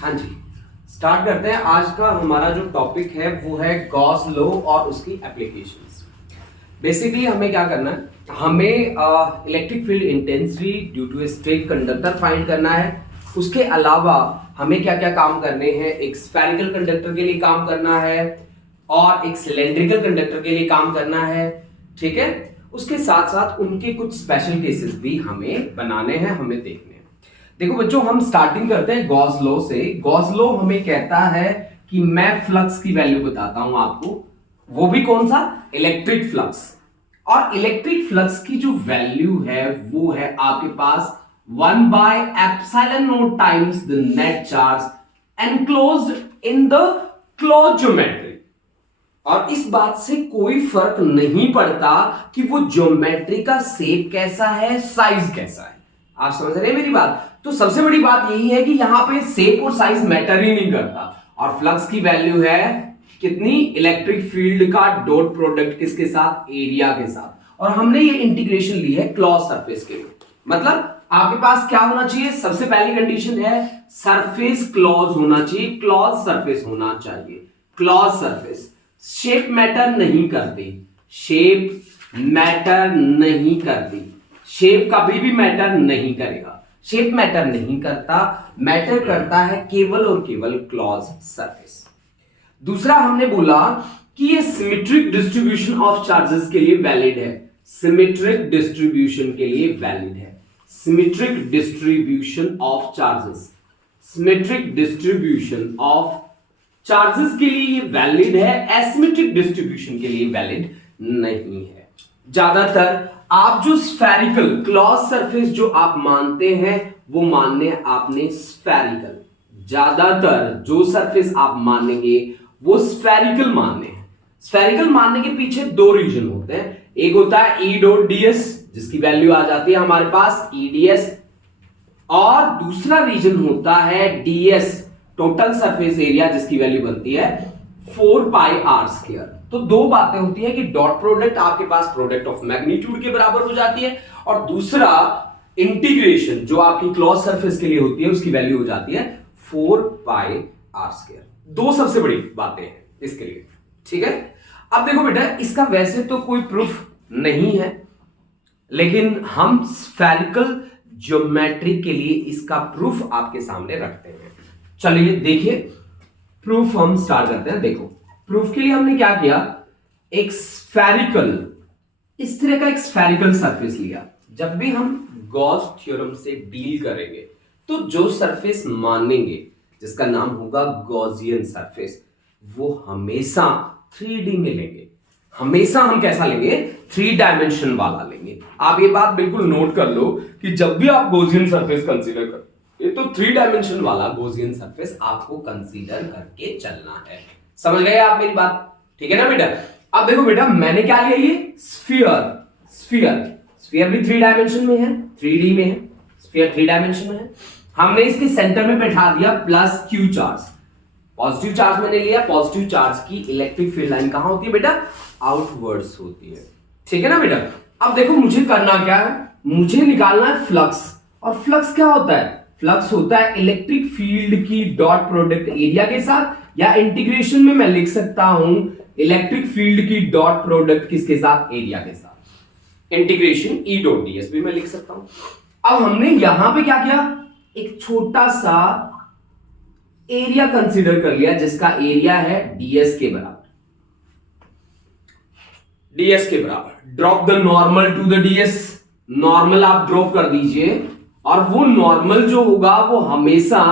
हाँ जी, स्टार्ट करते हैं। आज का हमारा जो टॉपिक है वो है गॉस लॉ और उसकी एप्लीकेशंस। बेसिकली हमें क्या करना है, हमें electric field intensity due to a straight conductor find करना है। उसके अलावा हमें क्या क्या काम करने हैं, एक स्फेरिकल कंडक्टर के लिए काम करना है और एक सिलेंड्रिकल कंडक्टर के लिए काम करना है। ठीक है, उसके साथ साथ उनके कुछ स्पेशल केसेस भी हमें बनाने हैं, हमें देखने हैं। देखो बच्चों, हम स्टार्टिंग करते हैं गॉस लॉ से। गॉस लॉ हमें कहता है कि मैं फ्लक्स की वैल्यू बताता हूं आपको, वो भी कौन सा, इलेक्ट्रिक फ्लक्स। और इलेक्ट्रिक फ्लक्स की जो वैल्यू है वो है आपके पास 1/ε0 times the net charge enclosed in the closed geometry. और इस बात से कोई फर्क नहीं पड़ता कि वो ज्योमेट्री का शेप कैसा है, साइज कैसा है। आप समझ रहे हैं मेरी बात? तो सबसे बड़ी बात यही है कि यहां पे शेप और साइज मैटर ही नहीं करता। और फ्लक्स की वैल्यू है कितनी, इलेक्ट्रिक फील्ड का डॉट प्रोडक्ट किसके साथ, एरिया के साथ। और हमने ये इंटीग्रेशन ली है क्लॉज सरफेस के लिए। मतलब आपके पास क्या होना चाहिए, सबसे पहली कंडीशन है सरफेस क्लॉज होना चाहिए, क्लॉज सरफेस होना चाहिए। क्लॉज सरफेस, शेप मैटर नहीं करती, शेप मैटर नहीं करती, शेप कभी भी मैटर नहीं करेगा, शेप मैटर नहीं करता, मैटर करता है केवल और केवल क्लॉज सरफेस। दूसरा हमने बोला कि ये सिमेट्रिक डिस्ट्रीब्यूशन ऑफ चार्जेस के लिए वैलिड है, सिमेट्रिक डिस्ट्रीब्यूशन के लिए वैलिड है, symmetric distribution of charges, symmetric distribution of charges के लिए ये वैलिड है, एसिमेट्रिक डिस्ट्रीब्यूशन के लिए वैलिड नहीं है। ज्यादातर आप जो स्फेरिकल क्लॉज सरफेस जो आप मानते हैं वो मानने आपने स्फेरिकल, ज्यादातर जो सरफेस आप मानेंगे वो स्फेरिकल मानने हैं। स्फेरिकल मानने के पीछे दो रीजन होते हैं, एक होता है ई डॉट डीएस जिसकी वैल्यू आ जाती है हमारे पास ई डीएस, और दूसरा रीजन होता है डीएस टोटल सरफेस एरिया जिसकी वैल्यू बनती है 4πr²। तो दो बातें होती है कि डॉट प्रोडक्ट आपके पास प्रोडक्ट ऑफ मैग्नीट्यूड के बराबर हो जाती है, और दूसरा इंटीग्रेशन जो आपकी क्लॉज सरफेस के लिए होती है उसकी वैल्यू हो जाती है 4πr²। दो सबसे बड़ी बातें हैं इसके लिए। ठीक है, अब देखो बेटा, इसका वैसे तो कोई प्रूफ नहीं है, लेकिन हम स्फेरिकल ज्योमेट्री के लिए इसका प्रूफ आपके सामने रखते हैं। चलिए देखिए, प्रूफ हम स्टार्ट करते हैं। देखो, प्रूफ के लिए हमने क्या किया, एक स्फेरिकल, इस तरह का एक स्फेरिकल सरफेस लिया। जब भी हम गॉस थ्योरम से डील करेंगे तो जो सरफेस मानेंगे जिसका नाम होगा गॉसियन सरफेस, वो हमेशा 3D में लेंगे। हमेशा हम कैसा लेंगे, 3 डायमेंशन वाला लेंगे। आप ये बात बिल्कुल नोट कर लो कि जब भी आप गॉसियन सरफेस कंसीडर करें ये तो 3 डायमेंशन वाला गॉसियन सरफेस आपको कंसीडर करके चलना है। समझ गए आप मेरी बात? ठीक है ना बेटा? अब देखो बेटा, मैंने क्या लिया, ये स्फीयर। स्फीयर भी 3 डायमेंशन में है, 3D में है, स्फीयर 3 डायमेंशन में है। हमने इसके सेंटर में बैठा दिया plus Q charge, positive charge मैंने लिया। पॉजिटिव चार्ज की इलेक्ट्रिक फील्ड लाइन कहां होती है बेटा, आउटवर्ड्स होती है। ठीक है ना बेटा? अब देखो, मुझे करना क्या है, मुझे निकालना है फ्लक्स। और फ्लक्स क्या होता है, फ्लक्स होता है इलेक्ट्रिक फील्ड की डॉट प्रोडक्ट एरिया के साथ, या इंटीग्रेशन में मैं लिख सकता हूं इलेक्ट्रिक फील्ड की डॉट प्रोडक्ट किसके साथ, एरिया के साथ। इंटीग्रेशन ई डॉट डीएस भी मैं लिख सकता हूं। अब हमने यहां पे क्या किया, एक छोटा सा एरिया कंसीडर कर लिया जिसका एरिया है डीएस के बराबर, डीएस के बराबर। Drop the normal to the ds, normal आप ड्रॉप कर दीजिए, और वो नॉर्मल जो होगा वो हमेशा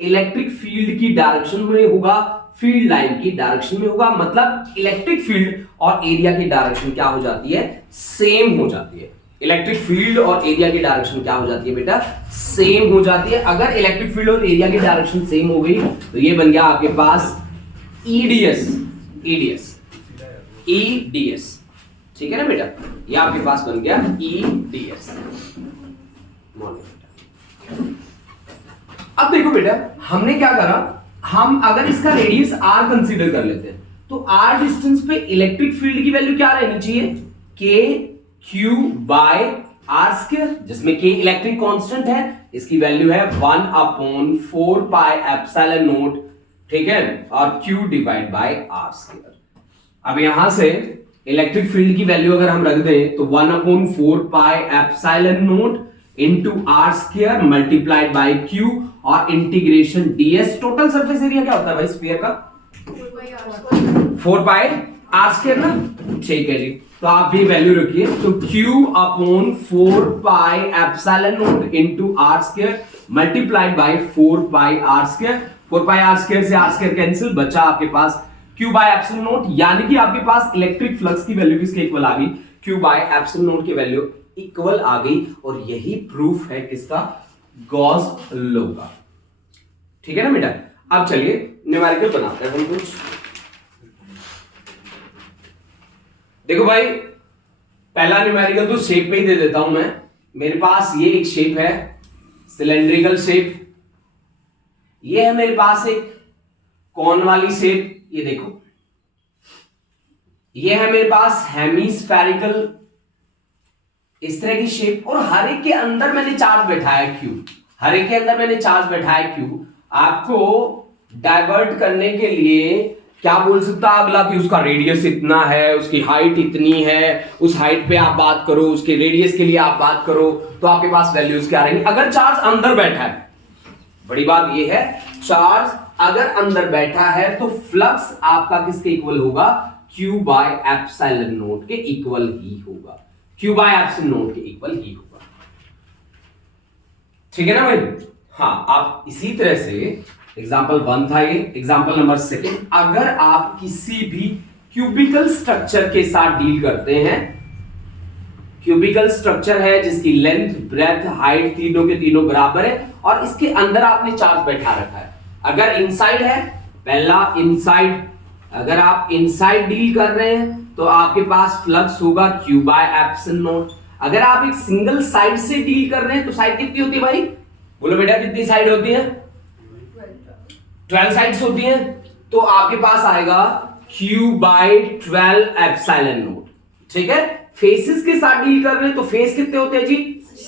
इलेक्ट्रिक फील्ड की डायरेक्शन में होगा, फील्ड लाइन की डायरेक्शन में होगा। मतलब इलेक्ट्रिक फील्ड और एरिया की डायरेक्शन क्या हो जाती है, सेम हो जाती है। इलेक्ट्रिक फील्ड और एरिया की डायरेक्शन क्या हो जाती है बेटा, सेम हो जाती है। अगर इलेक्ट्रिक फील्ड और एरिया की डायरेक्शन सेम हो गई तो ये बन गया आपके पास ईडीएस, ईडीएस। ठीक है ना बेटा, ये आपके पास बन गया ईडीएस। अब देखो बेटा, हमने क्या करा, हम अगर इसका रेडियस r कंसीडर कर लेते हैं तो r डिस्टेंस पे इलेक्ट्रिक फील्ड की वैल्यू क्या रहनी चाहिए, k q by R square, जिसमें के इलेक्ट्रिक कांस्टेंट है, इसकी वैल्यू है 1/4 पाई एप्सिलॉन नॉट, ठीक है, और Q divide by R square. अब यहां से इलेक्ट्रिक फील्ड की वैल्यू अगर हम रख दें तो 1/4 pi epsilon not into R square multiplied by Q और integration ds। Total surface area क्या होता है भाई स्फीयर का? 4 पाई आर स्क्वायर ना, ठीक है जी। तो आप ये वैल्यू रखिए, तो Q/4 pi epsilon not into R square multiplied by 4 pi R square. 4 pi R square से आर स्क्वायर कैंसिल, बचा आपके पास Q बाय एप्सिलॉन नॉट, यानी कि आपके पास इलेक्ट्रिक फ्लक्स की वैल्यू किसके इक्वल आ गई? Q बाय एप्सिलॉन नॉट की वैल्यू इक्वल आ गई। और यही प्रूफ है किसका? गॉस लॉ का, ठीक है ना बेटा। अब चलिए न्यूमेरिकल बनाते हैं हम कुछ। देखो भाई, पहला न्यूमेरिकल तो शेप पे ही दे देता हूं मैं। मेरे पास ये एक शेप है, सिलेंड्रिकल शेप। ये है मेरे पास एक कॉन वाली शेप, ये देखो। ये है मेरे पास हेमिस्फेरिकल, इस तरह की शेप। और हर एक के अंदर मैंने चार्ज बैठाया Q, हर एक के अंदर मैंने चार्ज बैठाया Q। आपको डाइवर्ट करने के लिए क्या बोल सकता है अगला कि उसका रेडियस इतना है, उसकी हाइट इतनी है, उस हाइट पे आप बात करो, उसके रेडियस के लिए आप बात करो, तो आपके पास वैल्यूज क्या रहेंगी? अगर चार्ज अंदर बैठा है, बड़ी बात यह है, चार्ज अगर अंदर बैठा है तो फ्लक्स आपका किसके इक्वल होगा? Q बाय एप्सिलॉन नॉट के इक्वल ही होगा, Q बाय एप्सिलॉन नॉट के इक्वल ही होगा, ठीक है ना भाई। हाँ, आप इसी तरह से एग्जाम्पल 1 था ये, एग्जाम्पल नंबर 2। अगर आप किसी भी क्यूबिकल स्ट्रक्चर के साथ डील करते हैं, क्यूबिकल स्ट्रक्चर है जिसकी लेंथ, ब्रेथ, हाइट तीनों के तीनों बराबर है और इसके अंदर आपने चार्ज बैठा रखा है। अगर इनसाइड है, पहला इनसाइड, अगर आप इनसाइड डील कर रहे हैं तो आपके पास फ्लक्स होगा Q बाय एप्सिलॉन नॉट। अगर आप एक सिंगल साइड से डील कर रहे हैं तो साइड कितनी होती है भाई? बोलो बेटा, कितनी साइड होती है? 12 साइड्स होती हैं। तो आपके पास आएगा Q बाय 12 एप्सिलॉन नॉट, ठीक है। फेसेस के साथ डील कर रहे हैं तो फेस कितने होते हैं जी?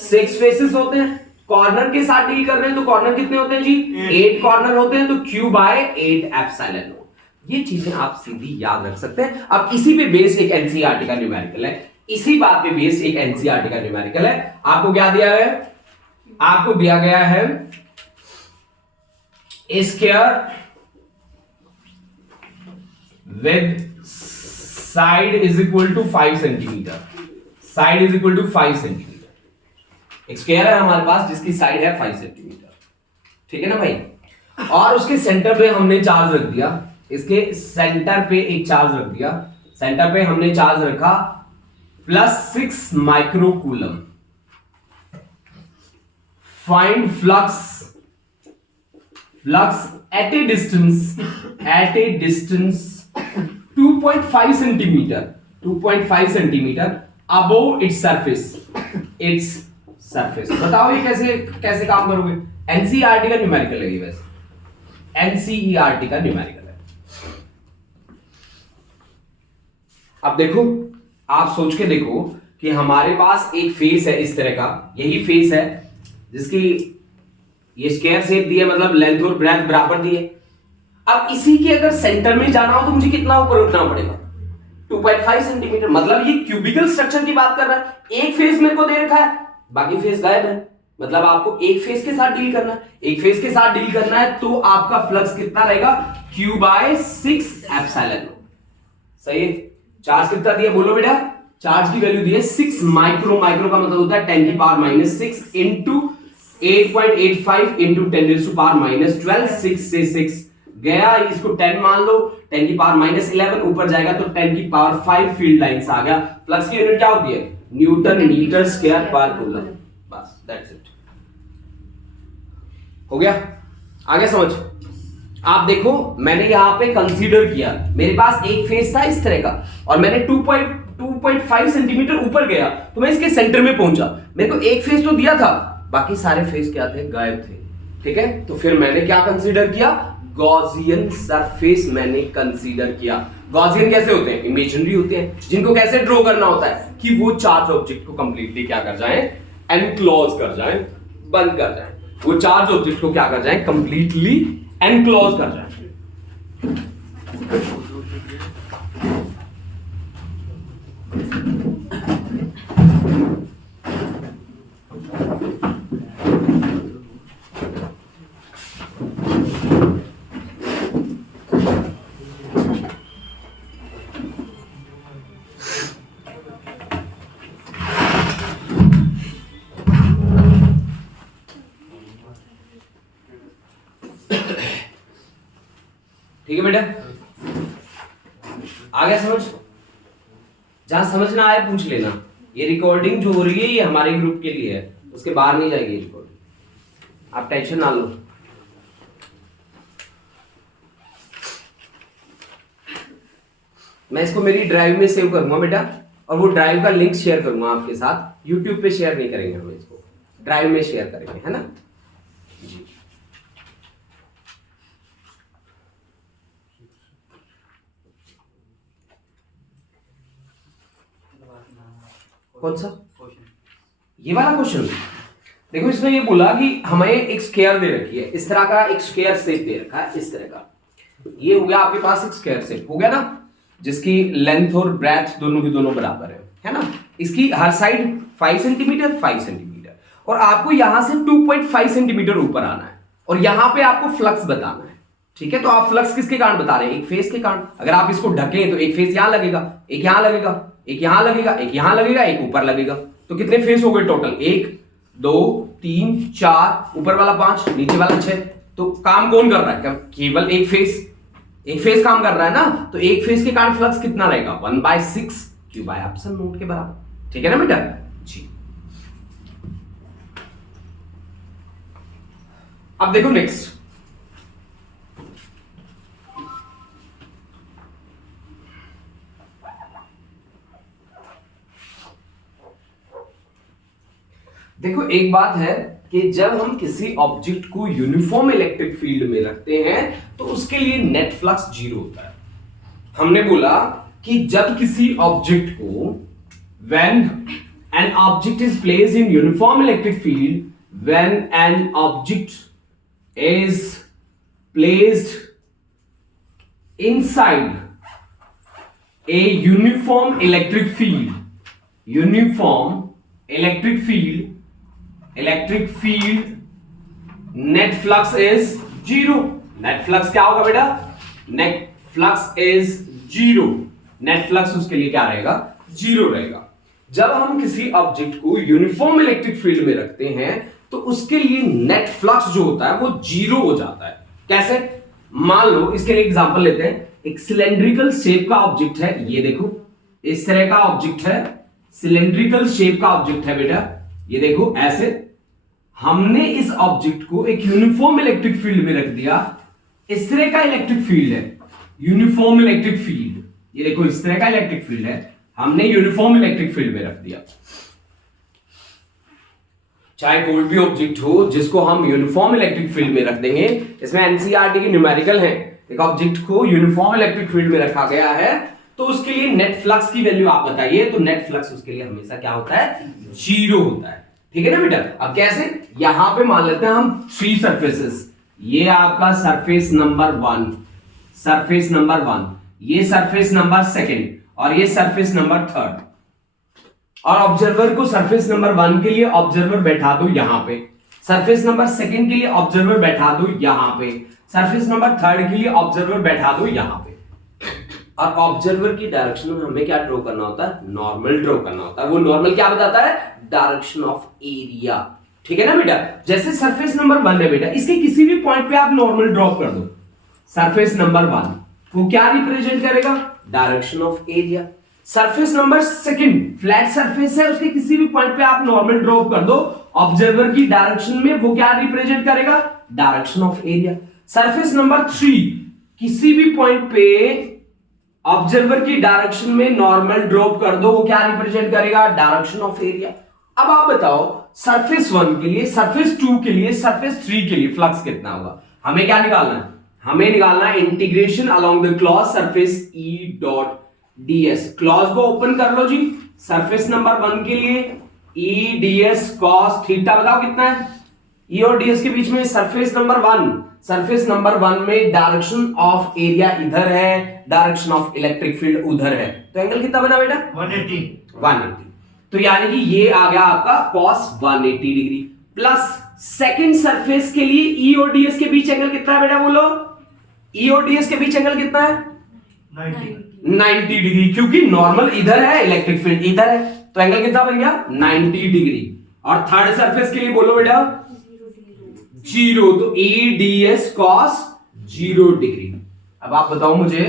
6 फेसेस होते हैं। कॉर्नर के साथ डील कर रहे हैं तो कॉर्नर कितने होते हैं जी? 8 कॉर्नर होते हैं, तो Q बाय 8 एप्सिलॉन नॉट। ये चीजें आप सीधी याद रख सकते हैं। अब इसी पे बेस्ड एक एनसीईआरटी का न्यूमेरिकल है, इसी बात पे बेस्ड एक एनसीईआरटी का न्यूमेरिकल है। आपको क्या दिया है? आपको दिया गया है square with side is equal to 5 centimetre, side is equal to 5 centimetre. एक स्क्वायर है हमारे पास जिसकी साइड है 5 सेंटीमीटर, ठीक है ना भाई। और उसके सेंटर पे हमने चार्ज रख दिया, इसके सेंटर पे एक चार्ज रख दिया, सेंटर पे हमने चार्ज रखा +6 microcoulomb. Find flux, flux at a distance 2.5 centimetre, 2.5 centimetre above its surface. बताओ ये कैसे काम करोगे? एनसीईआरटी का न्यूमेरिकल है ये, वैसे एनसीईआरटी का न्यूमेरिकल है। अब देखो, आप सोच के देखो कि हमारे पास एक फेस है इस तरह का, यही फेस है जिसकी ये स्क्वायर शेप दी है, मतलब लेंथ और ब्रेथ बराबर दी है। अब इसी के अगर सेंटर में जाना हो तो मुझे कितना ऊपर उठना पड़ेगा? 2.5 सेंटीमीटर। मतलब ये क्यूबिकल स्ट्रक्चर की बात कर रहा है। एक फेस मेरे को दे रखा है, बाकी फेस गायब है। मतलब आपको एक फेस के साथ डील करना है, एक फेस के साथ डील करना है तो आपका फ्लक्स कितना रहेगा? Q by 6 epsilon. सही है। चार्ज कितना दिया बोलो बेटा? चार्ज की वैल्यू दी है 6 माइक्रो। माइक्रो का मतलब होता है 10 की पावर -6 इंटू 8.85 इंटू 10⁻⁻12। 6 से 6 गया, इसको 10 मान लो, 10 की पावर -11 ऊपर जाएगा तो 10 की पावर 5 फील्ड लाइंस आ गया। फ्लक्स की यूनिट क्या होती है? न्यूटन मीटर स्क्वायर पर कूलम। बस दैट्स इट, हो गया। आगे समझ। आप देखो, मैंने यहां पे कंसीडर किया, मेरे पास एक फेस था इस तरह का और मैंने 2.5 सेंटीमीटर ऊपर गया तो मैं इसके सेंटर में पहुंचा। मेरे को एक फेस तो दिया था, बाकी सारे फेस क्या थे? गायब थे। ठीक है, तो फिर मैंने क्या कंसीडर किया? गॉसियन सरफेस मैंने कंसीडर किया। गॉसियन कैसे होते हैं? इमेजिनरी होते हैं, जिनको कैसे ड्रॉ करना होता है कि वो चार्ज ऑब्जेक्ट को कंप्लीटली क्या कर जाए, एनक्लोज कर जाए, बंद कर जाए। वो चार्ज ऑब्जेक्ट को क्या कर जाए, कंप्लीटली एनक्लोज कर जाए। ठीक है बेटा, आ गया समझ? जहां समझ ना आए पूछ लेना। ये रिकॉर्डिंग जो हो रही है ये हमारे ग्रुप के लिए है, उसके बाहर नहीं जाएगी रिकॉर्डिंग, आप टेंशन ना लो। मैं इसको मेरी ड्राइव में सेव करूंगा बेटा, और वो ड्राइव का लिंक शेयर करूंगा आपके साथ। यूट्यूब पे शेयर नहीं करेंगे हम, इसको ड्राइव में शेयर करेंगे, है ना जी। कौन सा? ये वाला क्वेश्चन देखो, इसमें ये बोला कि हमें एक स्क्वायर दे रखी है, इस तरह का एक स्क्वायर शेप दे रखा है, इस तरह का। ये हो गया आपके पास एक स्क्वायर शेप हो गया ना, जिसकी लेंथ और ब्रेथ दोनों की दोनों बराबर है ना। इसकी हर साइड 5 सेंटीमीटर 5 सेंटीमीटर, और आपको यहां से 2.5 सेंटीमीटर ऊपर आना है, और यहां पे आपको फ्लक्स बताना है। ठीक है, तो आप फ्लक्स किसके कारण बता रहे हैं? एक फेस के कारण। अगर आप इसको ढकें तो एक फेस यहां लगेगा, एक यहां लगेगा, एक यहां लगेगा, एक यहां लगेगा, एक ऊपर लगेगा। तो कितने फेस हो गए टोटल? 1 2 3 4, ऊपर वाला 5, नीचे वाला 6। तो काम कौन कर रहा है? केवल एक फेस काम कर रहा है ना। तो एक फेस के कारण फ्लक्स कितना रहेगा? 1/6 क्यू बाय एप्सिलॉन नॉट के बराबर। ठीक है ना बेटा जी। अब देखो नेक्स्ट, देखो एक बात है कि जब हम किसी ऑब्जेक्ट को यूनिफॉर्म इलेक्ट्रिक फील्ड में रखते हैं तो उसके लिए नेट फ्लक्स 0 होता है। हमने बोला कि जब किसी ऑब्जेक्ट को when an object is placed in uniform electric field, when an object is placed inside a uniform electric field, uniform electric field net flux is 0। Net flux क्या होगा बेटा? Net flux is 0। Net flux उसके लिए क्या रहेगा? 0 रहेगा। जब हम किसी ऑब्जेक्ट को यूनिफॉर्म इलेक्ट्रिक फील्ड में रखते हैं तो उसके लिए नेट फ्लक्स जो होता है वो 0 हो जाता है। कैसे? मान लो इसके लिए एग्जांपल लेते हैं। एक सिलेंड्रिकल शेप का ऑब्जेक्ट है, ये देखो इस तरह का ऑब्जेक्ट है, सिलेंड्रिकल शेप का ऑब्जेक्ट है बेटा, ये देखो ऐसे। हमने इस ऑब्जेक्ट को एक यूनिफॉर्म इलेक्ट्रिक फील्ड में रख दिया। इस तरह का इलेक्ट्रिक फील्ड है, यूनिफॉर्म इलेक्ट्रिक फील्ड, ये देखो इस तरह का इलेक्ट्रिक फील्ड है, हमने यूनिफॉर्म इलेक्ट्रिक फील्ड में रख दिया। चाहे कोई भी ऑब्जेक्ट हो जिसको हम यूनिफॉर्म इलेक्ट्रिक फील्ड में रख देंगे, इसमें एनसीईआरटी की न्यूमेरिकल है। एक ऑब्जेक्ट को यूनिफॉर्म इलेक्ट्रिक फील्ड में रखा गया है तो उसके लिए नेट फ्लक्स की वैल्यू आप बताइए। तो नेट फ्लक्स उसके लिए हमेशा क्या होता है? 0 होता है। ठीक है ना बेटा? अब कैसे? यहां पे मान लेते हैं हम 3 सरफेसेस। ये आपका सरफेस नंबर 1, सरफेस नंबर 1, ये सरफेस नंबर 2 और ये सरफेस नंबर 3। और ऑब्जर्वर को सरफेस नंबर 1 के लिए ऑब्जर्वर बैठा दो यहां पे, सरफेस नंबर 2 के लिए ऑब्जर्वर बैठा दो यहां पे, सरफेस नंबर 3 के लिए ऑब्जर्वर बैठा दो यहां पे। और ऑब्जर्वर की डायरेक्शन में हमें क्या ड्रॉ करना होता है? नॉर्मल ड्रॉ करना होता है। वो नॉर्मल क्या बताता है? Direction of area. ठीक है ना बेटा? जैसे सरफेस नंबर 1 है बेटा, इसके किसी भी पॉइंट पे आप नॉर्मल ड्रॉप कर दो, सरफेस नंबर 1 वो क्या रिप्रेजेंट करेगा? Direction of area. Surface number 2 flat surface है, उसके किसी भी पॉइंट पे आप नॉर्मल ड्रॉप कर दो, ऑब्जर्वर की डायरेक्शन में वो क्या रिप्रेजेंट करेगा? Direction of area. Surface number 3 किसी भी पॉइंट पे ऑब्जर्वर की डायरेक्शन में नॉर्मल ड्रॉप कर दो, वो क्या रिप्रेजेंट करेगा? Direction of area. अब आप बताओ सरफेस 1 के लिए, सरफेस 2 के लिए, सरफेस 3 के लिए फ्लक्स कितना होगा? हमें क्या निकालना है? हमें निकालना है integration along the clause surface E dot ds। Clause को ओपन कर लो जी। सरफेस नंबर 1 के लिए E ds cos थीटा बताओ कितना है। E और ds के बीच में सरफेस नंबर 1, सरफेस नंबर 1 में डायरेक्शन ऑफ एरिया इधर है, डायरेक्शन ऑफ इलेक्ट्रिक फील्ड उधर है, तो एंगल कितना बना बेटा 180। तो यानी कि ये आ गया आपका cos 180 degree plus second surface के लिए E और ds के बीच एंगल कितना है बेटा बोलो। E और ds के बीच एंगल कितना है 90 डिग्री, क्योंकि नॉर्मल इधर है, इलेक्ट्रिक फील्ड इधर है, तो एंगल कितना बन गया 90 डिग्री। और थर्ड सरफेस के लिए बोलो बेटा 0, तो E ds cos 0 डिग्री। अब आप बताओ मुझे,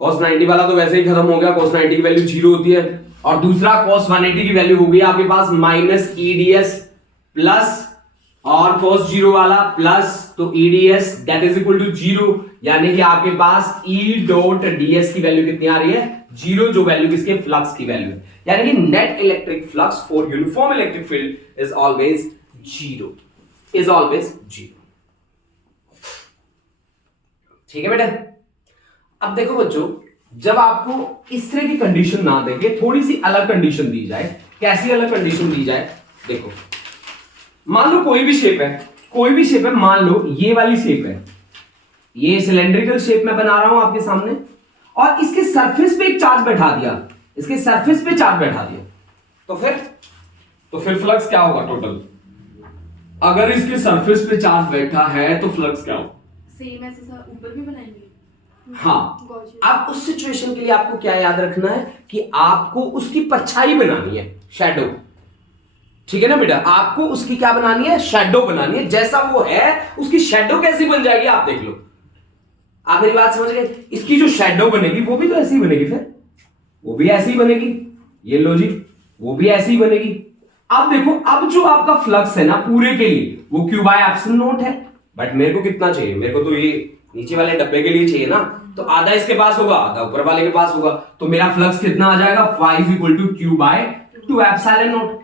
cos 90 वाला तो वैसे ही खत्म हो गया, cos 90 की वैल्यू 0 होती है, और दूसरा cos 180 की वैल्यू हो गई आपके पास माइनस E ds प्लस और cos 0 वाला प्लस, तो E ds that is equal to 0, यानी कि आपके पास E डॉट ds की वैल्यू कितनी आ रही है 0, जो वैल्यू किसके फ्लक्स की वैल्यू है, यानी कि net electric flux for uniform electric field is always 0, is always 0। ठीक है बेटा। अब देखो बच्चों, जब आपको इस तरह की कंडीशन ना देके थोड़ी सी अलग कंडीशन दी जाए, कैसी अलग कंडीशन दी जाए, देखो मान लो कोई भी शेप है, कोई भी शेप है, मान लो ये वाली शेप है, ये सिलेंड्रिकल शेप में बना रहा हूं आपके सामने, और इसके सरफेस पे एक चार्ज बैठा दिया, इसके सरफेस पे चार्ज बैठा दिया, तो फिर फ्लक्स क्या होगा टोटल। अगर इसके सरफेस पे चार्ज बैठा है तो फ्लक्स क्या होगा, सेम ऐसे ऊपर भी बनाएंगे। हाँ, अब उस सिचुएशन के लिए आपको क्या याद रखना है कि आपको उसकी परछाई बनानी है, शैडो। ठीक है ना बेटा, आपको उसकी क्या बनानी है, शैडो बनानी है, जैसा वो है उसकी शैडो कैसी बन जाएगी आप देख लो। आप मेरी बात समझ गए, इसकी जो शैडो बनेगी वो भी तो ऐसी ही बनेगी, फिर वो भी ऐसी ही बनेगी, ये लो जी, वो भी ऐसी ही बनेगी। अब देखो, अब जो आपका फ्लक्स है ना पूरे के लिए वो Q बाय एप्सिलॉन नॉट है, बट मेरे को कितना चाहिए, मेरे को तो ये नीचे वाले डब्बे के लिए चाहिए ना, तो आधा इसके पास होगा, आधा ऊपर वाले के पास होगा, तो मेरा फ्लक्स कितना आ जाएगा 5 equal to Q by 2 epsilon not.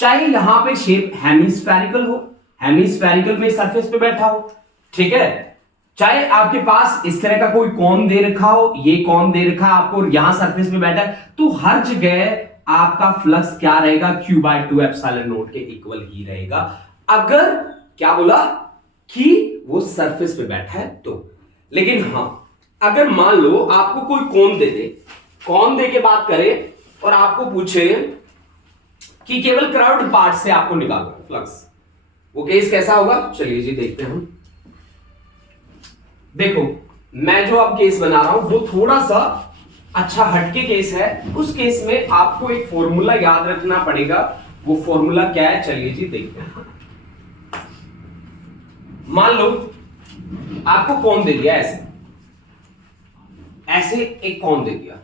चाहे यहां पे शेप हेमिस्फेरिकल हो, हेमिस्फेरिकल में सरफेस पे बैठा हो, ठीक है, चाहे आपके पास इस तरह का कोई कॉन दे रखा हो, ये कॉन दे रखा है आपको, यहां सरफेस पे बैठा है, तो हर जगह आपका फ्लक्स क्या रहेगा Q बाय 2 एप्सिलॉन नॉट के इक्वल ही रहेगा, अगर क्या बोला कि वो सरफेस पे बैठा है तो। लेकिन हाँ, अगर मान लो आपको कोई कॉन दे दे, कॉन दे के बात करे और आपको पूछे कि केवल कर्व्ड पार्ट से आपको निकालना है फ्लक्स, वो केस कैसा होगा, चलिए जी देखते हैं हम। देखो, मैं जो अब केस बना रहा हूं वो थोड़ा सा अच्छा हटके केस है, उस केस में आपको एक फॉर्मूला याद रखना पड़ेगा। वो फॉर्मूला क्या है, चलिए जी देखते हैं। मान लो आपको कॉन दे दिया, ऐसे ऐसे एक कॉन दे दिया,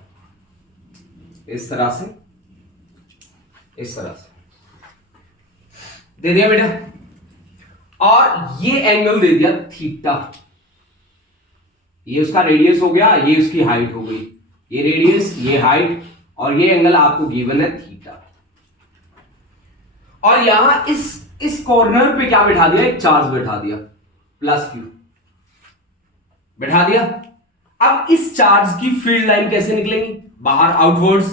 इस तरह से, इस तरह से दे दिया बेटा, और ये एंगल दे दिया थीटा, ये उसका रेडियस हो गया, ये उसकी हाइट हो गई, ये रेडियस, ये हाइट, और ये एंगल आपको गिवन है थीटा। और यहां इस कॉर्नर पे क्या बैठा दिया, एक चार्ज बैठा दिया प्लस Q बैठा दिया। अब इस चार्ज की फील्ड लाइन कैसे निकलेंगी, बाहर आउटवर्ड्स,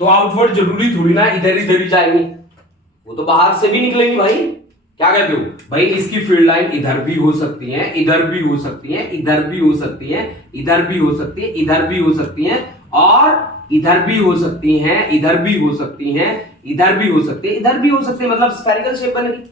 तो आउटवर्ड जरूरी थोड़ी ना इधर इधर ही जाएंगी, वो तो बाहर से भी निकलेंगी भाई। क्या कहते हो भाई, इसकी फील्ड लाइन इधर भी हो सकती है, इधर भी हो सकती है, इधर भी हो सकती है, इधर भी हो सकती है, इधर भी हो सकती है, और इधर भी हो सकती हैं, इधर भी हो सकती हैं, इधर भी हो सकती है, इधर भी हो सकती है, मतलब स्फेरिकल शेप बनेगी।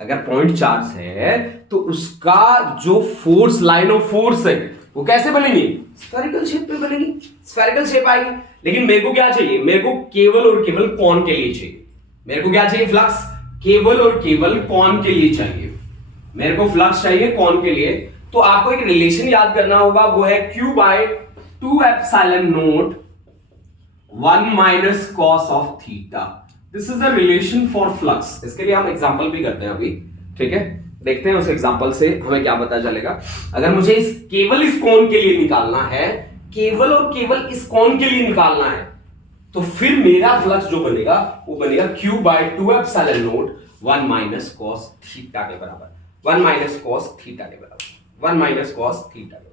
अगर पॉइंट चार्ज है तो उसका जो फोर्स, लाइन ऑफ फोर्स है, वो कैसे बनेगी, स्फेरिकल शेप में बनेगी, स्फेरिकल शेप आएगी। लेकिन मेरे को क्या चाहिए, मेरे को केवल और केवल कॉन के लिए चाहिए, मेरे को क्या चाहिए, फ्लक्स केवल और केवल कॉन के लिए चाहिए, मेरे को फ्लक्स चाहिए कॉन के लिए। तो आपको एक रिलेशन याद करना होगा, वो है Q by 2 epsilon not 1 minus cos of theta. This is the relation for flux. इसके लिए हम एग्जांपल भी करते हैं अभी, ठीक है, देखते हैं उस एग्जांपल से हमें क्या पता चलेगा। अगर मुझे केवल इस कोण के लिए निकालना है, केवल और केवल इस कोण के लिए निकालना है, तो फिर मेरा फ्लक्स जो बनेगा वो बनेगा Q by 2 epsilon not 1 minus cos theta के बराबर, 1 माइनस कॉस थीटा के बराबर। 1 माइनस कॉस थीटा।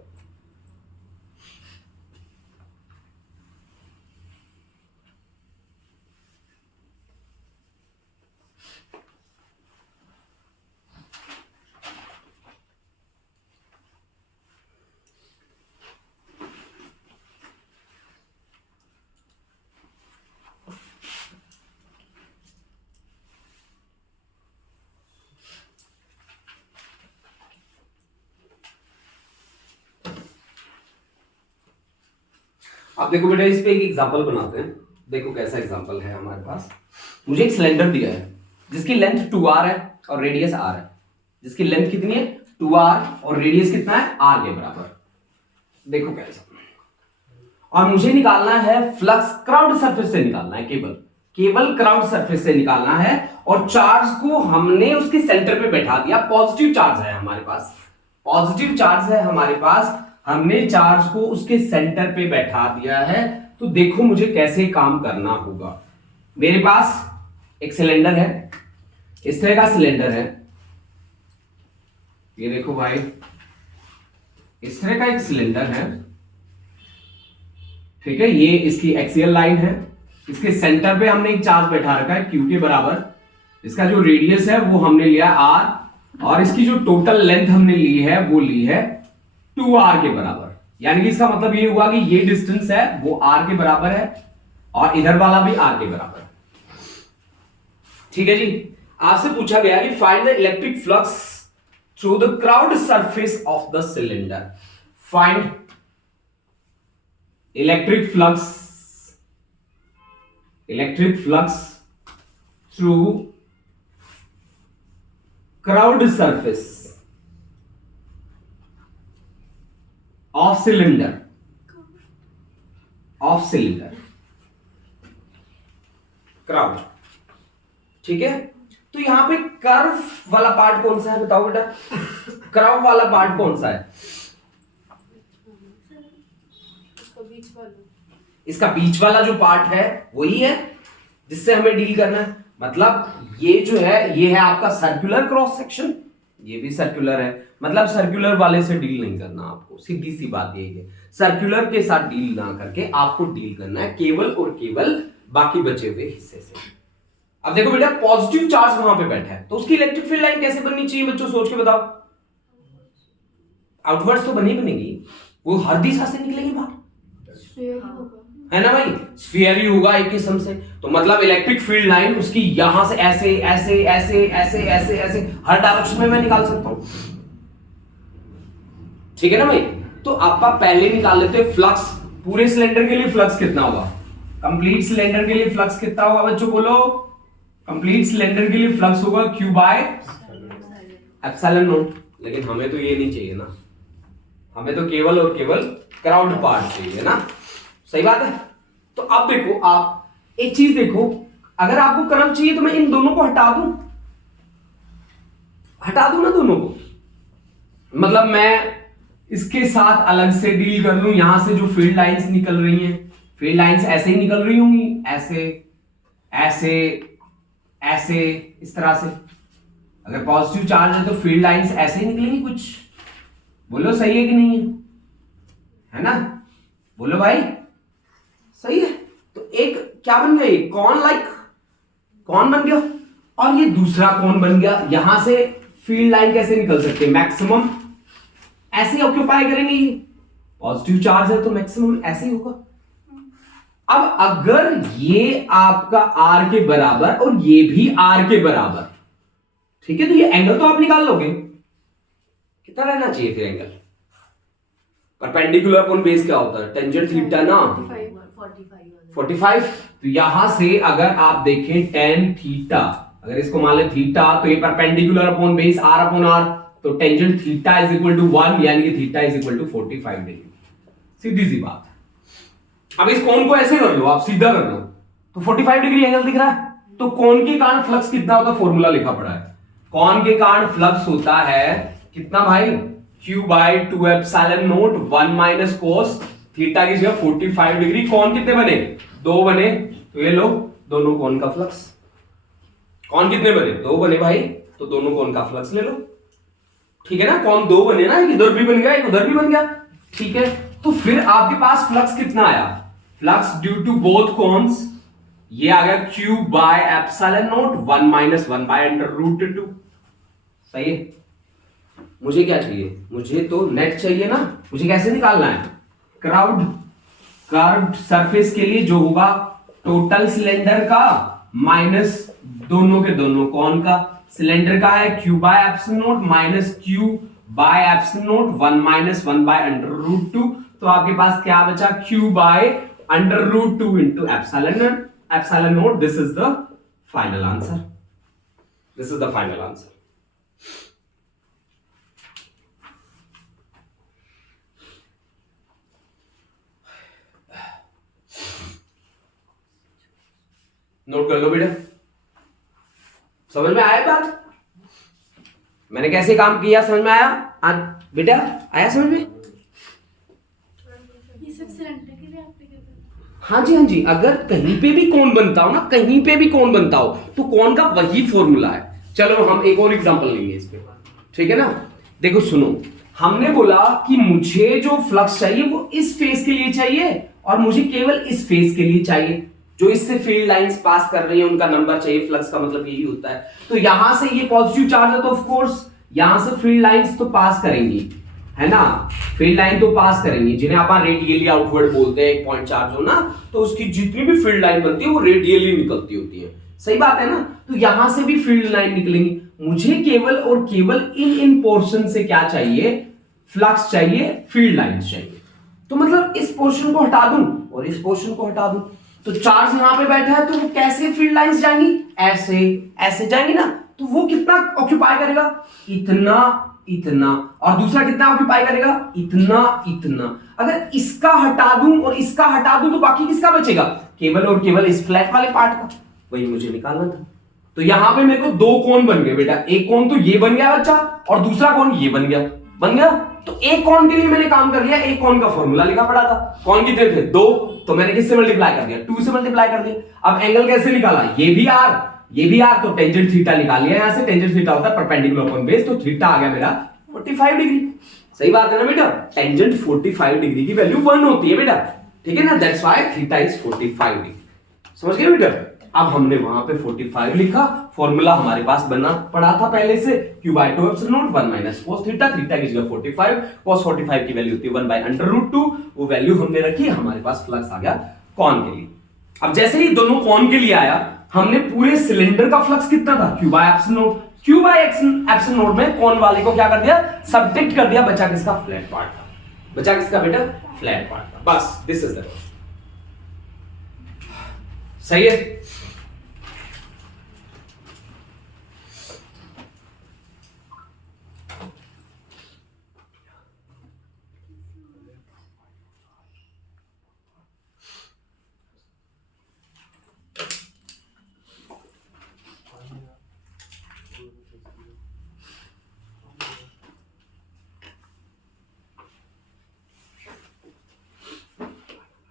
अब देखो बेटा, इस पे एक एग्जांपल बनाते हैं। देखो कैसा एग्जांपल है हमारे पास। मुझे एक सिलेंडर दिया है जिसकी लेंथ 2r है और रेडियस r है। जिसकी लेंथ कितनी है 2r और रेडियस कितना है r के बराबर। देखो कैसा, और मुझे निकालना है फ्लक्स क्राउड सरफेस से निकालना है, केवल क्राउड सरफेस से निकालना है। और चार्ज को हमने उसके सेंटर पे बैठा दिया। पॉजिटिव चार्ज है हमारे पास, पॉजिटिव चार्ज है हमारे पास, हमने चार्ज को उसके सेंटर पे बैठा दिया है। तो देखो मुझे कैसे काम करना होगा। मेरे पास एक सिलेंडर है, इस तरह का सिलेंडर है, ये देखो भाई, इस तरह का एक सिलेंडर है, ठीक है। ये इसकी एक्सियल लाइन है, इसके सेंटर पे हमने एक चार्ज बैठा रखा है Q के बराबर। इसका जो रेडियस है वो हमने लिया R, और इसकी जो टोटल लेंथ हमने ली है वो ली है 2r के बराबर। यानी कि इसका मतलब ये हुआ कि ये डिस्टेंस है वो r के बराबर है और इधर वाला भी r के बराबर है। ठीक है जी। आपसे पूछा गया कि find the electric flux through the crowd surface of the cylinder. Find electric flux through crowd surface of cylinder crowd. ठीक है, तो यहां पे कर्व वाला पार्ट कौन सा है बताओ बेटा, कर्व वाला पार्ट कौन सा है? इसका बीच वाला जो पार्ट है वही है जिससे हमें डील करना है। मतलब ये जो है ये है आपका सर्कुलर क्रॉस सेक्शन, ये भी सर्कुलर है। मतलब सर्कुलर वाले से डील नहीं करना आपको, सीधी सी बात यही है। सर्कुलर के साथ डील ना करके आपको डील करना है केवल और केवल बाकी बचे हुए हिस्से से। अब देखो बेटा, पॉजिटिव चार्ज वहां पे बैठा है तो उसकी इलेक्ट्रिक फील्ड लाइन कैसे बननी चाहिए बच्चों, सोच के बताओ। आउटवर्ड्स तो बनेगी, वो हर दिशा से निकलेगी बाहर, है ना भाई, स्फीयर ही होगा एक किस्म से। तो मतलब इलेक्ट्रिक फील्ड लाइन उसकी यहां से ऐसे ऐसे ऐसे ऐसे ऐसे ऐसे हर डायरेक्शन में मैं निकाल सकता हूं। ठीक है ना भाई। तो आप पहले निकाल लेते हैं फ्लक्स। पूरे सिलेंडर के लिए फ्लक्स कितना होगा, कंप्लीट सिलेंडर के लिए फ्लक्स कितना होगा बच्चों बोलो। कंप्लीट सिलेंडर के लिए फ्लक्स होगा Q बाय एप्सिलॉन नॉट। लेकिन हमें तो ये नहीं चाहिए ना, हमें तो केवल और केवल क्राउड पार्ट चाहिए ना, सही बात है। तो अब देखो, आप एक चीज देखो, अगर आपको कर्व चाहिए तो मैं इन दोनों को हटा दूं ना दोनों को। मतलब मैं इसके साथ अलग से डील कर लूं। यहां से जो फील्ड लाइंस निकल रही हैं, फील्ड लाइंस ऐसे ही निकल रही होंगी, ऐसे ऐसे ऐसे इस तरह से। अगर पॉजिटिव चार्ज है तो फील्ड लाइंस ऐसे ही निकलेंगी कुछ। बोलो सही है कि नहीं है ना, बोलो भाई सही है। तो एक क्या बन गया, कौन बन गया, और ये दूसरा कौन बन गया। यहां से फील्ड लाइन कैसे निकल सकते हैं, मैक्सिमम ऐसे ऑक्यूपाई करेंगे। पॉजिटिव चार्ज है तो मैक्सिमम ऐसे ही होगा। अब अगर ये आपका R के बराबर और ये भी R के बराबर, ठीक है, तो ये एंगल तो आप निकाल लोगे। कितना रहना चाहिए फिर एंगल, परपेंडिकुलर अपॉन बेस क्या होता है, टेंजेंट थीटा ना 45। तो यहां से अगर आप देखें टेन थीटा, अगर इसको मान ले थीटा, तो ये perpendicular upon base R upon R, तो tangent theta is equal to 1, यानी कि theta is equal to 45 degree. सीधी सी बात है। अब इस कोण को ऐसे कर लो, आप सीधा कर लो तो 45 डिग्री एंगल दिख रहा है। तो कोण के कारण फ्लक्स कितना होता है, फॉर्मूला लिखा पड़ा है। कोण के कारण फ्लक्स होता है कितना भाई, Q by 2 epsilon not 1 minus cos theta की जगह 45 डिग्री। कोण कितने बने, 2 बने, तो ये लो दोनों कोण का फ्लक्स। कोण कितने बने, 2 बने भाई, तो दोनों कोण का फ्लक्स ले लो। ठीक है ना, कौन दो बने ना, एक इधर भी बन गया एक उधर भी बन गया, ठीक है। तो फिर आपके पास फ्लक्स कितना आया, flux due to both cones, ये आ गया Q by epsilon not 1 minus 1 by under root 2। सही है। मुझे क्या चाहिए, मुझे तो नेट चाहिए ना, मुझे कैसे निकालना है, कर्व्ड सरफेस के लिए जो होगा टोटल सिलेंडर का माइनस दोनों के दोनों कौन का, सिलेंडर का है Q by epsilon naught minus Q by epsilon not 1 minus 1 by under root 2। तो आपके पास क्या बचा, Q by under root 2 into epsilon naught. This is the final answer, this is the final answer. Note कर लो बेटा, समझ में आया बात, मैंने कैसे काम किया समझ में आया बेटा, आया समझ में? ये सब सिलेंडर के लिए एप्लीकेबल है? हाँ जी हाँ जी, अगर कहीं पे भी कौन बनता हो ना, कहीं पे भी कौन बनता हो तो कौन का वही फॉर्मूला है। चलो हम एक और एग्जांपल लेंगे इस पे, ठीक है ना। देखो सुनो, हमने बोला कि मुझे जो फ्लक्स चाहिए वो इस फेस के लिए चाहिए और मुझे केवल इस फेस के लिए चाहिए, जो इससे फील्ड लाइंस पास कर रही है उनका नंबर चाहिए। फ्लक्स का मतलब यही होता है। तो यहां से ये पॉजिटिव चार्ज है तो ऑफ कोर्स यहां से फील्ड लाइंस तो पास करेंगी, है ना, फील्ड लाइन तो पास करेंगी, जिन्हें आप रेडियली आउटवर्ड बोलते हैं। एक पॉइंट चार्ज हो ना तो उसकी जितनी भी फील्ड लाइन बनती है वो रेडियली निकलती होती है, सही बात है ना। तो यहां से भी फील्ड लाइन निकलेंगी, मुझे केवल और केवल इन पोर्शन से क्या चाहिए, फ्लक्स चाहिए, फील्ड लाइंस चाहिए। तो मतलब इस पोर्शन को हटा दूं और इस पोर्शन को हटा दूं, तो चार्ज यहां पे बैठा है तो वो कैसे फील्ड लाइंस जाएंगी, ऐसे ऐसे जाएंगी ना। तो वो कितना ऑक्यूपाई करेगा, इतना इतना, और दूसरा कितना ऑक्यूपाई करेगा, इतना इतना। अगर इसका हटा दूं और इसका हटा दूं तो बाकी किसका बचेगा, केवल और केवल इस फ्लैट वाले पार्ट का, वही मुझे निकालना था। तो यहां पे मेरे को दो कोण बन गए बेटा, एक कोण तो ये बन गया बच्चा और दूसरा कोण ये बन गया। तो एक कोण के लिए मैंने काम कर लिया, एक कोण का फॉर्मूला लिखा पड़ा था। कोण कितने थे, दो, तो मैंने किससे मल्टीप्लाई कर दिया, 2 से मल्टीप्लाई कर दिया। अब एंगल कैसे निकाला, ये भी आर, तो टेंजेंट थीटा निकाल लिया। यहां से टेंजेंट थीटा होता है परपेंडिकुलर अपॉन बेस, तो थीटा आ गया मेरा 45 डिग्री। सही बात है ना बेटा, टेंजेंट 45 डिग्री की वैल्यू 1 होती है बेटा, ठीक है ना, that's why theta is 45 degree. समझ गए बेटा। अब हमने वहां पे 45 लिखा, फॉर्मूला हमारे पास बना पड़ा था पहले से, q by 2 epsilon not 1 minus cos theta, theta की जगह 45, cos 45 की वैल्यू होती है 1 बाय अंडर रूट 2, वो वैल्यू हमने रखी, हमारे पास फ्लक्स आ गया कॉन के लिए। अब जैसे ही दोनों कॉन के लिए आया, हमने पूरे सिलेंडर का फ्लक्स कितना था, q by epsilon naught, q by epsilon not में कॉन वाले को क्या कर दिया, सब्ट्रैक्ट कर दिया, बचा किसका, फ्लैट पार्ट का, बचा किसका बेटा, फ्लैट पार्ट का। बस दिस इज द, सही है।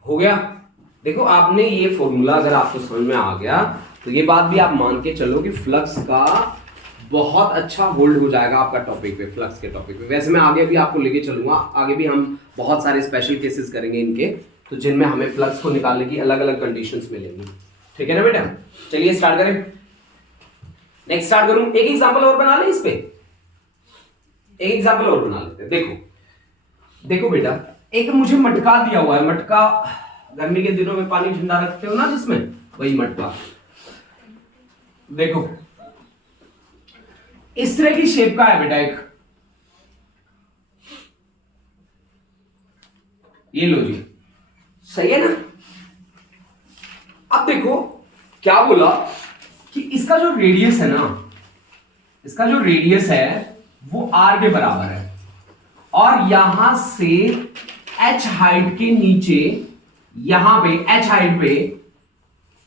हो गया। देखो आपने ये फॉर्मूला अगर आपको समझ में आ गया तो ये बात भी आप मान के चलो कि फ्लक्स का बहुत अच्छा होल्ड हो जाएगा आपका टॉपिक पे, फ्लक्स के टॉपिक पे। वैसे मैं आगे भी आपको लेके चलूंगा, आगे भी हम बहुत सारे स्पेशल केसेस करेंगे इनके, तो जिनमें हमें फ्लक्स को निकालने की अलग अलग कंडीशंस मिलेंगी, ठीक है ना बेटा। चलिए स्टार्ट करें, नेक्स्ट स्टार्ट करूं, एक एग्जांपल और बना ले इस पे, एक एग्जांपल और बना लेते हैं। देखो देखो बेटा, एक मुझे मटका दिया हुआ है, मटका गर्मी के दिनों में पानी ठंडा रखते हो ना जिसमें, वही मटका। देखो इस तरह की शेप का है बेटा एक, ये लो जी, सही है ना। अब देखो क्या बोला कि इसका जो रेडियस है ना, इसका जो रेडियस है वो r के बराबर है, और यहां से h हाइट के नीचे, यहां पे h हाइट पे,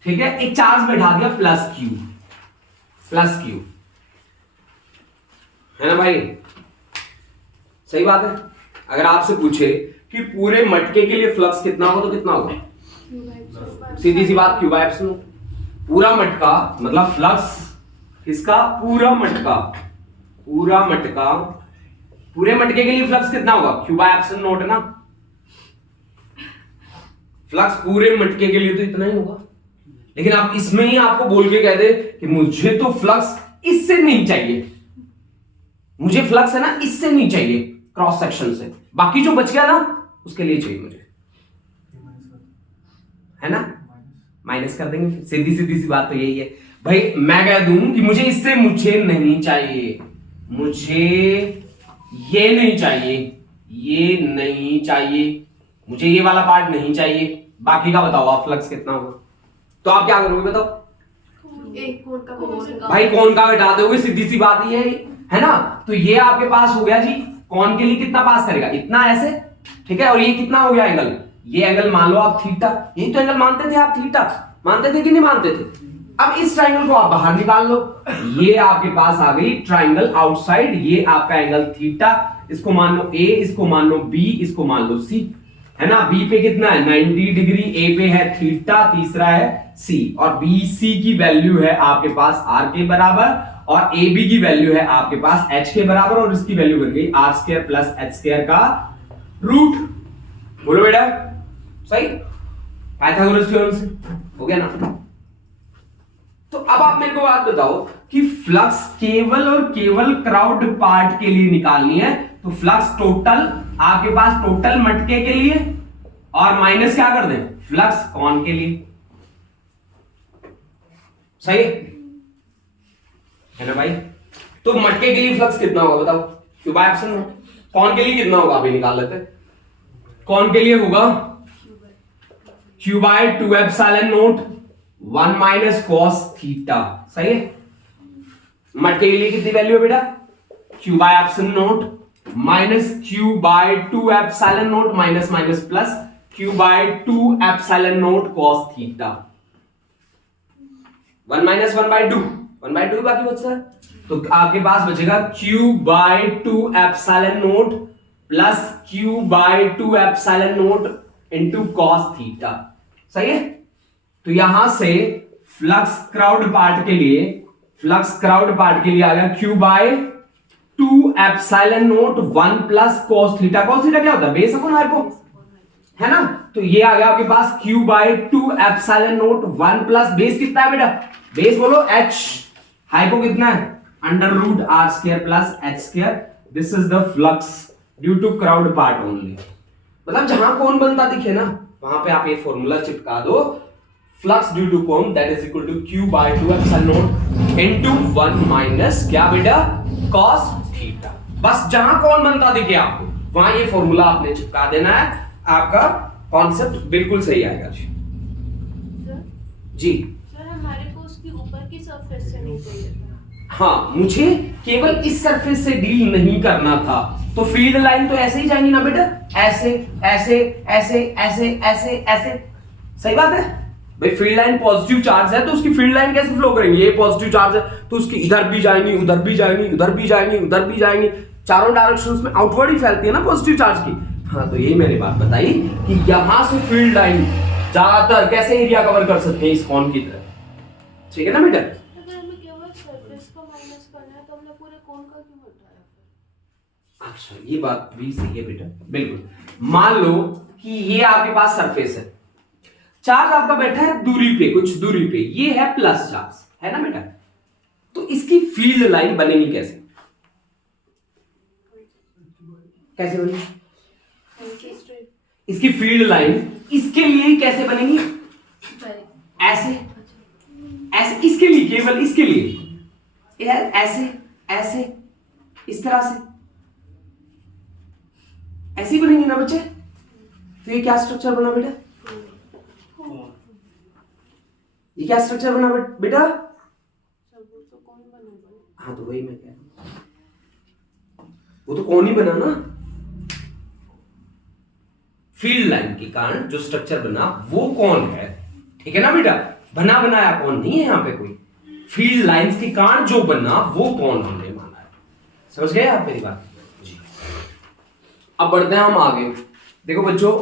ठीक है, एक चार्ज बैठा दिया प्लस क्यू, है ना भाई, सही बात है। अगर आपसे पूछे कि पूरे मटके के लिए फ्लक्स कितना हो तो कितना होगा, सीधी सी बात, q बाय एप्सिलॉन। पूरा मटका मतलब फ्लक्स, इसका पूरा मटका पूरे मटके के लिए फ्लक्स कितना होगा? Q बाय एप्सिलॉन नॉट है ना। फ्लक्स पूरे मटके के लिए तो इतना ही होगा, लेकिन आप इसमें ही आपको बोल के कह दे कि मुझे तो फ्लक्स इससे नहीं चाहिए, मुझे फ्लक्स है ना इससे नहीं चाहिए क्रॉस सेक्शन से, बाकी जो बच गया ना उसके लिए चाहिए मुझे, है ना। माइनस कर देंगे, फिर सीधी सीधी सी बात तो यही है भाई। मैं कह दूं कि मुझे इससे मुझे नहीं चाहिए, मुझे ये नहीं चाहिए, ये नहीं चाहिए, मुझे ये वाला पार्ट नहीं चाहिए, बाकी का बताओ आप फ्लक्स कितना होगा, तो आप क्या करोगे बताओ? एक कोण का भाई कौन का घटा दोगे, सीधी सी बात ये है ना। तो ये आपके पास हो गया जी, कौन के लिए कितना पास करेगा, इतना ऐसे, ठीक है। और ये कितना हो गया एंगल, ये एंगल मान लो आप थीटा, यही तो एंगल मानते थे आप, थीटा मानते थे कि नहीं मानते थे? अब इस ट्राइंगल को आप बाहर निकाल लो, ये आपके पास आ गई ट्राइंगल आउटसाइड, ये आपका एंगल थीटा, इसको मान लो ए, इसको मान लो बी, इसको मान लो सी, है ना। बी पे कितना है 90 डिग्री, ए पे है थीटा, तीसरा है सी, और बी सी की वैल्यू है आपके पास आर के बराबर, और ए बी की वैल्यू है आपके पास एच के बराबर, और इसकी वैल्यू बन गई R square plus H square का रूट। बोलो बेटा सही, पाइथागोरस थ्योरम से हो गया ना। तो अब आप मेरे को बात बताओ कि फ्लक्स केवल और केवल क्राउड पार्ट के लिए निकालनी है, तो फ्लक्स टोटल आपके पास टोटल मटके के लिए, और माइनस क्या कर दें फ्लक्स कॉन के लिए, सही है ना भाई। तो मटके के लिए फ्लक्स कितना होगा बताओ? Q by epsilon naught. Cone के लिए कितना होगा अभी निकाल लेते हैं। कॉन के लिए होगा Q by 2 epsilon not 1 minus cos theta, सही है। मटके के लिए कितनी वैल्यू है बेटा? Q by epsilon naught minus Q by 2 epsilon naught minus minus plus Q by 2 epsilon naught cos theta. 1 minus 1 by 2, 1 by 2 बाकी बचता है, तो आपके पास बचेगा Q by 2 epsilon naught plus Q by 2 epsilon not into cos theta, सही है। तो यहां से फ्लक्स क्राउड पार्ट के लिए, फ्लक्स क्राउड पार्ट के लिए आ गया Q by 2 epsilon not 1 plus cos theta. Cos theta क्या होता है? बेस अपॉन हाइपो, है ना। तो ये आ गया आपके पास Q by 2 epsilon not 1 plus base कितना है बेटा? बेस बोलो h, हाइपो कितना है? Under root R square plus H square. This is the flux due to curved part only. मतलब जहां कौन बनता दिखे ना वहां पे आप ये फॉर्मूला चिपका दो, flux due to cone that is equal to Q by 2 epsilon not into 1 minus क्या बेटा? Cos theta. बस जहां कौन बनता दिखे आपको वहां ये फॉर्मूला आपने चिपका देना है, आपका कॉन्सेप्ट बिल्कुल सही आएगा जी। जी सर हमारे को उसकी ऊपर की सरफेस से नहीं चाहिए था। हाँ, मुझे केवल इस सरफेस से डील नहीं करना था, तो फील्ड लाइन तो ऐसे ही जाएंगी ना बेटा, ऐसे ऐसे ऐसे ऐसे ऐसे ऐसे, सही बात है भाई। फील्ड लाइन पॉजिटिव चार्ज है तो उसकी फील्ड लाइन कैसे फ्लो करेंगी? ये पॉजिटिव चार्ज है तो उसकी इधर भी जाएंगी, उधर भी जाएंगी, उधर भी जाएंगी, उधर भी जाएंगी, चारों डायरेक्शंस में आउटवर्ड ही फैलती है ना पॉजिटिव चार्ज की। हाँ, तो यही मैंने बात बताई कि यहां से फील्ड लाइन ज्यादातर कैसे एरिया कवर कर सकते हैं इस कॉन की तरह, ठीक है ना बेटा। अगर हमें केवल सरफेस का माइनस करना है तो हमने पूरे कोण का क्यों हटाया फिर? अच्छा, ये बात भी सही है बेटा, बिल्कुल। मान लो कि ये आपके पास सरफेस है, चार्ज आपका बैठा है दूरी पे, कुछ दूरी पे, ये है प्लस चार्ज, है ना बेटा। तो इसकी फील्ड लाइन बनेगी कैसे? कैसे बनेगी इसकी फील्ड लाइन? इसके लिए कैसे बनेगी? ऐसे ऐसे, इसके लिए, केवल इसके लिए यार, ऐसे ऐसे इस तरह से ऐसे ही बनेंगी ना बच्चे। तो ये क्या स्ट्रक्चर बना बेटा? ये क्या स्ट्रक्चर बना बेटा? हाँ, तो वही मैं कह रहा हूं, वो तो कौन ही बना ना। फील्ड लाइन के कारण जो स्ट्रक्चर बना वो कौन है, ठीक है ना बेटा। बना बनाया कौन नहीं है यहाँ पे कोई, फील्ड लाइंस के कारण जो बना वो कौन हमने माना है। समझ गए आप मेरी बात जी। अब बढ़ते हैं हम आगे। देखो बच्चों,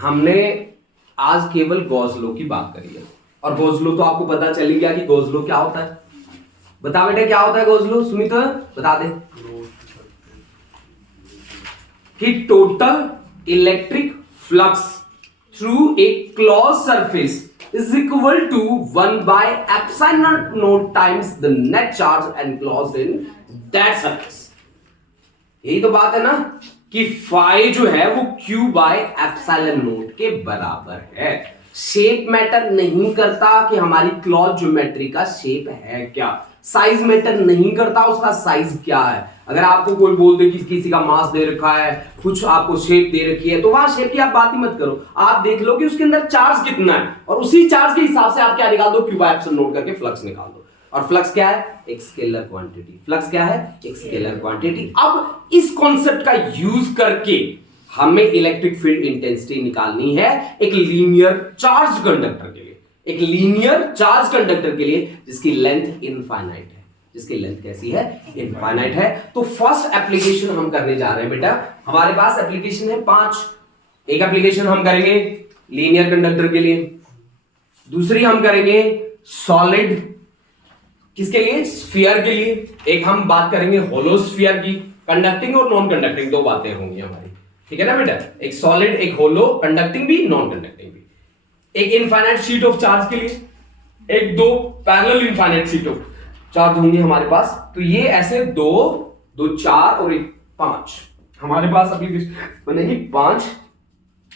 हमने आज केवल गॉस लॉ की बात करी है, और गॉस लॉ तो आपको पता चल गया कि गॉस लॉ क्या होता है। बता बेटा क्या होता है गॉस लॉ? सुमित बता दे। कि total electric flux through a close surface is equal to 1 by epsilon naught times the net charge enclosed in that surface. यही तो बात है ना कि phi जो है वो q by epsilon naught के बराबर है। शेप मैटर नहीं करता कि हमारी क्लॉज ज्योमेट्री का शेप है क्या, साइज मैटर नहीं करता उसका साइज क्या है। अगर आपको कोई बोल दे कि किसी का मास दे रखा है, कुछ आपको शेप दे रखी है, तो वहां शेप की आप बात ही मत करो, आप देख लो कि उसके अंदर चार्ज कितना है और उसी चार्ज के हिसाब से आप क्या निकाल दो, क्यू बाय एप्सिलॉन नोट करके फ्लक्स निकाल दो। और फ्लक्स क्या है, एक स्केलर क्वांटिटी। फ्लक्स क्या है, एक स्केलर क्वांटिटी। अब इस कॉन्सेप्ट का यूज करके हमें इलेक्ट्रिक फील्ड इंटेंसिटी निकालनी है एक लीनियर चार्ज कंडक्टर के लिए, एक लीनियर चार्ज कंडक्टर के लिए जिसकी लेंथ इनफाइनाइट है, जिसकी लेंथ कैसी है, इनफाइनाइट है। तो फर्स्ट एप्लीकेशन हम करने जा रहे हैं बेटा, हमारे पास एप्लीकेशन है 5। एक एप्लीकेशन हम करेंगे लीनियर कंडक्टर के लिए, दूसरी हम करेंगे सॉलिड किसके लिए, स्फीयर के लिए, एक हम बात करेंगे होलो स्फीयर की। कंडक्टिंग और नॉन कंडक्टिंग दो बातें होंगी हमारी, ठीक है ना बेटा, एक सॉलिड, एक होलो, कंडक्टिंग भी नॉन कंडक्टिंग भी। एक इनफाइनाइट शीट ऑफ चार्ज के लिए, एक दो parallel infinite sheet of charge होंगे हमारे पास। तो ये ऐसे दो 4 और 1 5 हमारे पास एप्लीकेशन बनेगी 5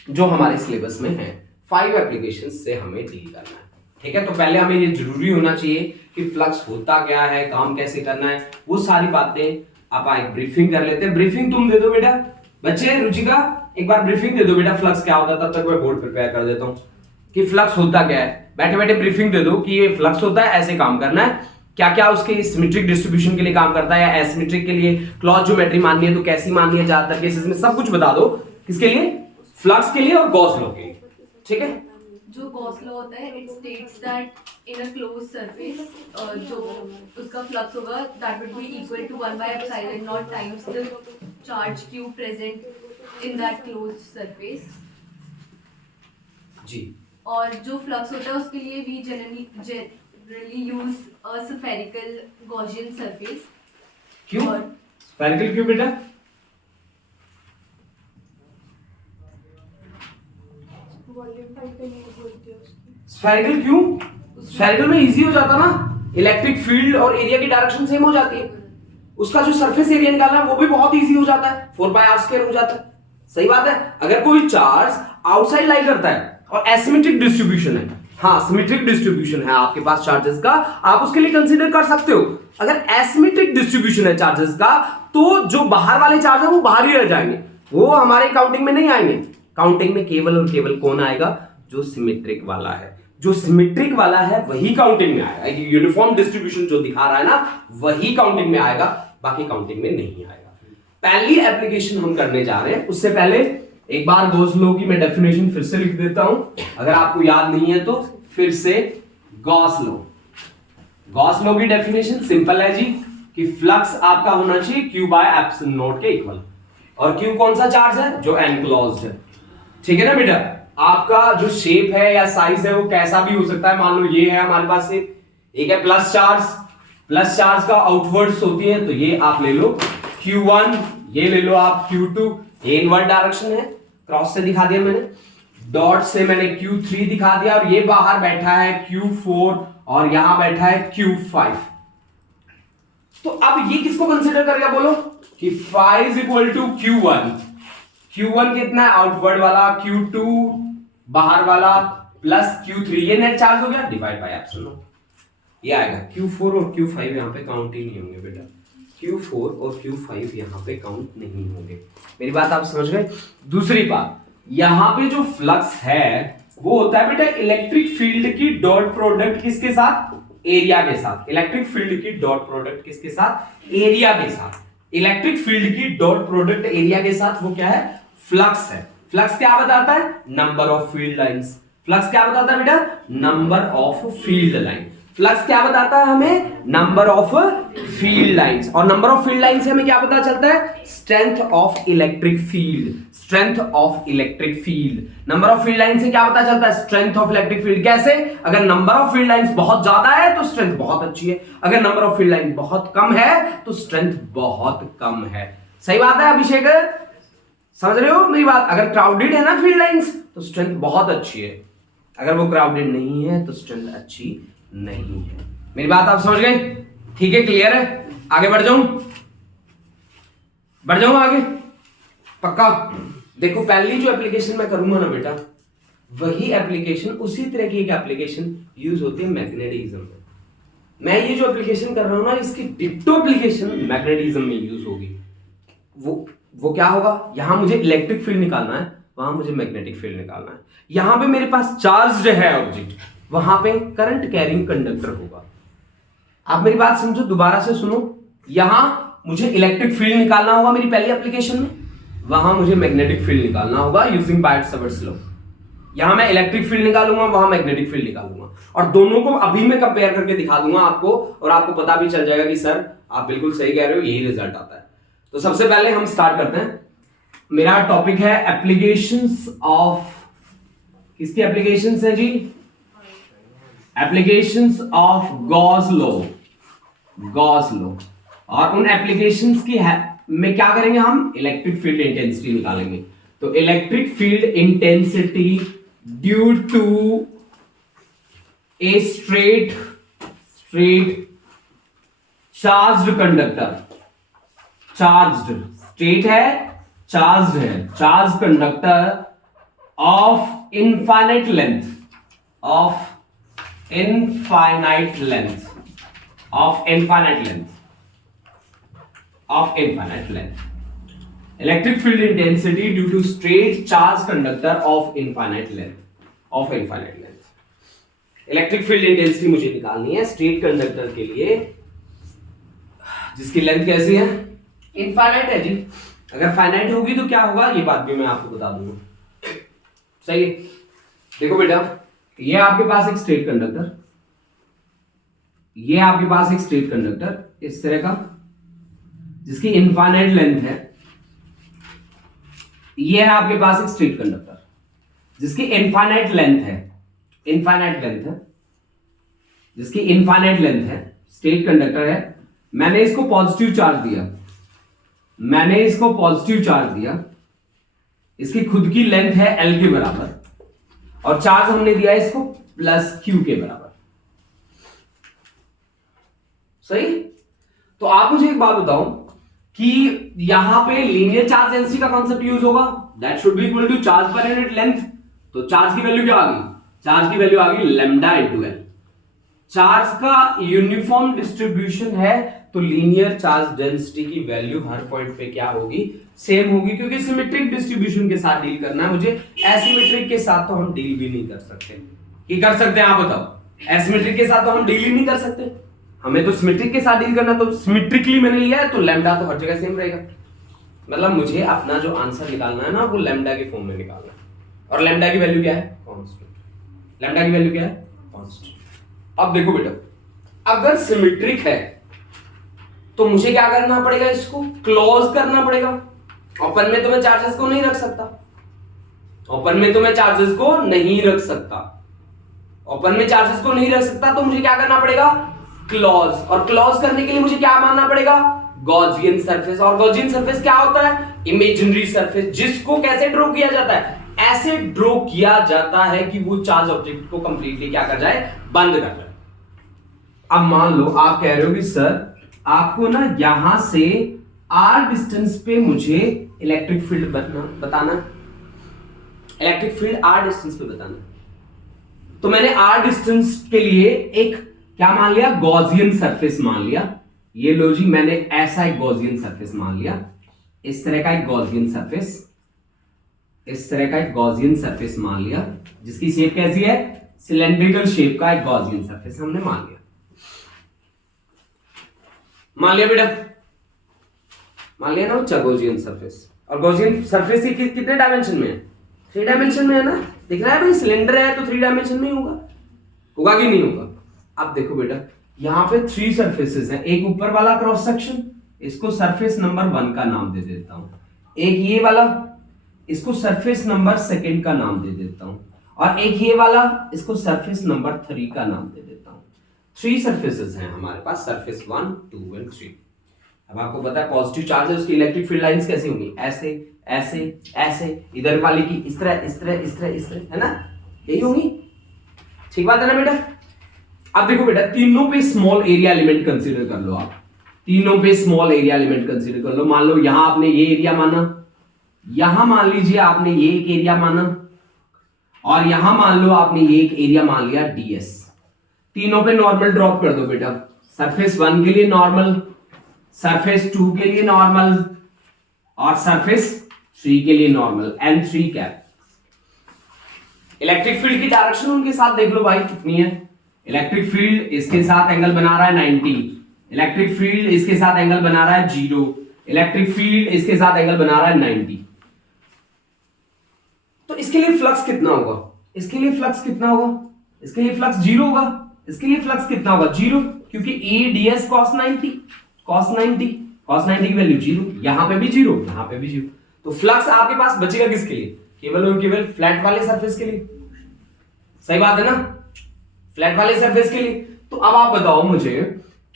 जो हमारे सिलेबस में है। 5 एप्लीकेशन से हमें डील करना है, ठीक है। तो पहले हमें ये जरूरी होना चाहिए कि फ्लक्स होता क्या है, काम कैसे करना है, वो सारी बातें आप एक ब्रीफिंग कर लेते हैं। ब्रीफिंग तुम दे दो बेटा, बच्चे रुचिका एक बार ब्रीफिंग दे दो बेटा, फ्लक्स क्या होता है, तब तक मैं बोर्ड प्रिपेयर कर देता हूं कि फ्लक्स होता क्या है। बैठे बैठे ब्रीफिंग दे दो कि ये फ्लक्स होता है, ऐसे काम करना है, क्या क्या उसके सिमेट्रिक डिस्ट्रीब्यूशन के लिए काम करता है या एसिमेट्रिक के लिए, क्लॉज ज्योमेट्री माननी है तो कैसी माननी है, ज्यादातर केसेस में सब कुछ बता दो। किसके लिए, फ्लक्स के लिए और गॉस लॉ के लिए, ठीक है। जो गॉस लॉ होता है it states that in a close surface जो उसका फ्लक्स होगा that would be equal to 1 by epsilon naught times the charge q present in that close surface जी। और जो फ्लक्स होता है उसके लिए we generally use a spherical Gaussian surface. क्यों स्फेरिकल क्यों बेटा, स्फेरिकल क्यों, स्फेरिकल में इजी हो जाता ना, इलेक्ट्रिक फील्ड और एरिया की डायरेक्शन सेम हो जाती है, उसका जो सरफेस एरिया निकालना है वो भी बहुत इजी हो जाता है, 4πr² हो जाता है। सही बात है। अगर कोई चार्ज आउटसाइड लाई करता है और एसिमेट्रिक डिस्ट्रीब्यूशन है, हाँ सिमेट्रिक डिस्ट्रीब्यूशन है आपके पास चार्जेस का, आप उसके लिए कंसीडर कर सकते हो। अगर एसिमेट्रिक डिस्ट्रीब्यूशन है चार्जेस का तो जो बाहर वाले चार्ज है वो बाहर ही रह जाएंगे, वो हमारे काउंटिंग में नहीं आएंगे। काउंटिंग में केवल और केवल कौन आएगा, जो सिमेट्रिक वाला है, जो सिमेट्रिक वाला है वही काउंटिंग में आएगा। यूनिफॉर्म डिस्ट्रीब्यूशन जो दिखा रहा है ना वही काउंटिंग में आएगा, बाकी काउंटिंग में नहीं आएगा। पहली एप्लीकेशन हम करने जा रहे हैं, उससे पहले एक बार गॉस लॉ की मैं डेफिनेशन फिर से लिख देता हूं, अगर आपको याद नहीं है तो फिर से। गॉस लॉ, गॉस लॉ की डेफिनेशन सिंपल है जी कि फ्लक्स आपका होना चाहिए q बाय एप्सिलॉन नॉट के इक्वल, और q कौन सा चार्ज है, जो एनक्लोज्ड है, ठीक है ना बेटा। आपका जो शेप है या साइज है वो कैसा भी हो सकता है, मान लो ये है हमारे पास से, एक है प्लस चार्ज, प्लस चार्ज का आउटवर्ड्स होती है, तो ये आप ले लो q1, ये ले लो आप q2, ये इनवर्ट डायरेक्शन है, क्रॉस से दिखा दिया मैंने, डॉट से मैंने q3 दिखा दिया, और ये बाहर बैठा है q4 और यहां बैठा है q5। तो अब ये किसको कंसीडर करेगा बोलो कि phi is equal to q1, q1 कितना है आउटवर्ड वाला, q2 बाहर वाला, प्लस q3, ये नेट चार्ज हो गया, डिवाइड बाय एप्सिलॉन, ये आएगा। q4 और q5 यहां पे काउंट ही नहीं होंगे बेटा, q4 और q5 यहां पे काउंट नहीं होंगे, मेरी बात आप समझ गए। दूसरी बात, यहां पे जो फ्लक्स है वो होता है बेटा इलेक्ट्रिक फील्ड की डॉट प्रोडक्ट किसके साथ, एरिया के साथ। इलेक्ट्रिक फील्ड की डॉट प्रोडक्ट किसके साथ, एरिया के साथ। इलेक्ट्रिक फील्ड की डॉट प्रोडक्ट एरिया के साथ वो क्या है, फ्लक्स है। फ्लक्स क्या बताता है, number of field lines. Flux क्या बताता है बेटा, number of field line. Flux क्या बताता है हमें, नंबर ऑफ फील्ड लाइंस। और नंबर ऑफ फील्ड लाइन से हमें क्या पता चलता है, strength of electric field, strength of electric field. Number of field line से क्या पता चलता है, स्ट्रेंथ ऑफ इलेक्ट्रिक फील्ड। कैसे, अगर नंबर ऑफ फील्ड लाइंस बहुत ज्यादा है तो स्ट्रेंथ बहुत अच्छी है, अगर नंबर ऑफ फील्ड लाइन बहुत कम है तो स्ट्रेंथ बहुत कम है। सही बात है अभिषेक, समझ रहे हो मेरी बात? अगर क्राउडेड है ना फील्ड लाइंस तो स्ट्रेंथ बहुत अच्छी है, अगर वो क्राउडेड नहीं है तो स्ट्रेंथ अच्छी नहीं है। मेरी बात आप समझ गए? ठीक है, क्लियर है? आगे बढ़ जाऊं आगे? पक्का? देखो पहली जो एप्लीकेशन मैं करूंगा ना बेटा, वही एप्लीकेशन उसी तरह की एक एप्लीकेशन यूज होती है मैग्नेटिज्म में। मैं ये जो एप्लीकेशन कर रहा हूं ना, इसकी डिट्टो एप्लीकेशन मैग्नेटिज्म में यूज होगी। वो क्या होगा, यहां मुझे इलेक्ट्रिक फील्ड निकालना है, वहां मुझे मैग्नेटिक फील्ड निकालना है। यहां पे मेरे पास चार्ज्ड है ऑब्जेक्ट, वहां पे करंट कैरिंग कंडक्टर होगा। आप मेरी बात समझो, दोबारा से सुनो। यहां मुझे इलेक्ट्रिक फील्ड निकालना होगा मेरी पहली एप्लीकेशन में, वहां मुझे मैग्नेटिक फील्ड निकालना होगा यूजिंग बायट-सावर्ट्स लॉ। यहां मैं इलेक्ट्रिक फील्ड निकालूंगा, वहां मैग्नेटिक फील्ड निकालूंगा, और दोनों को अभी मैं कंपेयर करके दिखा दूंगा आपको, और आपको पता भी चल जाएगा कि सर आप बिल्कुल सही कह रहे हो, यही रिजल्ट आता है। तो सबसे पहले हम स्टार्ट करते हैं। मेरा टॉपिक है एप्लीकेशंस ऑफ, किसकी एप्लीकेशंस है जी? Applications of Gauss law. और उन एप्लीकेशंस की में क्या करेंगे हम? इलेक्ट्रिक फील्ड इंटेंसिटी निकालेंगे। तो electric field intensity due to a straight charged conductor, charged state है, charge conductor of infinite length, electric field intensity due to straight charge conductor of infinite length. Electric field intensity मुझे निकालनी है straight conductor के लिए, जिसकी length कैसी है? Infinite है जी। अगर फाइनाइट होगी तो क्या होगा, ये बात भी मैं आपको बता दूंगा। सही है? देखो बेटा, ये आपके पास एक स्ट्रेट कंडक्टर, इस तरह का, जिसकी इनफाइनाइट लेंथ है। ये है आपके पास एक स्ट्रेट कंडक्टर जिसकी इनफाइनाइट लेंथ है, जिसकी इनफाइनाइट लेंथ है, स्ट्रेट कंडक्टर है। मैंने इसको पॉजिटिव चार्ज दिया, इसकी खुद की लेंथ है L के बराबर, और चार्ज हमने दिया इसको प्लस Q के बराबर। सही? तो आप मुझे एक बात बताओ कि यहां पे लीनियर चार्ज डेंसिटी का कॉन्सेप्ट यूज होगा, that should be equal to charge per unit length. तो चार्ज की वैल्यू क्या आ गई? चार्ज की वैल्यू आ गई लैम्डा इनटू L। चार्ज का यूनिफॉर्म डिस्ट्रीब्यूशन है, तो लीनियर चार्ज डेंसिटी की वैल्यू हर पॉइंट पे क्या होगी? सेम होगी, क्योंकि सिमेट्रिक डिस्ट्रीब्यूशन के साथ डील करना है मुझे। एसिमेट्रिक के साथ तो हम डील भी नहीं कर सकते। कि कर सकते हैं आप बताओ? एसिमेट्रिक के साथ तो हम डील ही नहीं कर सकते, हमें तो सिमेट्रिक के साथ डील करना। तो सिमेट्रिकली मैंने लिया है, तो लैम्डा तो हर जगह सेम रहेगा। मतलब मुझे अपना जो आंसर निकालना है ना, वो लैम्डा के फॉर्म में निकालना है, और लैम्डा की वैल्यू क्या है? कांस्टेंट। लैम्डा की वैल्यू क्या है? कांस्टेंट। अब देखो बेटा, अगर सिमेट्रिक है तो मुझे क्या करना पड़ेगा? इसको क्लोज करना पड़ेगा। ओपन में तो मैं चार्जेस को नहीं रख सकता, तो मुझे क्या करना पड़ेगा? क्लोज। और क्लोज करने के लिए मुझे क्या मानना पड़ेगा? Gaussian surface. और गॉसियन सरफेस क्या होता है? इमेजिनरी सरफेस, जिसको कैसे ड्रॉ किया जाता है? ऐसे ड्रॉ किया जाता है कि वो चार्ज ऑब्जेक्ट को कंप्लीटली क्या कर जाए? बंद कर जाए। अब मान लो आप कह रहे हो कि सर आपको ना यहां से r डिस्टेंस पे मुझे इलेक्ट्रिक फील्ड बताना, इलेक्ट्रिक फील्ड r डिस्टेंस पे बताना। तो मैंने r डिस्टेंस के लिए एक क्या मान लिया? गॉसियन सरफेस मान लिया। ये लो जी, मैंने ऐसा एक गॉसियन सरफेस मान लिया, इस तरह का एक गॉसियन सरफेस मान लिया, जिसकी शेप कैसी है? सिलेंड्रिकल शेप का एक गॉसियन सरफेस हमने मान लिया बेटा, मान लिया ना बच्चा, गॉसियन सरफेस। और गॉसियन सरफेस ही कितने डायमेंशन में है? 3 डायमेंशन में है ना। दिख रहा है भाई, सिलेंडर है तो 3 डायमेंशन में होगा कि नहीं होगा? अब देखो बेटा, यहां पे 3 सरफेसेस हैं। एक ऊपर वाला क्रॉस सेक्शन, इसको सरफेस नंबर 1 का नाम दे देता हूं। एक ये वाला, इसको सरफेस नंबर 2 का नाम दे देता हूं। और एक ये वाला, इसको सरफेस नंबर 3 का नाम दे देता हूं। 3 सरफेसेस हैं हमारे पास, सरफेस 1, 2 एंड 3। अब आपको पता है पॉजिटिव चार्ज है, उसकी इलेक्ट्रिक फील्ड लाइंस कैसी होंगी, ऐसे ऐसे ऐसे, इधर वाली की इस तरह इस तरह इस तरह इस तरह, है ना, यही होंगी। ठीक बात है ना बेटा। अब देखो बेटा, तीनों पे स्मॉल एरिया एलिमेंट कंसीडर कर लो आप, तीनों पे स्मॉल एरिया एलिमेंट कंसीडर कर लो। मान लो यहां आपने ये एरिया माना, यहां मान लीजिए आपने ये एक एरिया माना, और यहां मान लो आपने ये एक एरिया मान लिया ds। तीनों पे नॉर्मल ड्रॉप कर दो बेटा। सरफेस 1 के लिए नॉर्मल, सरफेस 2 के लिए नॉर्मल, और सरफेस 3 के लिए normal, n3 cap. Electric field की डायरेक्शन उनके साथ देख लो भाई कितनी है। इलेक्ट्रिक फील्ड इसके साथ एंगल बना रहा है 90, इलेक्ट्रिक फील्ड इसके साथ एंगल बना रहा है 0, इलेक्ट्रिक फील्ड इसके साथ एंगल बना रहा है 90। तो इसके लिए फ्लक्स कितना होगा, इसके लिए फ्लक्स कितना होगा, इसके लिए फ्लक्स 0 होगा, इसके लिए फ्लक्स कितना होगा 0, क्योंकि A ds cos 90, cos 90 की वैल्यू 0, यहां पे भी 0, यहां पे भी 0। तो फ्लक्स आपके पास बचेगा किसके लिए, केवल और केवल फ्लैट वाले सरफेस के लिए। सही बात है ना, फ्लैट वाले सरफेस के लिए। तो अब आप बताओ मुझे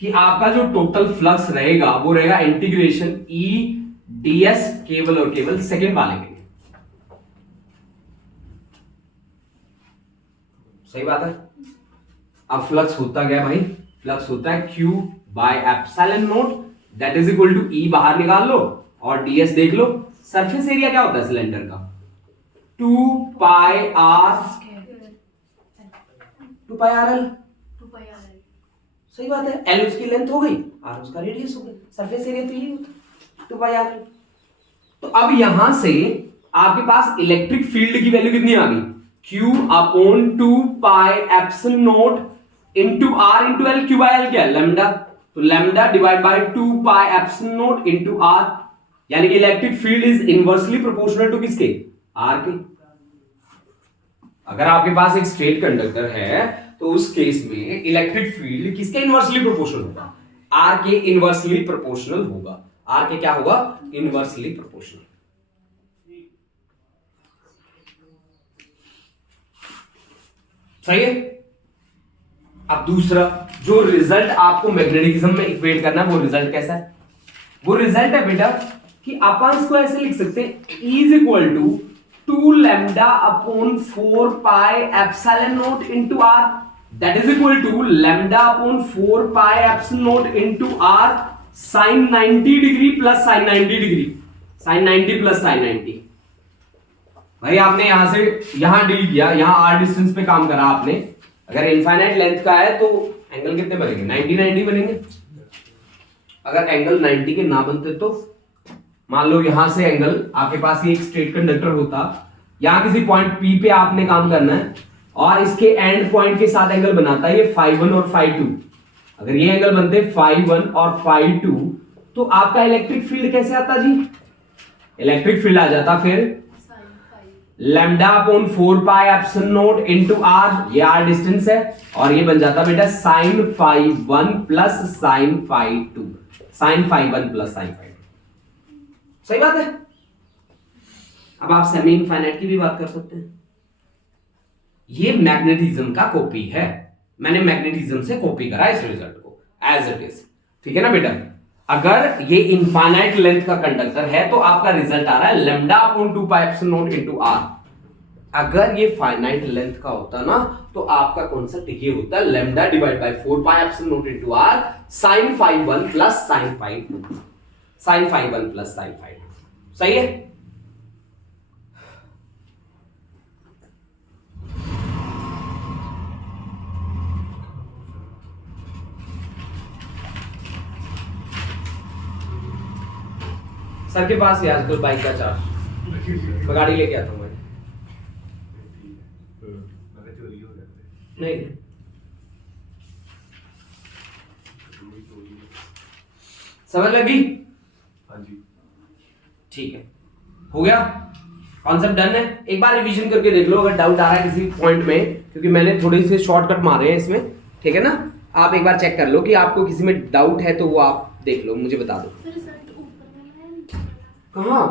कि आपका जो टोटल फ्लक्स रहेगा वो रहेगा इंटीग्रेशन E ds केवल और केवल सेकंड वाले के लिए। सही बात है। अब फ्लक्स होता क्या भाई, फ्लक्स होता है Q by epsilon naught, that is equal to E बाहर निकाल लो और ds देख लो। सरफेस एरिया क्या होता है सिलेंडर का, 2 पाई RL। सही बात है, L उसकी लेंथ हो गई, R उसका रेडियस हो गया, सरफेस एरिया तो यही होता है 2 पाई RL। तो अब यहां से आपके पास इलेक्ट्रिक फील्ड की वैल्यू कितनी आ गई, Q upon 2 pi epsilon naught into R into L। Q by L क्या है, लैम्डा, तो lambda divide by 2 pi epsilon naught into R, यानी कि electric field is inversely proportional to किसके, R के। अगर आपके पास एक स्ट्रेट कंडक्टर है तो उस केस में इलेक्ट्रिक फील्ड किसके इनवर्सली प्रोपोर्शनल होगा, R के इनवर्सली प्रोपोर्शनल होगा। R के क्या होगा, इनवर्सली प्रोपोर्शनल। सही है। अब दूसरा जो रिजल्ट आपको मैग्नेटिज्म में इक्वेट करना है, वो रिजल्ट कैसा है, वो रिजल्ट है बेटा कि अपन इसको ऐसे लिख सकते हैं, E is equal to 2 lambda upon 4 pi epsilon not into R, that is equal to lambda upon 4 pi epsilon not into R sin 90 degree plus sin 90 degree, sin 90 plus sin 90। भाई आपने यहां से यहां डील किया, यहां R distance पे काम करा आपने। अगर इनफाइनाइट लेंथ का है तो एंगल कितने बनेंगे, 90 बनेंगे। अगर एंगल 90 के ना बनते तो मान लो यहां से एंगल, आपके पास ये एक स्ट्रेट कंडक्टर होता, यहां किसी पॉइंट P पे आपने काम करना है और इसके एंड पॉइंट के साथ एंगल बनाता है ये φ1 और φ2। अगर ये एंगल बनते φ1 और φ2 तो आपका इलेक्ट्रिक फील्ड कैसे आता जी, इलेक्ट्रिक फील्ड आ जाता फिर lambda upon 4 pi epsilon not into R, ये R डिस्टेंस है, और ये बन जाता बेटा sin φ1 plus sin φ2, sin φ1 plus sin φ2। सही बात है। अब आप सेमी इनफाइनाइट की भी बात कर सकते हैं। ये मैग्नेटिज्म का कॉपी है, मैंने मैग्नेटिज्म से कॉपी करा इस रिजल्ट को एज इट इज। ठीक है ना बेटा। अगर ये इनफाइनाइट लेंथ का कंडक्टर है तो आपका रिजल्ट आ रहा है lambda upon 2 pi epsilon not into R। अगर ये फाइनाइट लेंथ का होता ना तो आपका कॉन्सेप्ट ये होता है lambda divide by 4 pi epsilon not into R sin φ1 plus sin φ2, sin φ1 plus sin φ2। सही है। सर के पास ही आजकल बाइक का चार्ज, मैं गाड़ी लेके आता हूँ। नहीं समझ लगी, हाँ जी ठीक है, हो गया, कॉन्सेप्ट डन है। एक बार रिवीजन करके देख लो अगर डाउट आ रहा है किसी पॉइंट में, क्योंकि मैंने थोड़े से शॉर्टकट मारे हैं इसमें। ठीक है ना, आप एक बार चेक कर लो कि आपको किसी में डाउट है तो वो आप देख लो, मुझे बता दो। कहाँ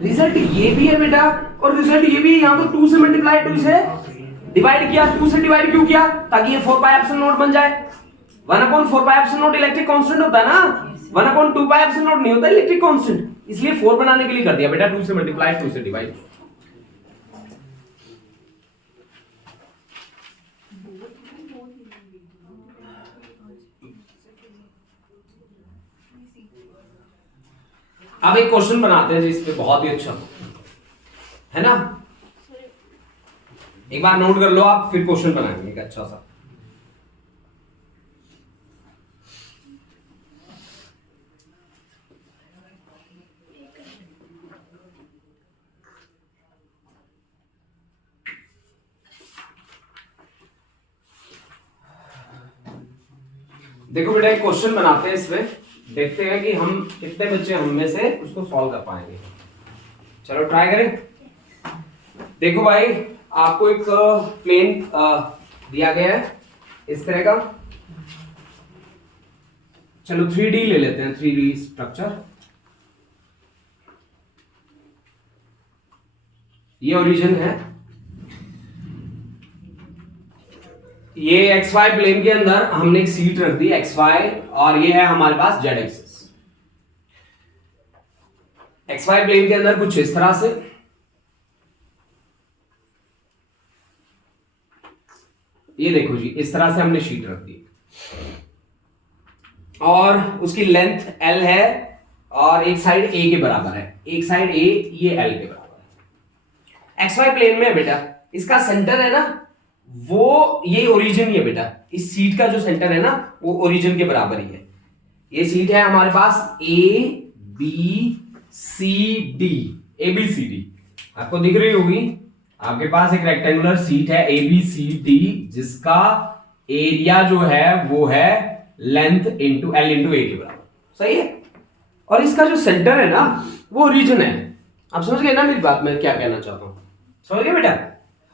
रिजल्ट ये भी है बेटा और रिजल्ट ये भी है, यहाँ तो 2 से मल्टीप्लाई 2 से डिवाइड किया, 2 से डिवाइड क्यों किया, ताकि ये 4 पाई एप्सिलॉन नॉट बन जाए। 1/4 pi epsilon not electric constant होता है ना, 1/2 पाई एप्सिलॉन नॉट नहीं होता इलेक्ट्रिक कांस्टेंट, इसलिए 4 बनाने के लिए कर दिया बेटा, 2 से मल्टीप्लाई 2 से डिवाइड। अब एक क्वेश्चन बनाते हैं जिस पे बहुत ही अच्छा है ना, एक बार नोट कर लो आप, फिर क्वेश्चन बनाएंगे एक अच्छा सा। देखो बेटा एक क्वेश्चन बनाते हैं, इसमें देखते हैं कि हम कितने बच्चे हम में से उसको सॉल्व कर पाएंगे। चलो ट्राई करें। देखो भाई आपको एक प्लेन दिया गया है इस तरह का, चलो 3D ले लेते हैं, 3D स्ट्रक्चर। ये ओरिजिन है, ये XY प्लेन के अंदर हमने एक सीट रख दी XY, और ये है हमारे पास Z एक्सिस। XY प्लेन के अंदर कुछ इस तरह से, ये देखो जी इस तरह से हमने शीट रख दी, और उसकी लेंथ L है, और एक साइड A के बराबर है, एक साइड A ये L के बराबर है। XY प्लेन में बेटा इसका सेंटर है ना, वो ये ओरिजिन ही है बेटा, इस सीट का जो सेंटर है ना वो ओरिजिन के बराबर ही है। ये सीट है हमारे पास ABCD, आपको दिख रही होगी, आपके पास एक रेक्टेंगुलर सीट है ABCD, जिसका एरिया जो है वो है length into L into A के बराबर, सही है। और इसका जो सेंटर है ना वो ओरिजिन है। आप समझ गए ना मेरी बात, मैं क्या कहना चाहता हूं, समझ गए बेटा।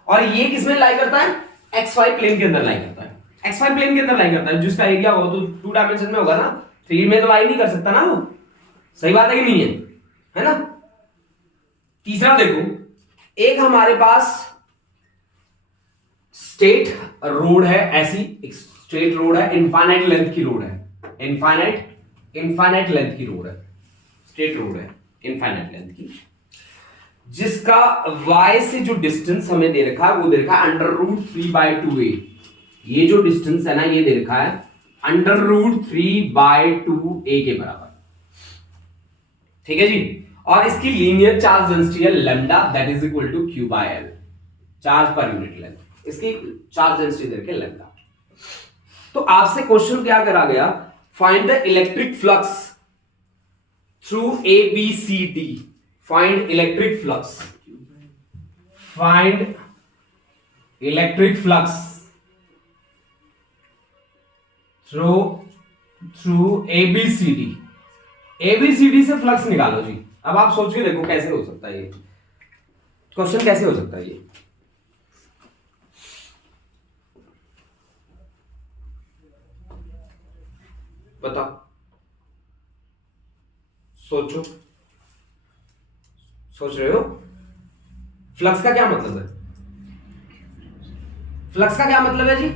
और ये किसमें लाई करता है, XY प्लेन के अंदर लाई करता है, XY प्लेन के अंदर लाई करता है, जिसका एरिया हो तो 2 डायमेंशन में होगा ना, 3 में तो लाई नहीं कर सकता ना वो, सही बात है कि नहीं है ना। तीसरा देखो, एक हमारे पास स्ट्रेट रोड है, ऐसी एक स्ट्रेट रोड है, इनफाइनाइट लेंथ की रोड है, इनफाइनाइट लेंथ की रोड है, स्ट्रेट रोड है इनफाइनाइट लेंथ की, जिसका y से जो डिस्टेंस हमें दे रखा है वो दे रखा है √3/2a। ये जो डिस्टेंस है ना ये दे रखा है √3/2a के बराबर, ठीक है जी। और इसकी लीनियर चार्ज डेंसिटी है lambda, that is equal to Q/L, charge per unit length, इसकी चार्ज डेंसिटी दे रखी है लैम्डा। तो आपसे क्वेश्चन क्या करा गया, find the electric flux through ABCD, find electric flux through ABCD से फ्लक्स निकालो जी। अब आप सोच के देखो कैसे हो सकता है ये क्वेश्चन, कैसे हो सकता है ये, बताओ, सोचो, सोच रहे हो। फ्लक्स का क्या मतलब है, फ्लक्स का क्या मतलब है जी,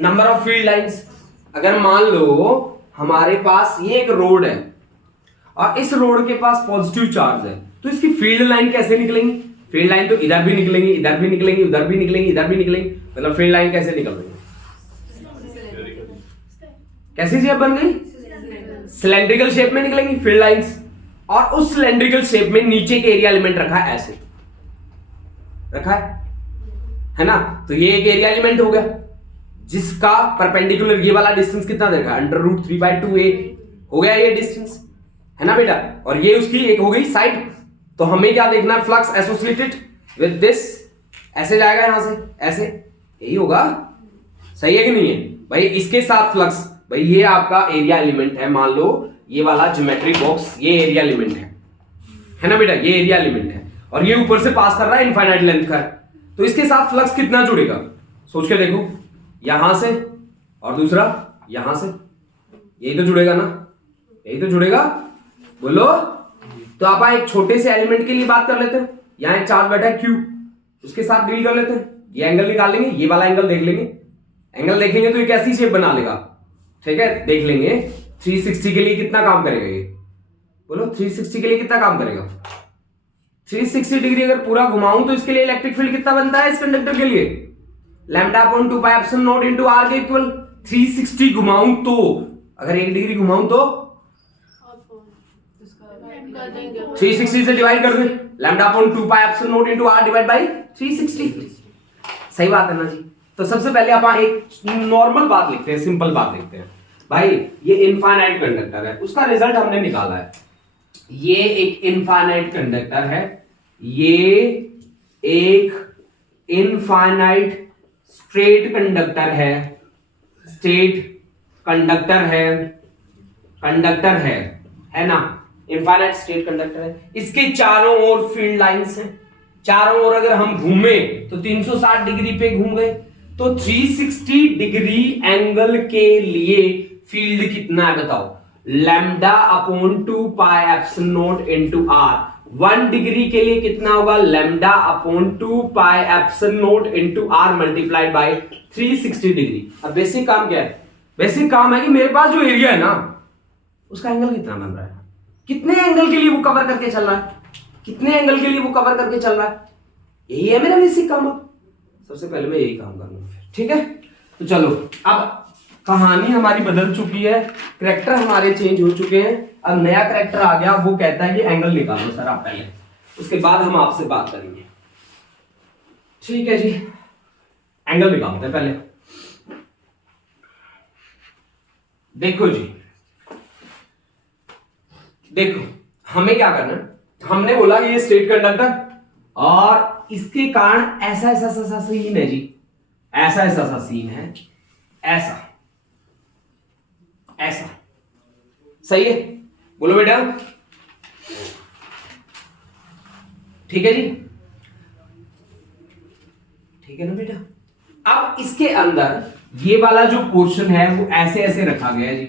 नंबर ऑफ फील्ड लाइंस। अगर मान लो हमारे पास ये एक रोड है और इस रोड के पास पॉजिटिव चार्ज है, तो इसकी फील्ड लाइन कैसे निकलेंगी, फील्ड लाइन तो इधर भी निकलेंगी, इधर भी निकलेंगी, उधर भी निकलेंगी, इधर भी निकलेंगी, मतलब फील्ड लाइन कैसे निकल रही है, कैसी शेप बन गई, सिलेंड्रिकल शेप में निकलेंगी फील्ड लाइंस। और उस सिलेंड्रिकल शेप में नीचे के एरिया एलिमेंट रखा है, ऐसे रखा है ना, तो ये एक एरिया एलिमेंट हो गया जिसका परपेंडिकुलर ये वाला डिस्टेंस कितना देखा है √3/2a हो गया ये डिस्टेंस, है ना बेटा। और ये उसकी एक हो गई साइड, तो हमें क्या देखना है, फ्लक्स एसोसिएटेड विद दिस, ऐसे जाएगा यहां से ऐसे, यही होगा, सही है कि नहीं है भाई। इसके साथ फ्लक्स, भाई ये आपका एरिया एलिमेंट है, मान लो ये वाला ज्योमेट्रिक बॉक्स ये एरिया एलिमेंट है ना बेटा, ये एरिया एलिमेंट है, और ये ऊपर से पास कर रहा है इनफाइनाइट लेंथ का, तो इसके साथ फ्लक्स कितना जुड़ेगा, सोच के देखो, यहां से और दूसरा यहां से, यही तो जुड़ेगा ना, यही तो जुड़ेगा, बोलो। तो आप एक छोटे से एलिमेंट के लिए बात कर लेते हैं, यहां एक चार्ज बैठा है Q, उसके साथ डील कर लेते हैं, ये एंगल निकाल लेंगे, ये वाला एंगल देख लेंगे, एंगल देखेंगे तो ये कैसी शेप बना लेगा, ठीक है, देख लेंगे। 360 के लिए कितना काम करेगा ये? बोलो 360 के लिए कितना काम करेगा? 360 डिग्री अगर पूरा घुमाऊं तो इसके लिए इलेक्ट्रिक फील्ड कितना बनता है इस कंडक्टर के लिए? Lambda upon 2 pi epsilon not into R के इक्वल 360 घुमाऊं तो, अगर 1 डिग्री घुमाऊं तो 360 से डिवाइड कर दे, lambda upon 2 pi epsilon not into r divide by 360। सही बात है ना जी? तो सबसे पहले अपन एक नॉर्मल बात लिखते हैं, सिंपल बात लिखते हैं। भाई ये इनफाइनाइट कंडक्टर है, उसका रिजल्ट हमने निकाला है। ये एक इनफाइनाइट कंडक्टर है, ये एक इनफाइनाइट स्ट्रेट कंडक्टर है, स्ट्रेट कंडक्टर है ना, इनफाइनाइट स्ट्रेट कंडक्टर है। इसके चारों ओर फील्ड लाइंस हैं, चारों ओर अगर हम घूमे तो 360 डिग्री पे घूम गए, तो 360 डिग्री एंगल के लिए फील्ड कितना है बताओ? Lambda upon 2 pi epsilon not into R. 1 degree के लिए कितना होगा? Lambda upon 2 pi epsilon not into R multiplied by 360 degree. अब बेसिक काम क्या है? बेसिक काम है कि मेरे पास जो एरिया है ना उसका एंगल कितना बन रहा है, कितने एंगल के लिए वो कवर करके चल रहा है, कितने एंगल के लिए वो कवर करके चल रहा है, यही है मेरा बेसिक काम। अब सबसे पहले मैं यही काम करूंगा फिर, ठीक है? तो चलो, अब कहानी हमारी बदल चुकी है, करैक्टर हमारे चेंज हो चुके हैं, अब नया करैक्टर आ गया, वो कहता है कि एंगल निकालो सर आप पहले, उसके बाद हम आपसे बात करेंगे। ठीक है जी, एंगल निकालते हैं पहले। देखो जी, देखो हमें क्या करना है, हमने बोला कि ये स्ट्रेट कंडक्टर और इसके कारण ऐसा ऐसा सा सीन है जी, ऐसा ऐसा सा सीन है, ऐसा ऐसा, सही है? बोलो बेटा, ठीक है जी, ठीक है ना बेटा? अब इसके अंदर ये वाला जो पोर्शन है वो ऐसे ऐसे रखा गया है जी,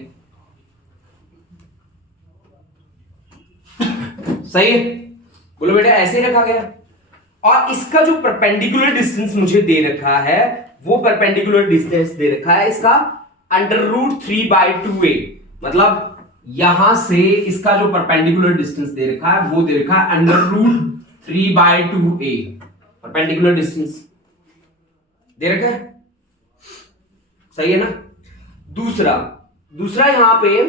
सही है? बोलो बेटा, ऐसे रखा गया, और इसका जो परपेंडिकुलर डिस्टेंस मुझे दे रखा है वो परपेंडिकुलर डिस्टेंस दे रखा है इसका √3/2a, मतलब यहां से इसका जो परपेंडिकुलर डिस्टेंस दे रखा है वो दे रखा है √3/2a, परपेंडिकुलर डिस्टेंस दे रखा है, सही है ना? दूसरा यहां पे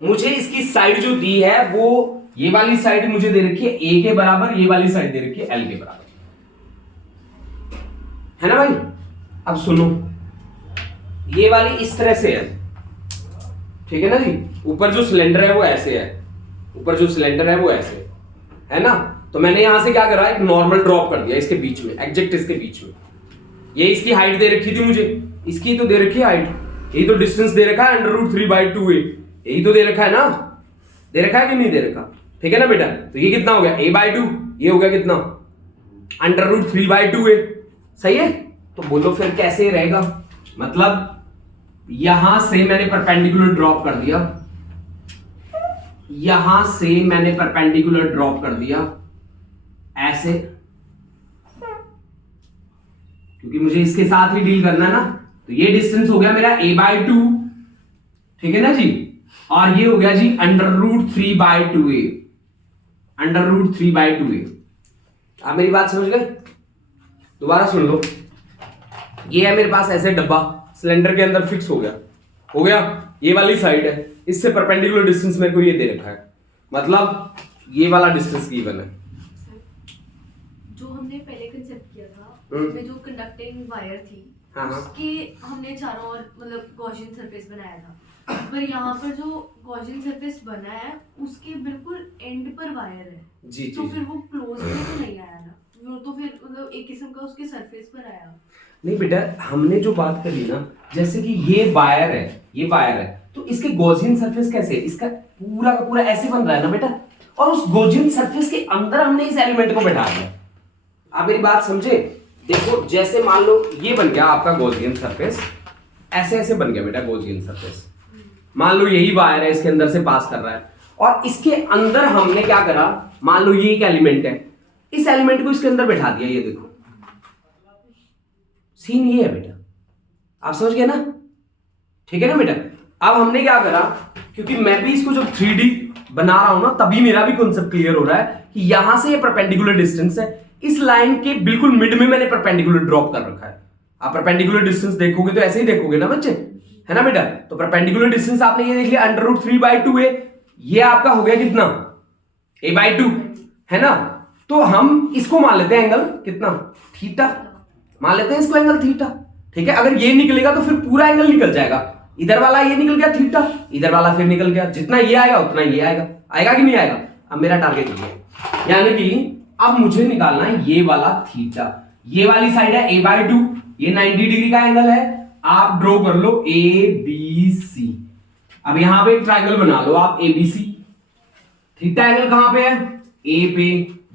मुझे इसकी साइड जो दी है वो ये वाली साइड मुझे दे रखी है a के बराबर, ये वाली साइड दे रखी है l के बराबर, है ना भाई? अब सुनो, ये वाली इस तरह से है, ठीक है ना जी? ऊपर जो सिलेंडर है वो ऐसे है, ऊपर जो सिलेंडर है वो ऐसे है ना? तो मैंने यहां से क्या करा, एक नॉर्मल ड्रॉप कर दिया इसके बीच में, एग्जैक्ट इसके बीच में। ये इसकी हाइट दे रखी थी मुझे, इसकी तो दे रखी है हाइट, यही तो डिस्टेंस दे रखा है √3/2a, यही तो दे रखा है ना? दे रखा है कि नहीं दे रखा? ठीक है ना बेटा? तो ये कितना हो गया? a/2, ये हो गया कितना? √3/2a, सही है? तो बोलो फिर कैसे रहेगा? मतलब यहां से मैंने परपेंडिकुलर ड्रॉप कर दिया, यहां से मैंने परपेंडिकुलर ड्रॉप कर दिया ऐसे, क्योंकि मुझे इसके साथ ही डील करना है ना। तो ये डिस्टेंस हो गया मेरा a/2, ठीक है ना जी? और ये हो गया जी √3/2a, √3/2a। आप मेरी बात समझ गए? दोबारा सुन लो, ये है मेरे पास ऐसे डब्बा, सिलेंडर के अंदर फिक्स हो गया, ये वाली साइड है, इससे परपेंडिकुलर डिस्टेंस मेरे को ये दे रखा है, मतलब ये वाला डिस्टेंस गिवन है। जो हमने पहले कंसेप्ट किया था उसमें जो कंडक्टिंग वायर थी, उसके हमने चारों ओर मतलब गॉसियन सरफेस बनाया था, पर यहाँ पर जो गॉसियन सरफेस बना है उसके बिल्कुल एंड पर वायर है जी, तो फिर वो क्लोज में तो नहीं आया ना, वो तो फिर मतलब एक किस्म का उसके सरफेस पर आया। नहीं बेटा, हमने जो बात करी ना, जैसे कि ये वायर है, तो इसके गॉसियन सरफेस कैसे है? इसका पूरा का पूरा ऐसे बन रहा है ना बेटा, और उस गॉसियन सरफेस के अंदर हमने इस एलिमेंट को बैठा दिया। आप मेरी बात समझे? देखो, जैसे मान लो ये बन गया आपका गॉसियन सरफेस, ऐसे ऐसे बन गया बेटा गॉसियन सरफेस। मान लो यही वायर है, इसके अंदर से पास कर रहा है, और इसके अंदर हमने क्या करा, मान लो ये एक एलिमेंट है, इस एलिमेंट को इसके अंदर बैठा दिया। ये देखो सीन ये है बेटा, आप समझ गए ना? ठीक है ना बेटा? अब हमने क्या करा क्योंकि मैं भी इसको जब 3D बना रहा हूं ना तभी मेरा भी कॉन्सेप्ट क्लियर हो रहा है कि यहां से ये परपेंडिकुलर डिस्टेंस है, इस लाइन के बिल्कुल मिड में मैंने परपेंडिकुलर ड्रॉप कर रखा है। आप परपेंडिकुलर डिस्टेंस देखोगे तो ऐसे ही देखोगे ना बच्चे, है ना बेटा। तो परपेंडिकुलर डिस्टेंस आपने ये देख लिया √3/2 है, ये आपका हो गया कितना a/2, है ना। तो हम इसको मान लेते हैं एंगल कितना थीटा, मान लेते हैं इसको एंगल थीटा, ठीक है। अगर ये निकलेगा तो फिर पूरा एंगल निकल जाएगा, इधर वाला ये निकल गया थीटा, इधर वाला फिर निकल गया, जितना ये आएगा उतना ये आएगा, आएगा कि नहीं आएगा। अब मेरा टारगेट ये है, यानी कि अब मुझे निकालना है ये वाला थीटा, ये वाली साइड है a/2, ये 90 डिग्री का एंगल है, आप ड्रॉ कर लो ABC। अब यहां पे एक ट्रायंगल बना लो आप ABC, थीटा एंगल कहां पे है A पे,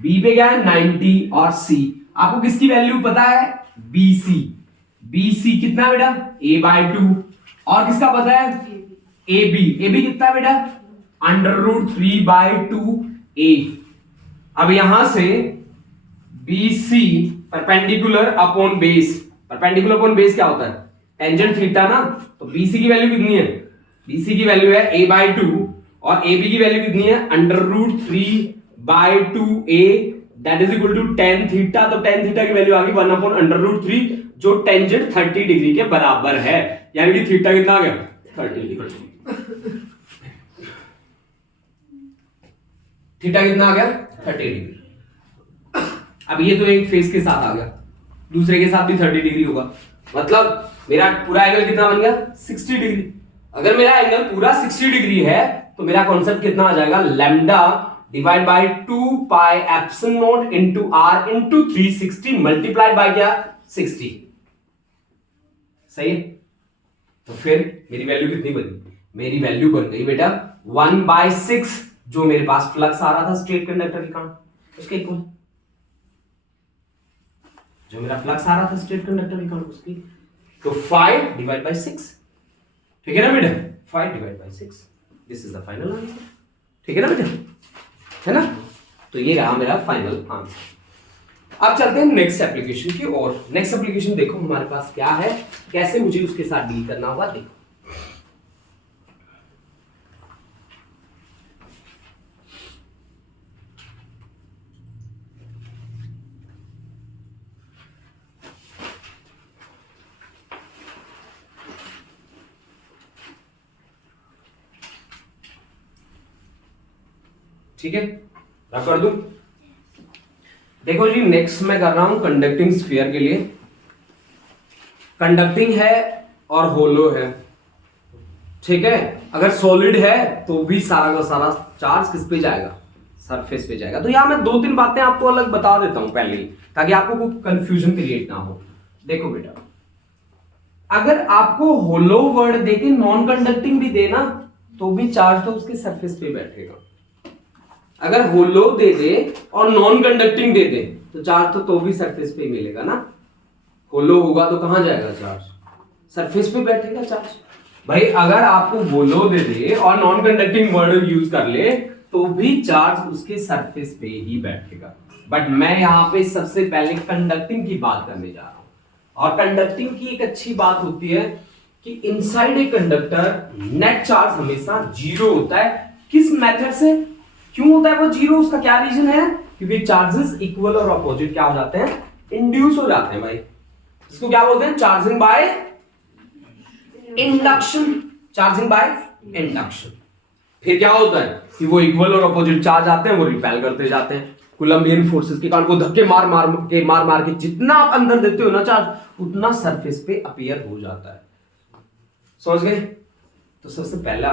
B पे क्या है 90 और C आपको किसकी वैल्यू पता है BC कितना बेटा a/2 और किसका पता है AB कितना बेटा √3/2a। अब यहां से BC perpendicular upon base, perpendicular upon base क्या होता है टेंजेंट थीटा ना, तो BC की वैल्यू कितनी है, BC की वैल्यू है a/2 और AB की वैल्यू कितनी है √3/2a that is equal to tan theta. तो tan थीटा की वैल्यू आ गई 1/√3 जो टेंजेंट 30 डिग्री के बराबर है, यानी कि थीटा कितना आ गया 30 डिग्री। थीटा कितना आ गया 30 डिग्री। अब ये तो एक फेस के साथ आ गया, दूसरे के साथ भी 30 डिग्री होगा, मतलब मेरा पूरा एंगल कितना बन गया 60 डिग्री। अगर मेरा एंगल पूरा 60 डिग्री है तो मेरा कॉन्सेप्ट कितना आ जाएगा lambda divide by 2 pi epsilon not into r into 360 multiplied by क्या 60। सही है, तो फिर मेरी वैल्यू कितनी बनी, मेरी वैल्यू बन गई बेटा 1/6 जो मेरे पास फ्लक्स आ रहा था स्ट्रेट कंडक्टर के कारण उसके इक्वल, जो मेरा फ्लक्स आ रहा था स्ट्रेट कंडक्टर के कारण उसकी, तो 5/6 ठीक है ना बेटा 5/6 this is the final answer, ठीक है ना बेटा, है ना। तो ये रहा मेरा फाइनल आंसर। अब चलते हैं नेक्स्ट एप्लीकेशन की ओर। नेक्स्ट एप्लीकेशन देखो हमारे पास क्या है, कैसे मुझे उसके साथ डील करना होगा देखो। ठीक है रख कर दूं। देखो जी नेक्स्ट मैं कर रहा हूं कंडक्टिंग स्फीयर के लिए, कंडक्टिंग है और होलो है, ठीक है। अगर सॉलिड है तो भी सारा का सारा चार्ज किस पे जाएगा सरफेस पे जाएगा। तो यहां मैं 2-3 बातें आपको अलग बता देता हूं पहले ही, ताकि आपको कोई कंफ्यूजन क्रिएट ना हो। देखो बेटा अगर आपको होलो वर्ड देके नॉन कंडक्टिंग भी देना तो भी चार्ज तो उसके सरफेस पे बैठेगा, अगर होलो दे दे और नॉन कंडक्टिंग दे दे तो चार्ज तो भी सरफेस पे ही मिलेगा ना। होलो होगा तो कहां जाएगा चार्ज सरफेस पे बैठेगा चार्ज। भाई अगर आपको होलो दे दे और नॉन कंडक्टिंग वर्ड यूज कर ले तो भी चार्ज उसके सरफेस पे ही बैठेगा। बट मैं यहां पे सबसे पहले कंडक्टिंग की बात करने जा रहा हूं, और कंडक्टिंग की एक अच्छी बात होती है कि inside a conductor net charge हमेशा 0 होता है। किस मेथड से क्यों होता है वो 0, उसका क्या रीजन है, क्योंकि चार्जेस इक्वल और अपोजिट क्या हो जाते हैं इंड्यूस हो जाते हैं भाई। इसको क्या बोलते हैं charging by induction, charging by induction. फिर क्या होता है कि वो इक्वल और अपोजिट चार्ज आते हैं वो रिपेल करते जाते हैं कूलम्बियन फोर्सेस के कारण। वो धक्के मार मार के जितना आप अंदर देते हो ना चार्ज उतना सरफेस पे अपीयर हो जाता है। समझ गए। तो सबसे पहला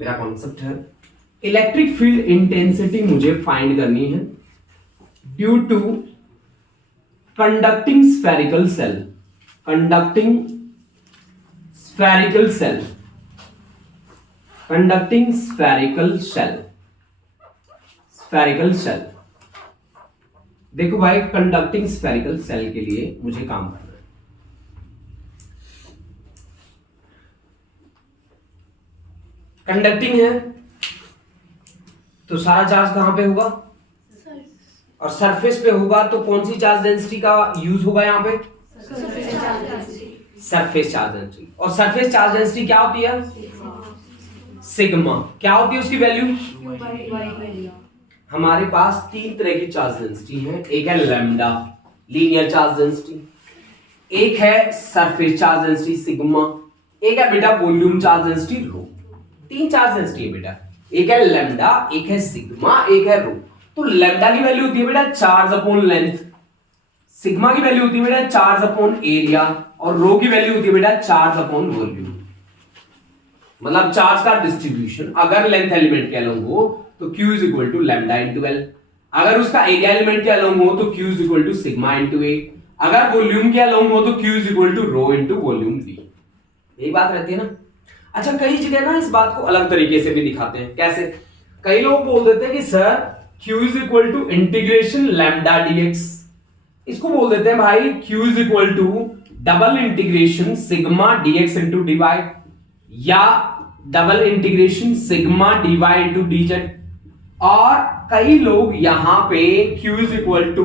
मेरा कॉन्सेप्ट है इलेक्ट्रिक फील्ड इंटेंसिटी मुझे फाइंड करनी है due to conducting spherical shell, conducting spherical shell, conducting spherical shell, spherical shell. देखो भाई कंडक्टिंग स्फेरिकल सेल के लिए मुझे काम करना है। कंडक्टिंग है तो सारा चार्ज कहां पे होगा और सरफेस पे होगा, तो कौन सी चार्ज डेंसिटी का यूज होगा यहां पे सरफेस चार्ज डेंसिटी। और सरफेस चार्ज डेंसिटी क्या होती है सिग्मा। क्या होती है उसकी वैल्यू? Q by area. हमारे पास तीन तरह की चार्ज डेंसिटी है, एक है लैम्डा लीनियर चार्ज डेंसिटी, एक है सरफेस चार्ज डेंसिटी सिग्मा, एक है बेटा वॉल्यूम चार्ज डेंसिटी रो। तीन चार्ज डेंसिटी है बेटा, एक है लैम्डा, एक है सिग्मा, एक है रो। तो लैम्डा की वैल्यू होती है बेटा चार्ज अपॉन लेंथ, सिग्मा की वैल्यू होती है बेटा चार्ज अपॉन एरिया, और रो की वैल्यू होती है बेटा चार्ज अपॉन वॉल्यूम। मतलब चार्ज का डिस्ट्रीब्यूशन अगर लेंथ एलिमेंट के अलोंग हो तो Q is equal to lambda into l, अगर उसका एरिया एलिमेंट के अलोंग हो तो Q is equal to sigma into a, अगर वॉल्यूम के अलोंग हो तो Q is equal to rho into volume v. यही बात रहती है ना। अच्छा कई जगह ना इस बात को अलग तरीके से भी दिखाते हैं। कैसे? कई लोग बोल देते हैं कि sir Q is equal to integration lambda dx, इसको बोल देते हैं भाई Q is equal to double integration sigma dx into dy, या double integration sigma dy into dz. और कई लोग यहां पे Q is equal to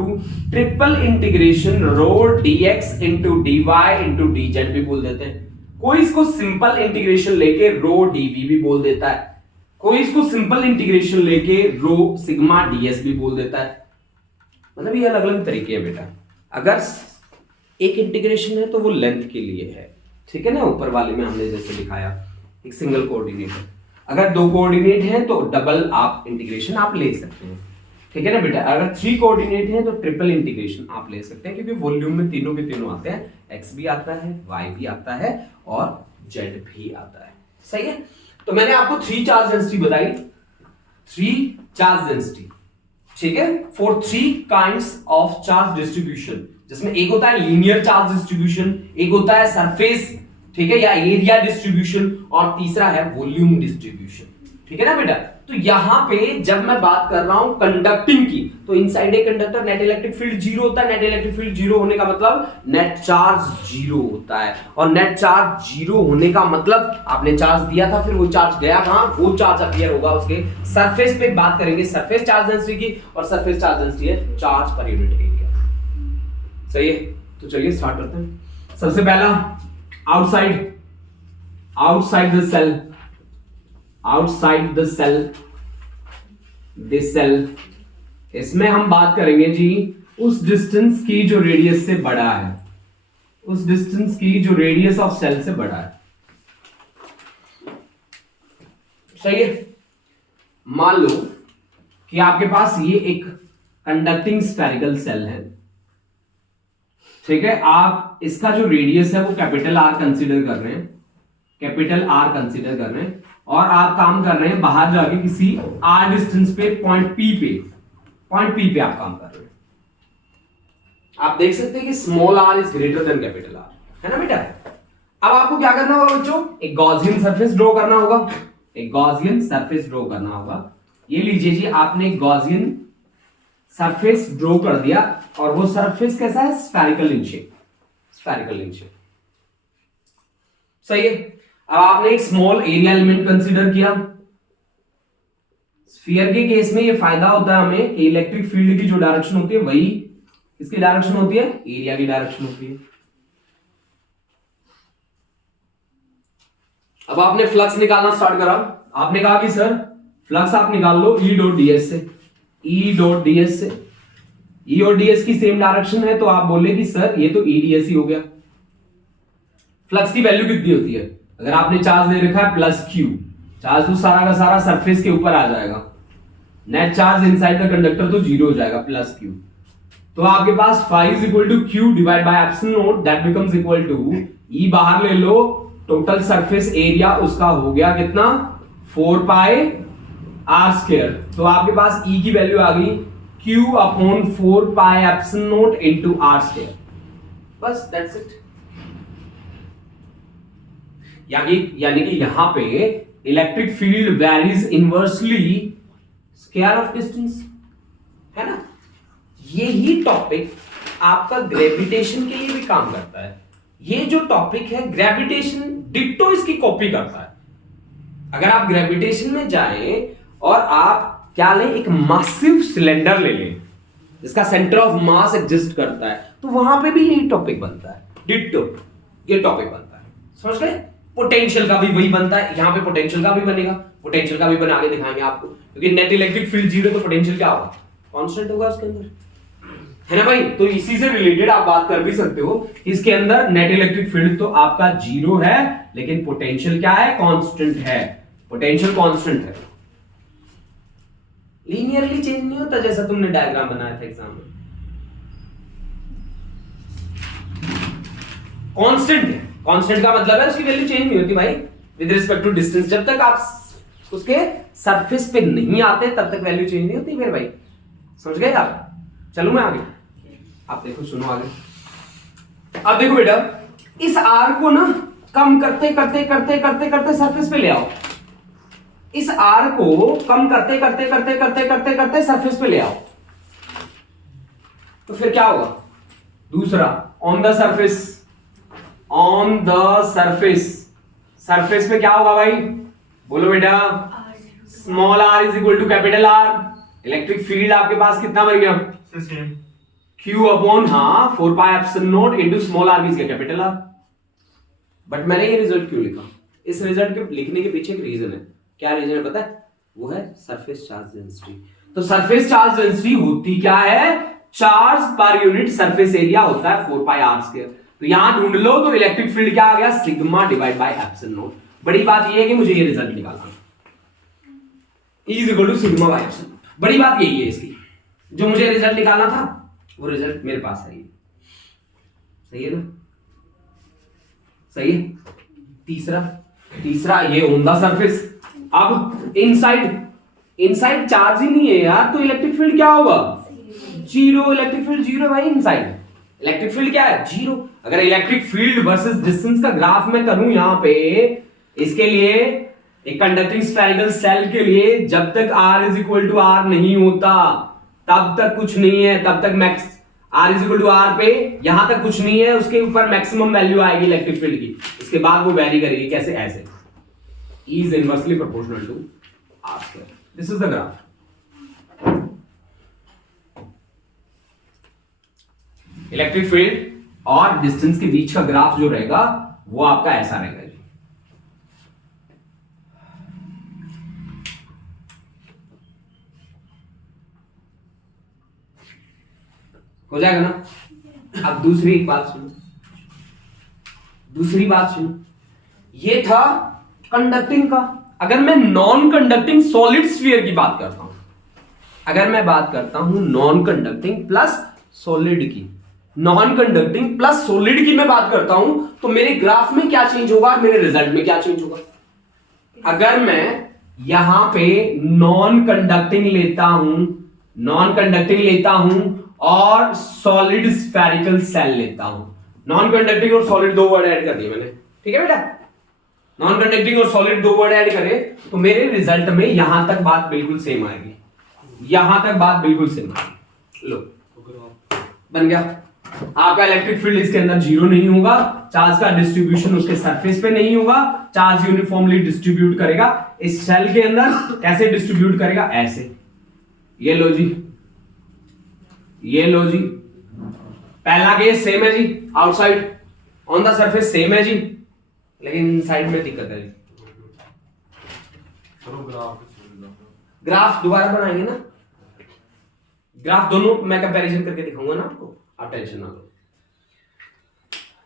triple integration rho dx into dy into dz भी बोल देते हैं। कोई इसको सिंपल इंटीग्रेशन लेके रो डीवी भी बोल देता है, कोई इसको सिंपल इंटीग्रेशन लेके रो सिग्मा डीएस भी बोल देता है। मतलब ये अलग अलग तरीके हैं बेटा। अगर एक इंटीग्रेशन है तो वो लेंथ के लिए है, ठीक है ना, ऊपर वाले में हमने जैसे दिखाया एक सिंगल कोऑर्डिनेट है। अगर दो कोऑर्डिनेट हैं तो डबल आप इंटीग्रेशन आप ले सकते हैं, ठीक है ना बेटा। अगर थ्री कोऑर्डिनेट हैं तो ट्रिपल इंटीग्रेशन आप ले सकते हैं, क्योंकि वॉल्यूम में तीनों के तीनों आते हैं, एक्स भी आता है, वाई भी आता है और जेड भी आता है। सही है। तो मैंने आपको थ्री चार्ज डेंसिटी बताई, थ्री चार्ज डेंसिटी, ठीक है, for three kinds of charge distribution, जिसमें एक होता है लीनियर चार्ज डिस्ट्रीब्यूशन, एक होता है सरफेस, ठीक है, या एरिया डिस्ट्रीब्यूशन, और तीसरा है वॉल्यूम डिस्ट्रीब्यूशन, ठीक है ना बेटा। तो यहां पे जब मैं बात कर रहा हूं कंडक्टिंग की, तो inside a conductor net electric field zero होता है। नेट इलेक्ट्रिक फील्ड जीरो होने का मतलब नेट चार्ज जीरो होता है, और नेट चार्ज जीरो होने का मतलब आपने चार्ज दिया था, फिर वो चार्ज गया कहां, वो चार्ज अपीयर होगा उसके सरफेस पे। बात करेंगे सरफेस चार्ज डेंसिटी की, और सरफेस चार्ज डेंसिटी है चार्ज पर यूनिट एरिया। सही है। तो चलिए स्टार्ट करते हैं। सबसे पहला outside the cell, outside the cell, this cell, इसमें हम बात करेंगे जी उस डिस्टेंस की जो रेडियस से बड़ा है, उस डिस्टेंस की जो रेडियस ऑफ सेल से बड़ा है। सही है। मान लो कि आपके पास ये एक कंडक्टिंग स्फेरिकल सेल है, ठीक है। आप इसका जो रेडियस है वो कैपिटल आर कंसीडर कर रहे हैं, कैपिटल आर कंसीडर कर रहे हैं, और आप काम कर रहे हैं बाहर जाके किसी आर डिस्टेंस पे, पॉइंट पी पे आप काम कर रहे हैं। आप देख सकते हैं कि small R is greater than capital R, है ना बेटा। अब आपको क्या करना होगा बच्चों, एक गॉसियन सरफेस ड्रॉ करना होगा, एक गॉसियन सरफेस ड्रॉ करना होगा। ये लीजिए जी, आपने गॉसियन सरफेस ड्रॉ कर दिया, और वो सरफेस कैसा है, spherical in shape, spherical in shape. सही है। अब आपने एक स्मॉल एरिया एलिमेंट कंसीडर किया। स्फीयर के केस में ये फायदा होता है हमें कि इलेक्ट्रिक फील्ड की जो डायरेक्शन होती है वही किसकी डायरेक्शन होती है, एरिया की डायरेक्शन होती है। अब आपने फ्लक्स निकालना स्टार्ट करा। आपने कहा कि सर फ्लक्स आप निकाल लो ई डॉट डीएस से, ई डॉट डीएस से। ई और डीएस की सेम डायरेक्शन है, तो आप बोले कि सर ये तो ई डीएस ही हो गया। फ्लक्स की वैल्यू कितनी होती है, अगर आपने चार्ज दे रखा है प्लस क्यू, चार्ज तो सारा का सारा सरफेस के ऊपर आ जाएगा, net charge inside the conductor तो जीरो हो जाएगा, प्लस क्यू। तो आपके पास phi is equal to q divide by epsilon naught, that becomes equal to e बाहर ले लो, टोटल सरफेस एरिया उसका हो गया कितना, 4 पाई आर स्क्वायर। तो आपके पास ई की वैल्यू आ गई Q upon 4 pi epsilon not into R square. बस दैट्स इट। यानी कि यहां पे electric field varies inversely square of distance, है ना। यही टॉपिक आपका ग्रेविटेशन के लिए भी काम करता है। ये जो टॉपिक है ग्रेविटेशन डिट्टो इसकी कॉपी करता है। अगर आप ग्रेविटेशन में जाएं और आप क्या लें, एक मासिव सिलेंडर ले लें जिसका सेंटर ऑफ मास एग्जिस्ट करता है, तो वहां पे भी यही टॉपिक बनता है, डिट्टो ये टॉपिक बनता है। समझ गए। पोटेंशियल का भी वही बनता है, यहां पे पोटेंशियल का भी बनेगा, पोटेंशियल का भी बना के दिखाएंगे आपको, क्योंकि नेट इलेक्ट्रिक फील्ड जीरो तो पोटेंशियल क्या होगा, कांस्टेंट होगा उसके अंदर, है ना भाई। तो इसी से रिलेटेड आप बात कर भी सकते हो, इसके अंदर नेट इलेक्ट्रिक फील्ड तो आपका जीरो है, लेकिन पोटेंशियल क्या है, कांस्टेंट है, पोटेंशियल कांस्टेंट है, लीनियरली चेंज नहीं होता जैसा तुमने डायग्राम बनाया था एग्जाम में, कांस्टेंट है। कांस्टेंट का मतलब है उसकी वैल्यू चेंज नहीं होती भाई विद रिस्पेक्ट टू डिस्टेंस, जब तक आप उसके सरफेस पे नहीं आते तब तक वैल्यू चेंज नहीं होती मेरे भाई, समझ गए आप। चलो मैं आगे, आप देखो सुनो आगे। अब देखो बेटा, इस आर को ना कम करते करते करते करते करते सरफेस पे ले आओ, इस आर को कम करते करते करते करते करते करते सरफेस पे ले आओ, तो फिर क्या होगा, दूसरा on the surface, on the surface, surface पे क्या होगा भाई, बोलो बेटा, small R is equal to capital R, electric field आपके पास कितना बन गया, same Q upon 4 pi epsilon not into small R भी कैपिटल आर। बट मैंने ये रिजल्ट क्यों लिखा, इस रिजल्ट के लिखने के पीछे एक रीजन है, क्या रीजन है पता है, वो है सरफेस चार्ज डेंसिटी। तो सरफेस चार्ज डेंसिटी होती क्या है, charge per unit surface area होता है 4 पाई आर स्क्वायर। तो यहां ढूंढ लो तो इलेक्ट्रिक फील्ड क्या आ गया, sigma divide by epsilon naught. बड़ी बात ये है कि मुझे ये रिजल्ट निकालना, E is equal to sigma by epsilon naught, बड़ी बात यही है इसकी, जो मुझे रिजल्ट निकालना था वो रिजल्ट मेरे पास है, सही है ना, सही है। तीसरा ये ऑन द सरफेस, अब इनसाइड चार्ज ही नहीं है यार, तो इलेक्ट्रिक फील्ड क्या होगा, जीरो, इलेक्ट्रिक फील्ड जीरो भाई, इनसाइड इलेक्ट्रिक फील्ड क्या है, जीरो। अगर इलेक्ट्रिक फील्ड वर्सेस डिस्टेंस का ग्राफ मैं करूं यहां पे, इसके लिए एक कंडक्टिंग स्फेरिकल सेल के लिए जब तक R is equal to R नहीं होता तब तक कुछ नहीं है, तब तक max R is equal to R पे यहां तक कुछ नहीं है, उसके ऊपर मैक्सिमम वैल्यू आएगी इलेक्ट्रिक फील्ड की, इसके बाद वो वैरी करेगी, कैसे, ऐसे E is inversely proportional to R square. This is the graph. Electric field और डिस्टेंस के बीच का ग्राफ जो रहेगा वो आपका ऐसा रहेगा जी। हो जाएगा ना। अब दूसरी बात सुनो, ये था कंडक्टिंग का। अगर मैं नॉन कंडक्टिंग सॉलिड स्फीयर की बात करता हूं, अगर मैं बात करता हूं नॉन कंडक्टिंग प्लस सॉलिड की, नॉन कंडक्टिंग प्लस सॉलिड की मैं बात करता हूं, तो मेरे ग्राफ में क्या चेंज होगा और मेरे रिजल्ट में क्या चेंज होगा। अगर मैं यहां पे नॉन कंडक्टिंग लेता हूं और सॉलिड स्फेरिकल सेल लेता हूं, नॉन कंडक्टिंग और सॉलिड दो वर्ड ऐड कर दिए मैंने, ठीक है बेटा, नॉन कंडक्टिंग और सॉलिड दो वर्ड ऐड करें तो मेरे रिजल्ट में यहां तक बात बिल्कुल सेम आएगी, यहां तक बात बिल्कुल सेम आएगी। लो बन गया, आपका इलेक्ट्रिक फील्ड इसके अंदर जीरो नहीं होगा, चार्ज का डिस्ट्रीब्यूशन उसके सरफेस पे नहीं होगा, चार्ज यूनिफॉर्मली डिस्ट्रीब्यूट करेगा इस सेल के अंदर, कैसे डिस्ट्रीब्यूट करेगा, ऐसे, ये लो जी, पहला केस सेम है जी, outside on the surface same है जी, लेकिन इनसाइड में दिक्कत है जी। ग्राफ दोबारा बनाएंगे ना, ग्राफ दोनों मैं कंपैरिजन करके दिखाऊंगा ना आपको, आप टेंशन ना लो।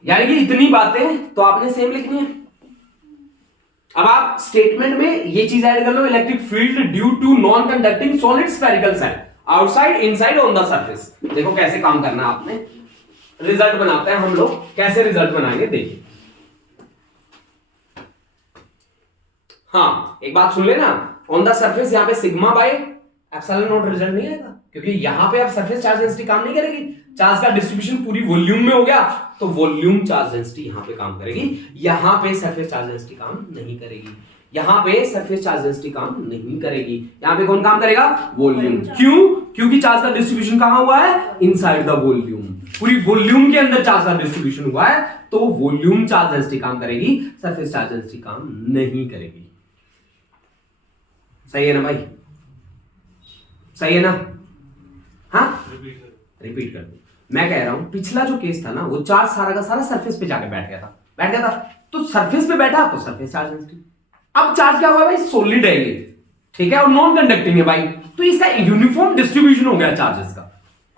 यानी कि इतनी बातें तो आपने सेम लिखनी है। अब आप स्टेटमेंट में ये चीज ऐड कर लो, electric field due to non conducting solid spherical shell outside inside on the surface. देखो कैसे काम करना है आपने, रिजल्ट बनाते हैं हम लोग, कैसे रिजल्ट बनाएंगे देखिए। हाँ एक बात सुन लेना, ऑन द सरफेस यहां पे sigma by epsilon not result नहीं आएगा, क्योंकि यहां पे अब सरफेस चार्ज डेंसिटी काम नहीं करेगी, चार्ज का डिस्ट्रीब्यूशन पूरी वॉल्यूम में हो गया, तो वॉल्यूम चार्ज डेंसिटी यहां पे काम करेगी, यहां पे सरफेस चार्ज डेंसिटी काम नहीं करेगी, यहां पे सरफेस चार्ज डेंसिटी काम नहीं करेगी, यहां पे कौन काम करेगा, वॉल्यूम। क्यों, क्योंकि चार्ज का डिस्ट्रीब्यूशन कहां हुआ है, इनसाइड द वॉल्यूम, पूरी वॉल्यूम के अंदर चार्ज का डिस्ट्रीब्यूशन हुआ है, तो वॉल्यूम चार्ज डेंसिटी काम करेगी, सरफेस चार्ज डेंसिटी काम नहीं करेगी। सही है ना भाई, सही है ना। हाँ रिपीट कर दो, मैं कह रहा हूं पिछला जो केस था ना, वो चार्ज सारा का सारा सरफेस पे जाके बैठ गया था, तो सरफेस पे बैठा तो सरफेस चार्ज डेंसिटी। अब चार्ज क्या हुआ भाई, सॉलिड है ये, ठीक है, और नॉन कंडक्टिंग है भाई, तो इसका यूनिफॉर्म डिस्ट्रीब्यूशन हो गया चार्जेस का।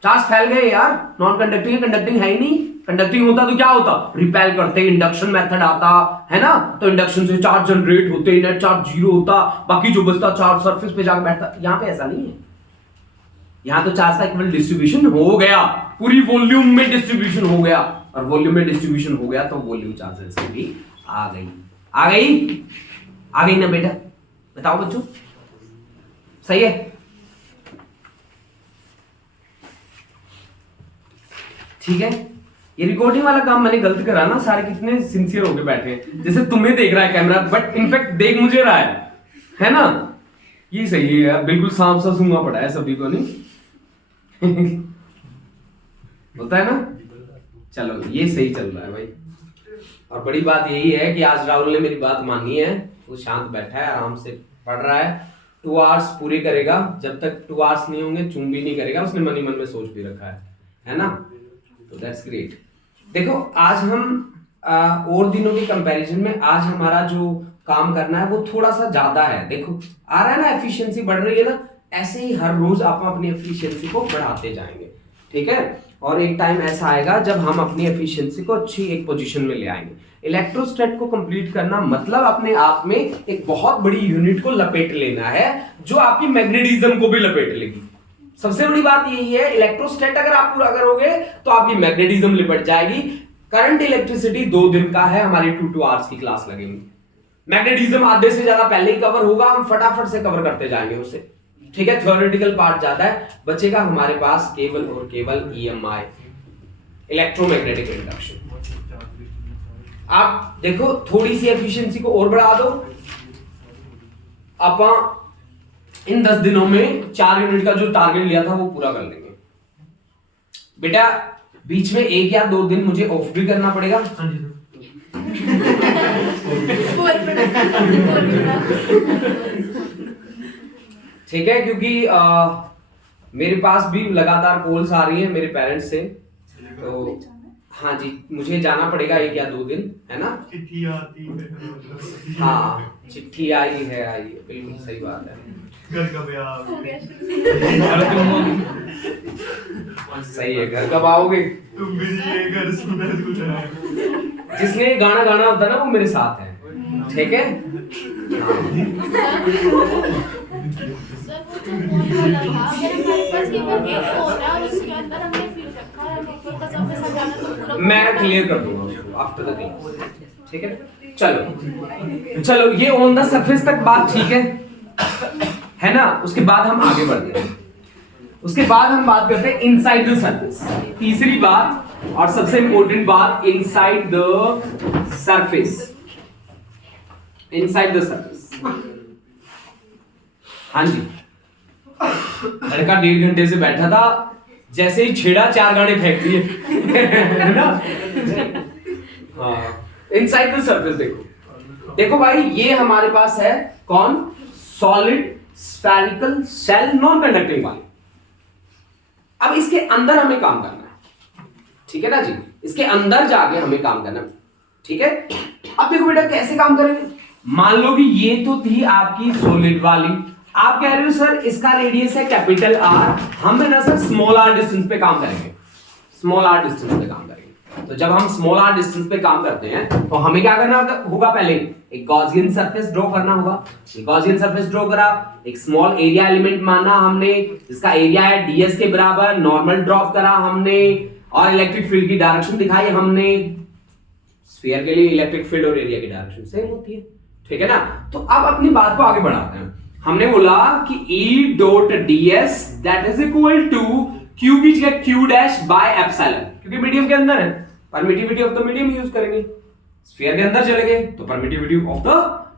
चार्ज फैल गए यार, नॉन कंडक्टिंग है, कंडक्टिंग है ही नहीं। कंडक्टिंग होता तो क्या होता, रिपेल करते, इंडक्शन मेथड आता है ना, तो इंडक्शन से चार्ज जनरेट होते, नेट चार्ज 0 होता, बाकी जो बचता चार्ज सरफेस पे जाकर बैठता। यहां पे ऐसा नहीं है, यहां तो चार्ज का इक्वल डिस्ट्रीब्यूशन हो गया, पूरी वॉल्यूम में डिस्ट्रीब्यूशन हो गया, और वॉल्यूम में डिस्ट्रीब्यूशन हो गया तो वॉल्यूम चार्जेस भी आ गई। आ गई, आ गई ना बेटा, बताओ बच्चों, सही है? ठीक है, ये रिकॉर्डिंग वाला काम मैंने गलत करा ना, सारे कितने सिंसियर होके बैठे हैं, जैसे तुम्हें देख रहा है कैमरा, बट इनफैक्ट देख मुझे रहा है ना, ये सही है यार, बिल्कुल सांप सा सूंघा पड़ा है सभी को, नहीं होता है ना। चलो ये सही चल रहा है भाई, और बड़ी बात यही है कि आज राहुल ने मेरी बात मानी है, वो शांत बैठा है, आराम से पढ़ रहा है, 2 आवर्स पूरे करेगा, जब तक 2 आवर्स नहीं होंगे चुम भी नहीं करेगा, उसने मन ही मन में सोच भी रखा है ना, तो दैट्स ग्रेट। देखो आज हम और दिनों के कंपैरिजन में आज हमारा जो काम करना है वो थोड़ा सा ज्यादा है। देखो आ रहा है ना, एफिशिएंसी बढ़ रही है ना, ऐसे ही हर रोज आप अपनी एफिशिएंसी को बढ़ाते जाएंगे, ठीक है, और एक टाइम ऐसा आएगा जब हम अपनी एफिशिएंसी को अच्छी एक पोजीशन में ले आएंगे। इलेक्ट्रोस्टैट को कंप्लीट करना मतलब अपने आप में एक बहुत बड़ी यूनिट को लपेट लेना है, जो आपकी मैग्नेटिज्म को भी लपेट लेगी। सबसे बड़ी बात यही है, इलेक्ट्रोस्टैट अगर आप पूरा करोगे तो आपकी मैग्नेटिज्म लिपट जाएगी। करंट इलेक्ट्रिसिटी 2 दिन का है, हमारी 2 आवर्स की क्लास लगेगी। मैग्नेटिज्म आधे से ज्यादा पहले ही कवर होगा, हम फटाफट से कवर करते जाएंगे उसे, ठीक है। थ्योरेटिकल पार्ट ज्यादा है, बचेगा हमारे पास केवल और केवल EMI, इलेक्ट्रोमैग्नेटिक इंडक्शन। आप देखो थोड़ी सी एफिशिएंसी को और बढ़ा दो, आप इन 10 दिनों में 4 यूनिट का जो टारगेट लिया था वो पूरा कर लेंगे। बेटा बीच में 1 या 2 दिन मुझे ऑफ भी करना पड़ेगा, ठीक है, क्योंकि मेरे पास भी लगातार कॉल्स आ रही है मेरे पेरेंट्स से, तो हाँ जी मुझे जाना पड़ेगा 1 या 2 दिन, है ना। चिट्ठी आती है, हाँ चिट्ठी आई है, बिल्कुल सही बात है। घर का ब्याह हो गया सही है, घर कब आओगे? तुम भी ये घर सुना सुना जिसने गाना गाना होता है ना वो मेरे साथ है, ठीक है। सर वो जो फोन वाला था, अगर हमारे पास केवल एक फोन है और उसके अंदर हमने फिर रखा है, नेटवर्क का सब में जाना तो पूरा मैं क्लियर कर दूंगा उसको आफ्टर द क्लास, ठीक है। चलो ये ऑन द सरफेस तक बात ठीक है ना। उसके बाद हम आगे बढ़ते हैं, उसके बाद हम बात करते हैं इनसाइड द सरफेस। तीसरी बात और सबसे इंपॉर्टेंट बात, inside the surface, inside the surface. हाँ जी, लड़का 1.5 घंटे से बैठा था, जैसे ही छेड़ा 4 गाने फेंक दिए है ना। हाँ इनसाइड द सरफेस देखो, देखो भाई ये हमारे पास है कौन, solid spherical cell non conducting वाली। अब इसके अंदर हमें काम करना है, ठीक है ना जी, इसके अंदर जाके हमें काम करना है, ठीक है। अब देखो बेटा कैसे काम करेंगे, मान लो कि ये तो थी आपकी सॉलिड वाली, आप कह रहे हो सर इसका रेडियस है कैपिटल R, हम है ना सर स्मॉल r डिस्टेंस पे काम करेंगे, स्मॉल r डिस्टेंस पे काम करेंगे। तो जब हम स्मॉल r डिस्टेंस पे काम करते हैं तो हमें क्या करना होगा, पहले एक गॉसियन सरफेस ड्रॉ करना होगा। गॉसियन सरफेस ड्रॉ करा, एक स्मॉल एरिया एलिमेंट माना हमने, जिसका एरिया है ds के बराबर, नॉर्मल ड्रॉप करा हमने, और इलेक्ट्रिक फील्ड की डायरेक्शन दिखाई हमने। स्फीयर के लिए इलेक्ट्रिक फील्ड और एरिया की डायरेक्शन सेम होती है, ठीक है ना। तो अब अपनी बात को आगे बढ़ाते हैं। हमने बोला कि E dot ds that is equal to q की जगह q डैश बाय एप्सिलॉन, क्योंकि मीडियम के अंदर है, permittivity of the medium use करेंगे। स्फीयर के अंदर चले गए तो permittivity of the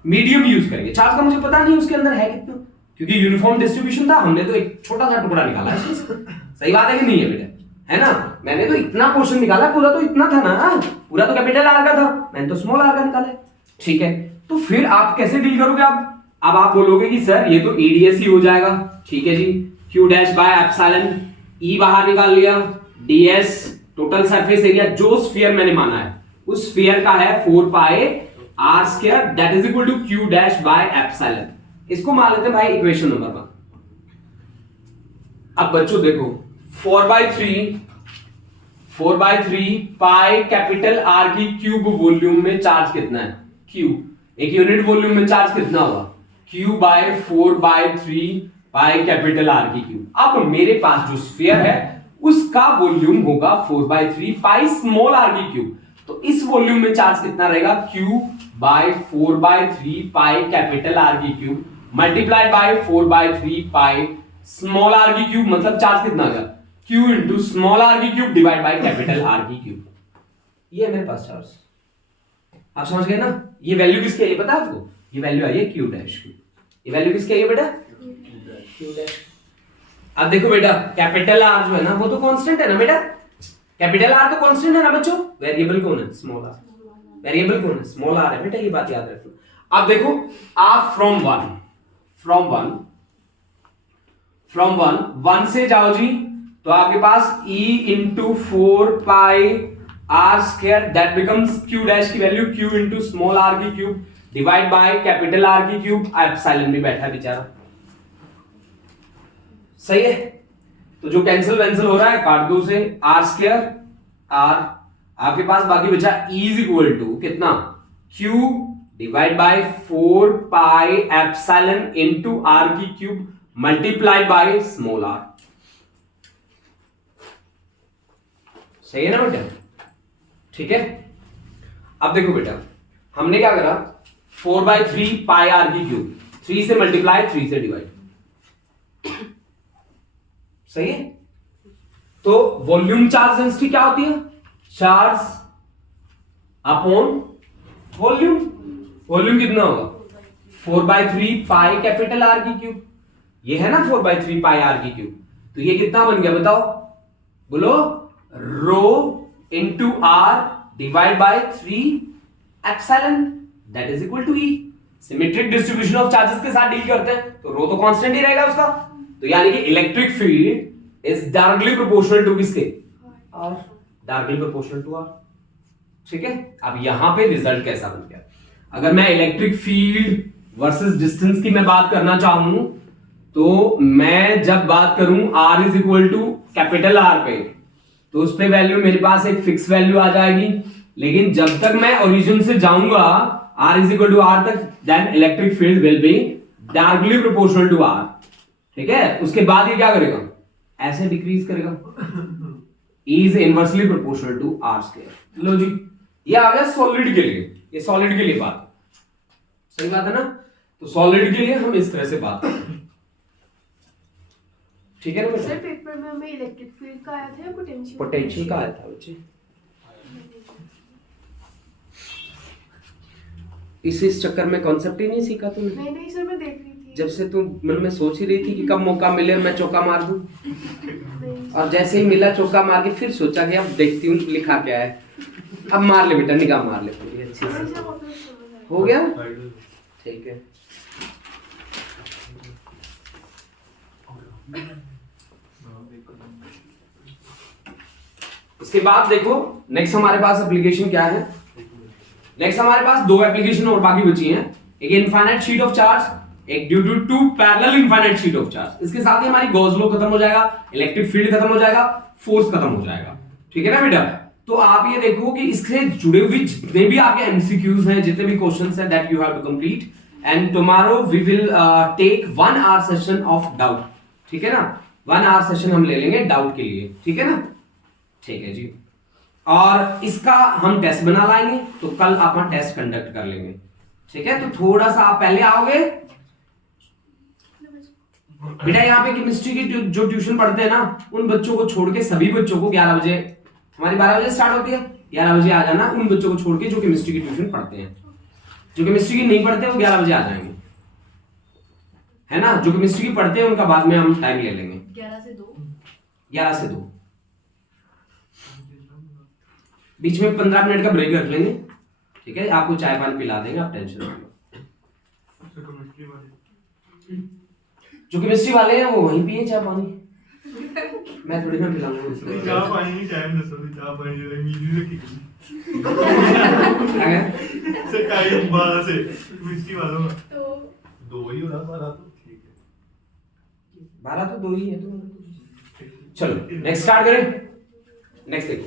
medium use करेंगे। चार्ज का मुझे पता नहीं उसके अंदर है कितना, क्योंकि यूनिफॉर्म डिस्ट्रीब्यूशन था, हमने तो एक छोटा सा टुकड़ा निकाला है। सही बात है कि नहीं है बेटा, है ना। मैंने तो इतना पोर्शन निकाला, पूरा तो इतना था ना, पूरा तो कैपिटल R का था, मैंने तो स्मॉल r का निकाला, ठीक है। तो फिर आप कैसे डील करोगे? अब आप बोलोगे कि सर ये तो EDS ही हो जाएगा, ठीक है जी, q dash by epsilon, E बाहर निकाल लिया, ds टोटल सरफेस एरिया जो स्फीयर मैंने माना है उस स्फीयर का है 4 pi r square that is equal to q dash by epsilon. इसको मान लेते हैं भाई इक्वेशन नंबर 1। अब बच्चों देखो 4/3 पाई कैपिटल R की क्यूब वॉल्यूम में चार्ज कितना है Q। एक यूनिट वॉल्यूम में चार्ज कितना होगा Q by 4/3 pi capital R की क्यूब। अब मेरे पास जो स्फीयर है उसका वॉल्यूम होगा 4/3 पाई स्मॉल r की क्यूब। तो इस वॉल्यूम में चार्ज कितना रहेगा Q by 4/3 pi capital R की cube multiplied by 4/3 pi small r की क्यूब। मतलब चार्ज कितना आ गया Q इंटू स्मॉल r की cube divide by capital R की क्यूब। ये है मेरे पास चार्ज। आप समझ गए ना। ये वैल्यू किसकी है ये पता है आपको। ये वैल्यू आई है Q डैश की। ये वैल्यू किसकी है बेटा Q डैश। अब देखो बेटा कैपिटल R जो है ना वो तो कांस्टेंट है ना बेटा। कैपिटल R तो कांस्टेंट है ना बच्चों। वेरिएबल कौन है स्मॉल r। वेरिएबल कौन है स्मॉल r है बेटा। ये बात याद रखो। अब देखो आप फ्रॉम वन से जाओ जी तो आपके पास e into 4 pi r square that becomes q dash की value q into small r की cube divide by capital R की क्यूब। एप्सिलॉन भी बैठा है बेचारा। सही है। तो जो कैंसिल हो रहा है काट दो उसे r स्क्वायर r आपके पास बाकी बचा e इज इक्वल टू कितना q divide by 4 pi epsilon into r की cube multiply by small r। सही है ना बेटा। ठीक है। अब देखो बेटा हमने क्या करा 4/3 पाई r की क्यूब 3 से मल्टीप्लाई 3 से डिवाइड। सही है। तो वॉल्यूम चार्ज डेंसिटी क्या होती है चार्ज अपॉन वॉल्यूम। वॉल्यूम कितना होगा 4/3 पाई कैपिटल R की क्यूब। ये है ना 4/3 पाई R की क्यूब। तो ये कितना बन गया बताओ बोलो rho into R divide by 3 epsilon that is equal to E। Symmetric distribution of charges के साथ डील करते हैं तो रो तो कांस्टेंट ही रहेगा उसका। तो यानी कि electric field is directly proportional to किसके R। Directly proportional to R। ठीक है। अब यहां पे रिजल्ट कैसा बन गया। अगर मैं इलेक्ट्रिक फील्ड वर्सेस डिस्टेंस की मैं बात करना चाहूं तो मैं जब बात करूं R is equal to capital R पे तो उस पे वैल्यू मेरे पास एक फिक्स वैल्यू आ जाएगी। लेकिन जब तक मैं ओरिजिन से जाऊंगा R is equal to R तक then electric field will be directly proportional to R। ठीक है। उसके बाद ये क्या करेगा ऐसे डिक्रीज करेगा is inversely proportional to R square. लो जी ये आ गया सॉलिड के लिए। ये सॉलिड के लिए बात सही बात है ना। तो सॉलिड के लिए हम इस तरह से बात करते हैं। ठीक है ना सर पेपर में हमें इलेक्ट्रिक फील्ड का आया था या पोटेंशियल का आया था बच्चे। इस चक्कर में कॉन्सेप्ट ही नहीं सीखा तुमने। नहीं सर मैं देख रही थी जब से तुम मन में सोच ही रही थी कि कब मौका मिले मैं चौका मार दूं। और जैसे ही मिला चौका मार के फिर सोचा कि अब देखती हूँ लिखा क्या है। अब मार ले बेटा निगाह मार ले पूरी अच्छी से। हो गया ठीक है। इसके बाद देखो नेक्स्ट हमारे पास एप्लीकेशन क्या है। नेक्स्ट हमारे पास दो एप्लीकेशन और बाकी बची हैं। एक इनफाइनाइट शीट ऑफ चार्ज एक due to two parallel infinite sheet of charge. इसके साथ ही हमारी गॉस लॉ खत्म हो जाएगा इलेक्ट्रिक फील्ड खत्म हो जाएगा फोर्स खत्म हो जाएगा। ठीक है ना बेटा। तो आप ये देखो कि इससे जुड़े हुए जितने भी आपके एमसीक्यूज हैं जितने भी क्वेश्चंस हैं that you have to complete and tomorrow we will take 1 hour session of doubt. ठीक है ना 1 आवर सेशन हम ले लेंगे डाउट के लिए। ठीक है ना। ठीक है जी। और इसका हम टेस्ट बना लाएंगे तो कल अपन टेस्ट कंडक्ट कर लेंगे। ठीक है। तो थोड़ा सा आप पहले आओगे बेटा। यहाँ पे केमिस्ट्री की जो ट्यूशन पढ़ते हैं ना उन बच्चों को छोड़ के सभी बच्चों को 11 बजे हमारी 12 बजे स्टार्ट होती है 11 बजे आ जाना। उन बच्चों को छोड़ के जो केमिस्ट्री की ट्यूशन पढ़ते हैं। जो केमिस्ट्री की नहीं पढ़ते वो 11 बजे आ जाएंगे है ना। जो केमिस्ट्री की पढ़ते हैं उनका बाद में हम टाइम ले लेंगे 11 से 2 बीच में 15 मिनट का ब्रेक रख लेंगे। ठीक है। आपको चाय पानी पिला देंगे आप टेंशन मत लो। जो केमिस्ट्री वाले हैं वो वहीं पिए चाय पानी। मैं थोड़ी ना पिलाऊंगा। चाय पानी नहीं चाय में दसो चाय पानी मीठी रखी क्या है? से काई 12 से मिस्टी मालूम है तो 2 ही होना 12 तो ठीक है 12 तो 2 ही है तो चलो नेक्स्ट स्टार्ट करें। नेक्स्ट देखो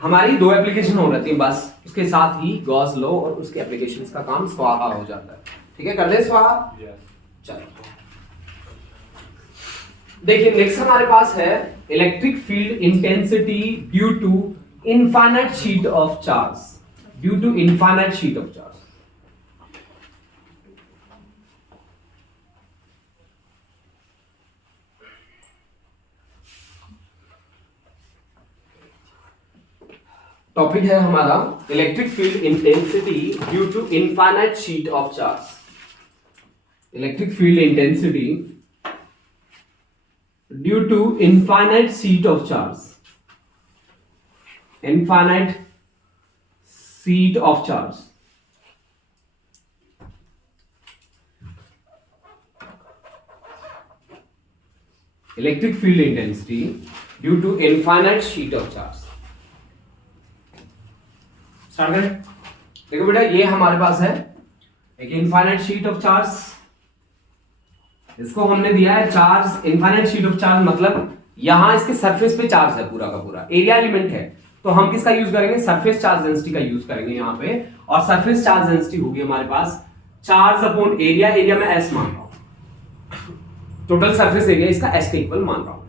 हमारी 2 एप्लीकेशन हो रहती है बस, उसके साथ ही गॉस लॉ और उसके एप्लीकेशंस का काम स्वाहा हो जाता है। ठीक है, कर दे स्वाहा। चलो देखिए नेक्स्ट हमारे पास है electric field intensity due to infinite sheet of charge, due to infinite sheet of charge. Topic है हमारा electric field intensity due to infinite sheet of charge. Electric field intensity due to infinite sheet of charge, infinite sheet of charge. Electric field intensity due to infinite sheet of charge. Start करें। देखो बेटा ये हमारे पास है एक infinite sheet of charge, इसको हमने दिया है charge. Infinite sheet of charge मतलब यहां इसके सरफेस पे चार्ज है पूरा का पूरा, एरिया एलिमेंट है, तो हम किसका यूज करेंगे? सरफेस चार्ज डेंसिटी का यूज करेंगे यहां पे। और सरफेस चार्ज डेंसिटी होगी हमारे पास चार्ज अपॉन एरिया, एरिया में एस मान रहा हूं, टोटल सरफेस एरिया इसका एस के इक्वल मान रहा हूं,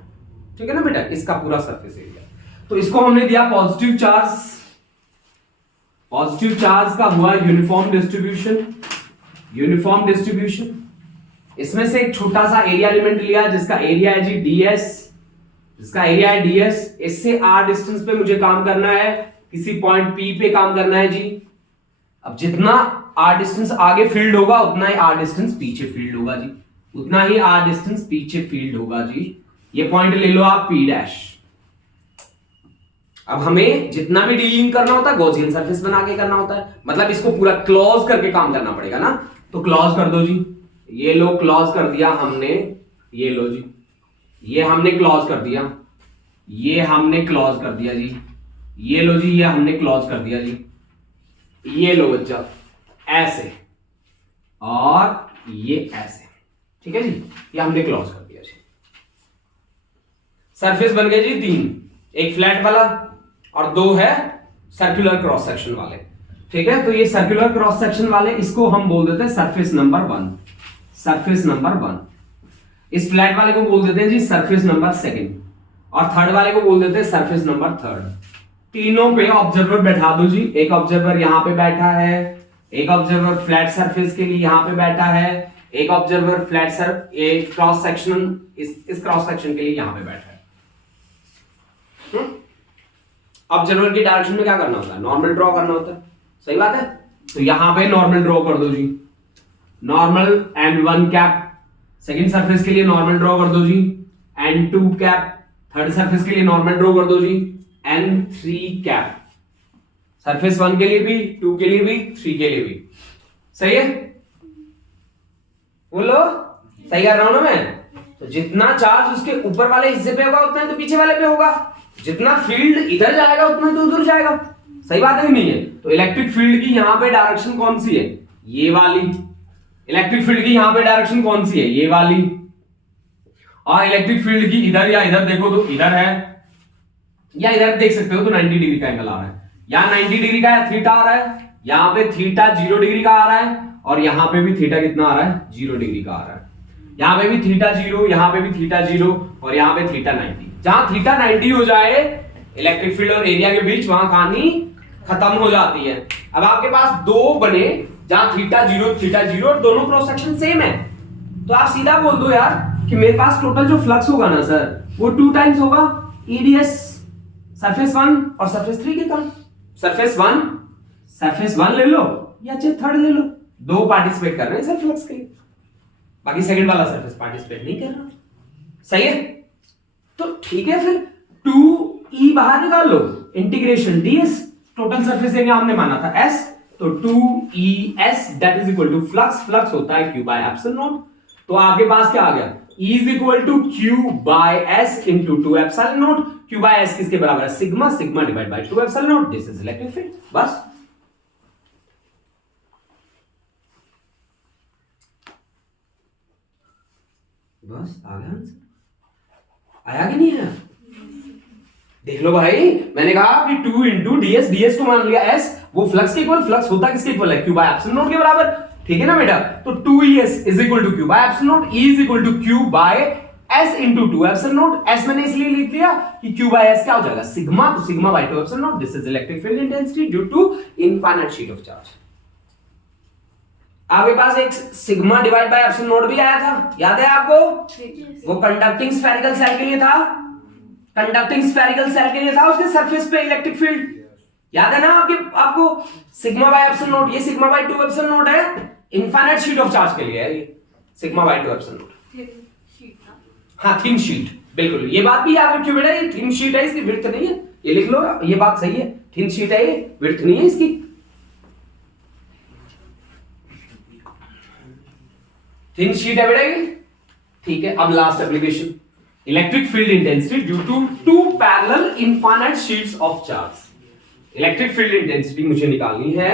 ठीक है ना बेटा, इसका पूरा सरफेस एरिया। तो इसको हमने दिया पॉजिटिव चार्ज, पॉजिटिव चार्ज का हुआ यूनिफॉर्म डिस्ट्रीब्यूशन, यूनिफॉर्म डिस्ट्रीब्यूशन। इसमें से एक छोटा सा एरिया एलिमेंट लिया जिसका एरिया है जी डीएस, जिसका एरिया है डीएस। इससे आर डिस्टेंस पे मुझे काम करना है, किसी पॉइंट पी पे काम करना है जी। अब जितना आर डिस्टेंस आगे फील्ड होगा उतना ही आर डिस्टेंस पीछे फील्ड होगा जी, उतना ही आर डिस्टेंस पीछे फील्ड होगा जी। ये पॉइंट ले लो आप पी डैश। अब हमें जितना भी डीलिंग करना होता है गॉसियन सरफेस बना के करना होता है, मतलब इसको पूरा क्लोज करके काम करना पड़ेगा ना। तो क्लोज कर दो जी, ये लो क्लोज कर दिया हमने, ये लो जी, ये हमने क्लोज कर दिया, ये हमने क्लोज कर दिया जी, ये लो जी, ये हमने क्लोज कर दिया जी, ये लो बच्चा ऐसे और ये ऐसे, ठीक है जी, ये हमने क्लोज कर दिया जी। सरफेस बन गए जी 3, एक फ्लैट वाला और 2 है सर्कुलर क्रॉस सेक्शन वाले, ठीक है। तो ये सर्कुलर क्रॉस सेक्शन वाले इसको हम बोल देते हैं सरफेस नंबर 1, सरफेस नंबर 1। इस फ्लैट वाले को बोल देते हैं जी सरफेस नंबर 2 और थर्ड वाले को बोल देते हैं सरफेस नंबर 3। तीनों पे ऑब्जर्वर बैठा दो जी, एक ऑब्जर्वर यहां पे बैठा है, एक ऑब्जर्वर फ्लैट सरफेस के लिए यहां पे बैठा है, एक ऑब्जर्वर फ्लैट सर एक क्रॉस सेक्शन इस क्रॉस सेक्शन के लिए यहां पे बैठा है। ऑब्जर्वर की डायरेक्शन में क्या करना होता है? नॉर्मल ड्रॉ करना होता है, सही बात है। तो यहां पे नॉर्मल ड्रॉ कर दो जी, normal n1 cap second surface के लिए नॉर्मल ड्रॉ कर दो जी, n2 कैप थर्ड सरफेस के लिए नॉर्मल ड्रॉ कर दो जी, n3 कैप सरफेस 1 के लिए भी, 2 के लिए भी, 3 के लिए भी। सही है, बोलो सही कर रहा हूं ना मैं? तो जितना चार्ज उसके ऊपर वाले हिस्से पे होगा उतना ही तो पीछे वाले पे होगा, जितना फील्ड इधर जाएगा उतना तो उधर जाएगा। सही बात है कि नहीं है? तो इलेक्ट्रिक फील्ड की यहां पे डायरेक्शन कौन सी है? ये वाली। इलेक्ट्रिक फील्ड की यहां पे डायरेक्शन कौन सी है? ये वाली। और इलेक्ट्रिक फील्ड की इधर या इधर देखो तो इधर है, या इधर देख सकते हो तो 90 डिग्री का एंगल आ रहा है, यहां 90 डिग्री का थीटा आ रहा है, यहां पे थीटा 0 डिग्री का आ रहा है, और यहां पे भी थीटा कितना आ रहा है? 0 डिग्री का आ रहा है। यहां पे भी थीटा 0, यहां पे भी थीटा 0, और यहां पे थीटा 90। जहां थीटा 90 हो जाए इलेक्ट्रिक फील्ड और एरिया के बीच, वहां कहानी खत्म हो जाती है। अब आपके पास 2 बने जहां थीटा 0 और दोनों क्रॉस सेक्शन सेम है, तो आप सीधा बोल दो यार कि मेरे पास टोटल जो फ्लक्स होगा ना सर वो 2 टाइम्स होगा ईडीएस सरफेस 1 और सरफेस 3 के कारण। सरफेस 1 ले लो या चाहे थर्ड ले लो, 2 पार्टिसिपेट कर रहे हैं सर फ्लक्स के लिए, बाकी सेकंड वाला सरफेस पार्टिसिपेट नहीं कर रहा। सही है, तो ठीक है, फिर 2e बाहर निकाल लो, integration ds, total surface area हमने माना था s, तो 2es that is equal to flux, flux होता है q बाय एप्सिलॉन नॉट। तो आपके पास क्या आ गया? E is equal to q by s into 2 epsilon naught. Q by S किसके बराबर है? Sigma, sigma divide by 2 epsilon naught, this is electric field. बस बस आ गया आंसर। आया कि नहीं आया? देख लो भाई, मैंने कहा कि 2 इंटू ds, ds को मान लिया s, वो फ्लक्स के इक्वल, फ्लक्स होता किसके इक्वल है? Q बाय एप्सिलॉन नॉट के बराबर, ठीक है ना बेटा? तो 2es is equal to Q by epsilon naught, E is equal to Q by s into 2 epsilon naught. s मैंने इसलिए लिख दिया कि Q बाय s क्या हो जाएगा? सिग्मा, तो sigma by 2 epsilon naught, this is electric field intensity due to infinite sheet of charge. आपके पास एक sigma divide by epsilon naught भी आया था, याद है आपको? वो कंडक्टिंग स्फेरिकल सेल के लिए था, कंडक्टिंग स्फेरिकल सेल के लिए था, उसके सरफेस पे इलेक्ट्रिक फील्ड याद है ना आपको? सिग्मा बाय एप्सिलॉन नॉट, ये सिग्मा बाय 2 एप्सिलॉन नॉट है, इनफाइनाइट शीट ऑफ चार्ज के लिए है ये सिग्मा बाय 2 एप्सिलॉन नॉट। हाँ, थिन शीट, बिल्कुल। ये बात भी याद रखियो बेटा, ये थिन शीट है, इसकी विड्थ नहीं है, ये लिख लो, ये बात सही है, थिन शीट है, ये विड्थ नहीं है इसकी। थिन शीट है बेटा ये, ठीक है। अब last application, electric field intensity due to 2 parallel infinite sheets of charge. Electric field intensity मुझे निकालनी है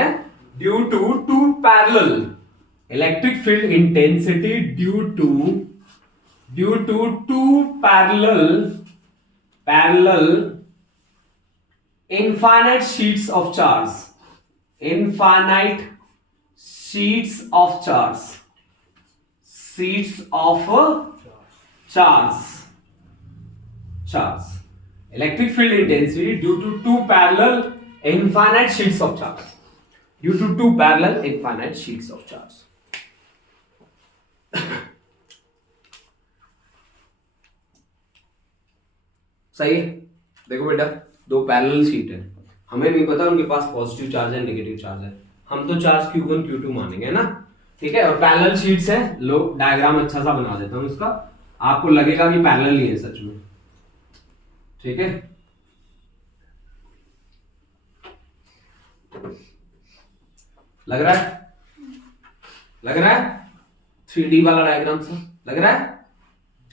due to 2 parallel, electric field intensity due to 2 parallel infinite sheets of charge, infinite sheets of charge, sheets of charge, electric field intensity due to 2 parallel infinite sheets of charge, due to 2 parallel infinite sheets of charge। सही है? देखो बेटा, 2 parallel sheet है, हमें नहीं पता उनके पास positive charge है नेगेटिव चार्ज है, हम तो चार्ज Q1 Q2 मानेंगे ना, ठीक है। और पैरेलल शीट्स है, लो डायग्राम अच्छा सा बना देता हूं इसका, आपको लगेगा कि पैरेलल ही है सच में, ठीक है। लग रहा है 3D वाला डायग्राम सा लग रहा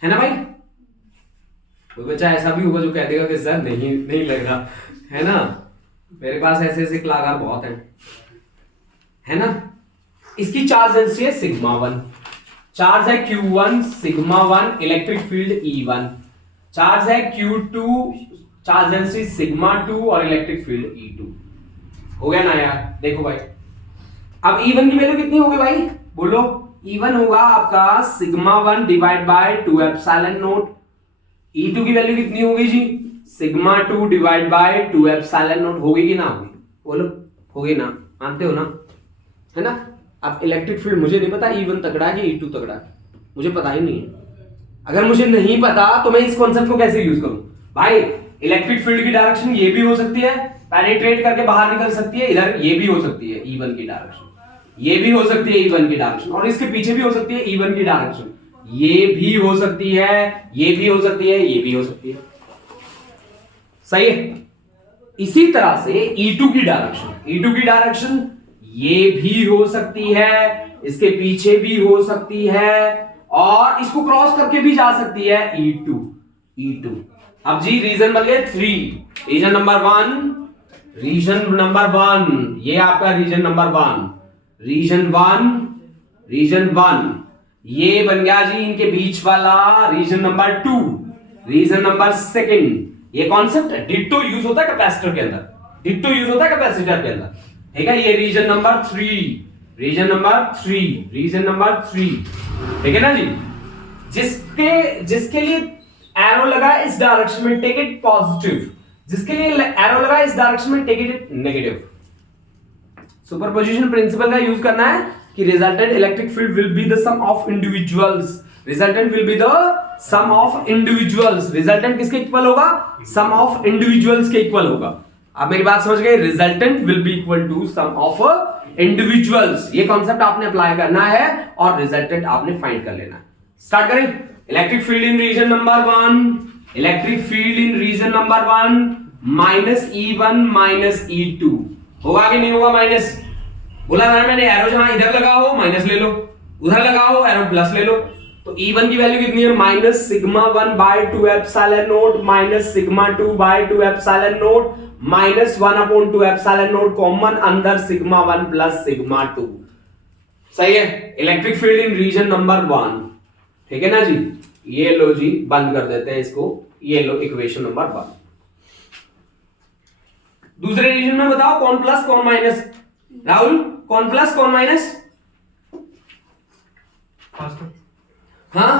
है ना भाई? कोई बच्चा ऐसा भी होगा जो कह देगा कि सर नहीं लग रहा है ना, मेरे पास ऐसे कलाकार बहुत है ना। इसकी चार्ज डेंसिटी है सिग्मा 1, चार्ज है Q1 sigma 1, electric field E1, charge है Q2, चार्ज डेंसिटी सिग्मा 2 और इलेक्ट्रिक फील्ड E2। हो गया ना यार? देखो भाई, अब E1 की वैल्यू कितनी होगी भाई? बोलो। E1 होगा आपका sigma 1 divide by 2 epsilon naught. E2 की वैल्यू कितनी होगी जी? Sigma 2 divide by 2 epsilon naught. होगी कि ना होगी? बोलो, होगी ना? मानते हो ना? है ना? अब इलेक्ट्रिक फील्ड मुझे नहीं पता E1 तगड़ा है कि E2 तगड़ा है, मुझे पता ही नहीं है। अगर मुझे नहीं पता तो मैं इस कॉन्सेप्ट को कैसे यूज करूं? भाई इलेक्ट्रिक फील्ड की डायरेक्शन ये भी हो सकती है, पेनिट्रेट करके बाहर निकल सकती है, इधर ये भी हो सकती है E1 की डायरेक्शन, ये भी हो सकती है E1 की डायरेक्शन, और इसके पीछे भी हो सकती है E1 की डायरेक्शन, ये भी हो सकती है, ये भी हो सकती है, ये भी हो सकती है। सही है? इसी तरह से E2 की डायरेक्शन ये भी हो सकती है, इसके पीछे भी हो सकती है, और इसको क्रॉस करके भी जा सकती है E2। अब जी रीजन बन गए 3। रीजन नंबर 1, ये आपका रीजन नंबर 1, रीजन 1 ये बन गया जी इनके बीच वाला रीजन नंबर 2। रीजन नंबर 2, ये कॉन्सेप्ट डिट्टो यूज होता है कैपेसिटर के अंदर, डिट्टो यूज होता है कैपेसिटर के अंदर, ठीक है। ये रीजन नंबर 3, रीजन नंबर 3, ठीक है ना जी। जिसके लिए एरो लगा इस डायरेक्शन में टेक इट पॉजिटिव, जिसके लिए एरो लगा इस डायरेक्शन में take it negative. Superposition principle का यूज करना है कि resultant electric field will be the sum of individuals, resultant will be the sum of individuals. Resultant किसके इक्वल होगा? सम ऑफ इंडिविजुअल्स के इक्वल होगा। आप मेरी बात समझ गए? Resultant will be equal to sum of individuals. ये कॉन्सेप्ट आपने अप्लाई करना है और रिजल्टेंट आपने फाइंड कर लेना है। स्टार्ट करें। Electric field in region number 1, electric field in region number 1 minus E1 minus E2। होगा कि नहीं होगा माइनस? बोला था मैंने, एरो जहां इधर लगा हो माइनस ले लो, उधर लगा हो एरो प्लस ले लो। तो E1 की वैल्यू कितनी है minus sigma 1 by 2 epsilon naught minus sigma 2 by 2 epsilon naught minus 1 upon 2 epsilon naught common अंदर सिग्मा 1 प्लस सिग्मा 2। सही है, electric field in region number 1। ठीक है ना जी, ये लो जी, बंद कर देते हैं इसको, ये लो इक्वेशन नंबर 1। दूसरे रीजन में बताओ कौन प्लस कौन माइनस। राहुल, कौन प्लस कौन माइनस? फर्स्ट हाँ,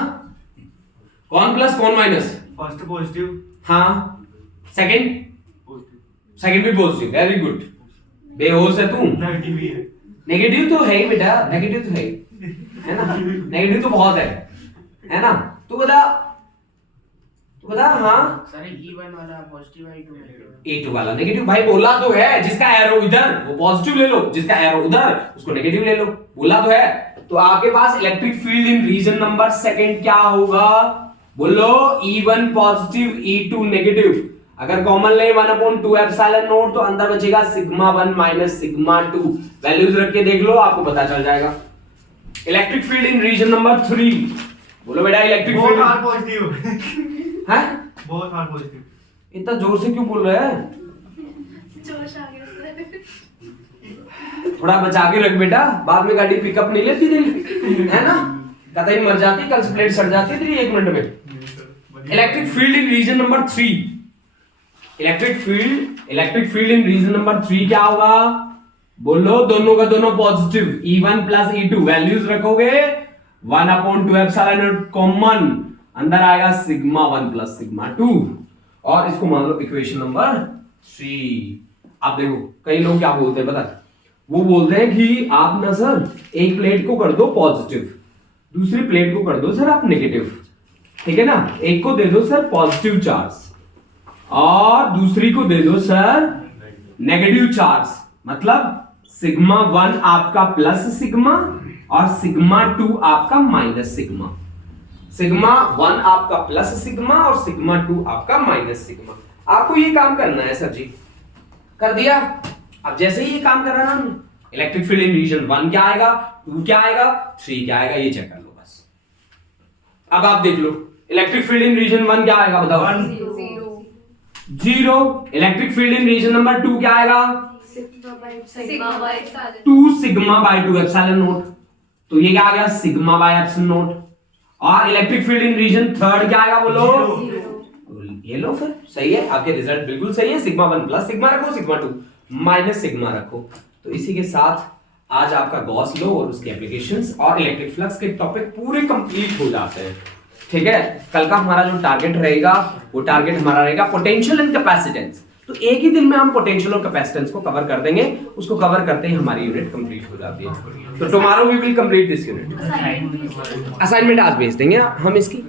कौन प्लस कौन माइनस? फर्स्ट पॉजिटिव हाँ, सेकंड पॉजिटिव सेकंड भी पॉजिटिव, वेरी गुड। बेहोश है तू। नेगेटिव ही है। नेगेटिव तो है ही बेटा, नेगेटिव तो है ही, है ना, नेगेटिव तो बहुत है ना। तू बता हाँ। सर E1 वाला पॉजिटिव है, E2 नेगेटिव। E2 वाला नेगेटिव, भाई बोला तो है, जिसका एरो इधर वो पॉजिटिव ले लो, जिसका एरो उधर उसको नेगेटिव ले लो, बोला तो है। तो आपके पास electric field in region number second क्या होगा? बोलो, E1 पॉजिटिव E2 नेगेटिव। अगर कॉमन ले 1 अपॉन 2 एप्सिलॉन नोट तो अंदर बचेगा सिग्मा 1 माइनस सिग्मा 2। वैल्यूज रख के देख लो, आपको पता चल जाएगा। Electric field in region number 3, बोलो बेटा इलेक्ट्रिक बहुत फील्ड हार्ड पॉजिटिव है। बहुत हार्ड पॉजिटिव। इतना जोर से क्यों बोल रहे हैं? जोश आ गया सर। थोड़ा बचा के रख बेटा, बाद में गाड़ी पिकअप नहीं लेती तेरी, है ना, कतई मर जाती, कल से प्लेट सड़ जाती तेरी 1 मिनट में। Electric field in region number 3, electric field in region number 3 क्या होगा? बोलो, दोनों का दोनों positive, E1 plus E2। Values रखोगे 1 अपॉन 2 एप्सिलॉन नॉट कॉमन, अंदर आएगा सिग्मा 1 प्लस सिग्मा 2, और इसको मान लो इक्वेशन नंबर 3। आप देखो कई लोग क्या बोलते हैं पता है, वो बोलते हैं कि आप ना सर एक प्लेट को कर दो पॉजिटिव, दूसरी प्लेट को कर दो सर आप नेगेटिव, ठीक है ना, एक को दे दो सर पॉजिटिव चार्ज और दूसरी को दे दो सर नेगेटिव चार्ज। मतलब सिग्मा 1 आपका प्लस सिग्मा और सिग्मा 2 आपका माइनस सिग्मा। सिग्मा 1 आपका प्लस सिग्मा और सिग्मा 2 आपका माइनस सिग्मा। आपको ये काम करना है सर जी, कर दिया। अब जैसे ही ये काम कर रहा ना, इलेक्ट्रिक फील्ड इन रीजन 1 क्या आएगा, 2 क्या आएगा, 3 क्या आएगा, ये चेक कर लो बस। अब आप देख लो इलेक्ट्रिक फील्ड इन रीजन 1 क्या आएगा, बताओ। 0। Electric field in region number 2 क्या आएगा, 2 सिग्मा बाय 2 एप्सिलॉन नोट। तो ये क्या आ गया, सिग्मा बाय एप्सिलॉन नोट। और इलेक्ट्रिक फील्ड इन रीजन 3 क्या आएगा, बोलो। ये लो फिर, सही है, आपके रिजल्ट बिल्कुल सही है। सिग्मा 1 प्लस सिग्मा रखो, सिग्मा 2 माइनस सिग्मा रखो। तो इसी के साथ आज आपका गॉस लॉ और उसके एप्लीकेशंस और इलेक्ट्रिक फ्लक्स के टॉपिक पूरे कंप्लीट हो जाते हैं। ठीक है, कल का हमारा जो टारगेट रहेगा वो टारगेट हमारा रहेगा पोटेंशियल एंड कैपेसिटेंस। तो एक ही दिन में हम पोटेंशियल और कैपेसिटेंस को कवर कर देंगे। उसको कवर करते ही हमारी यूनिट कंप्लीट हो जाती है। तो tomorrow we will complete this unit. Assignment आज भेज देंगे हम इसकी।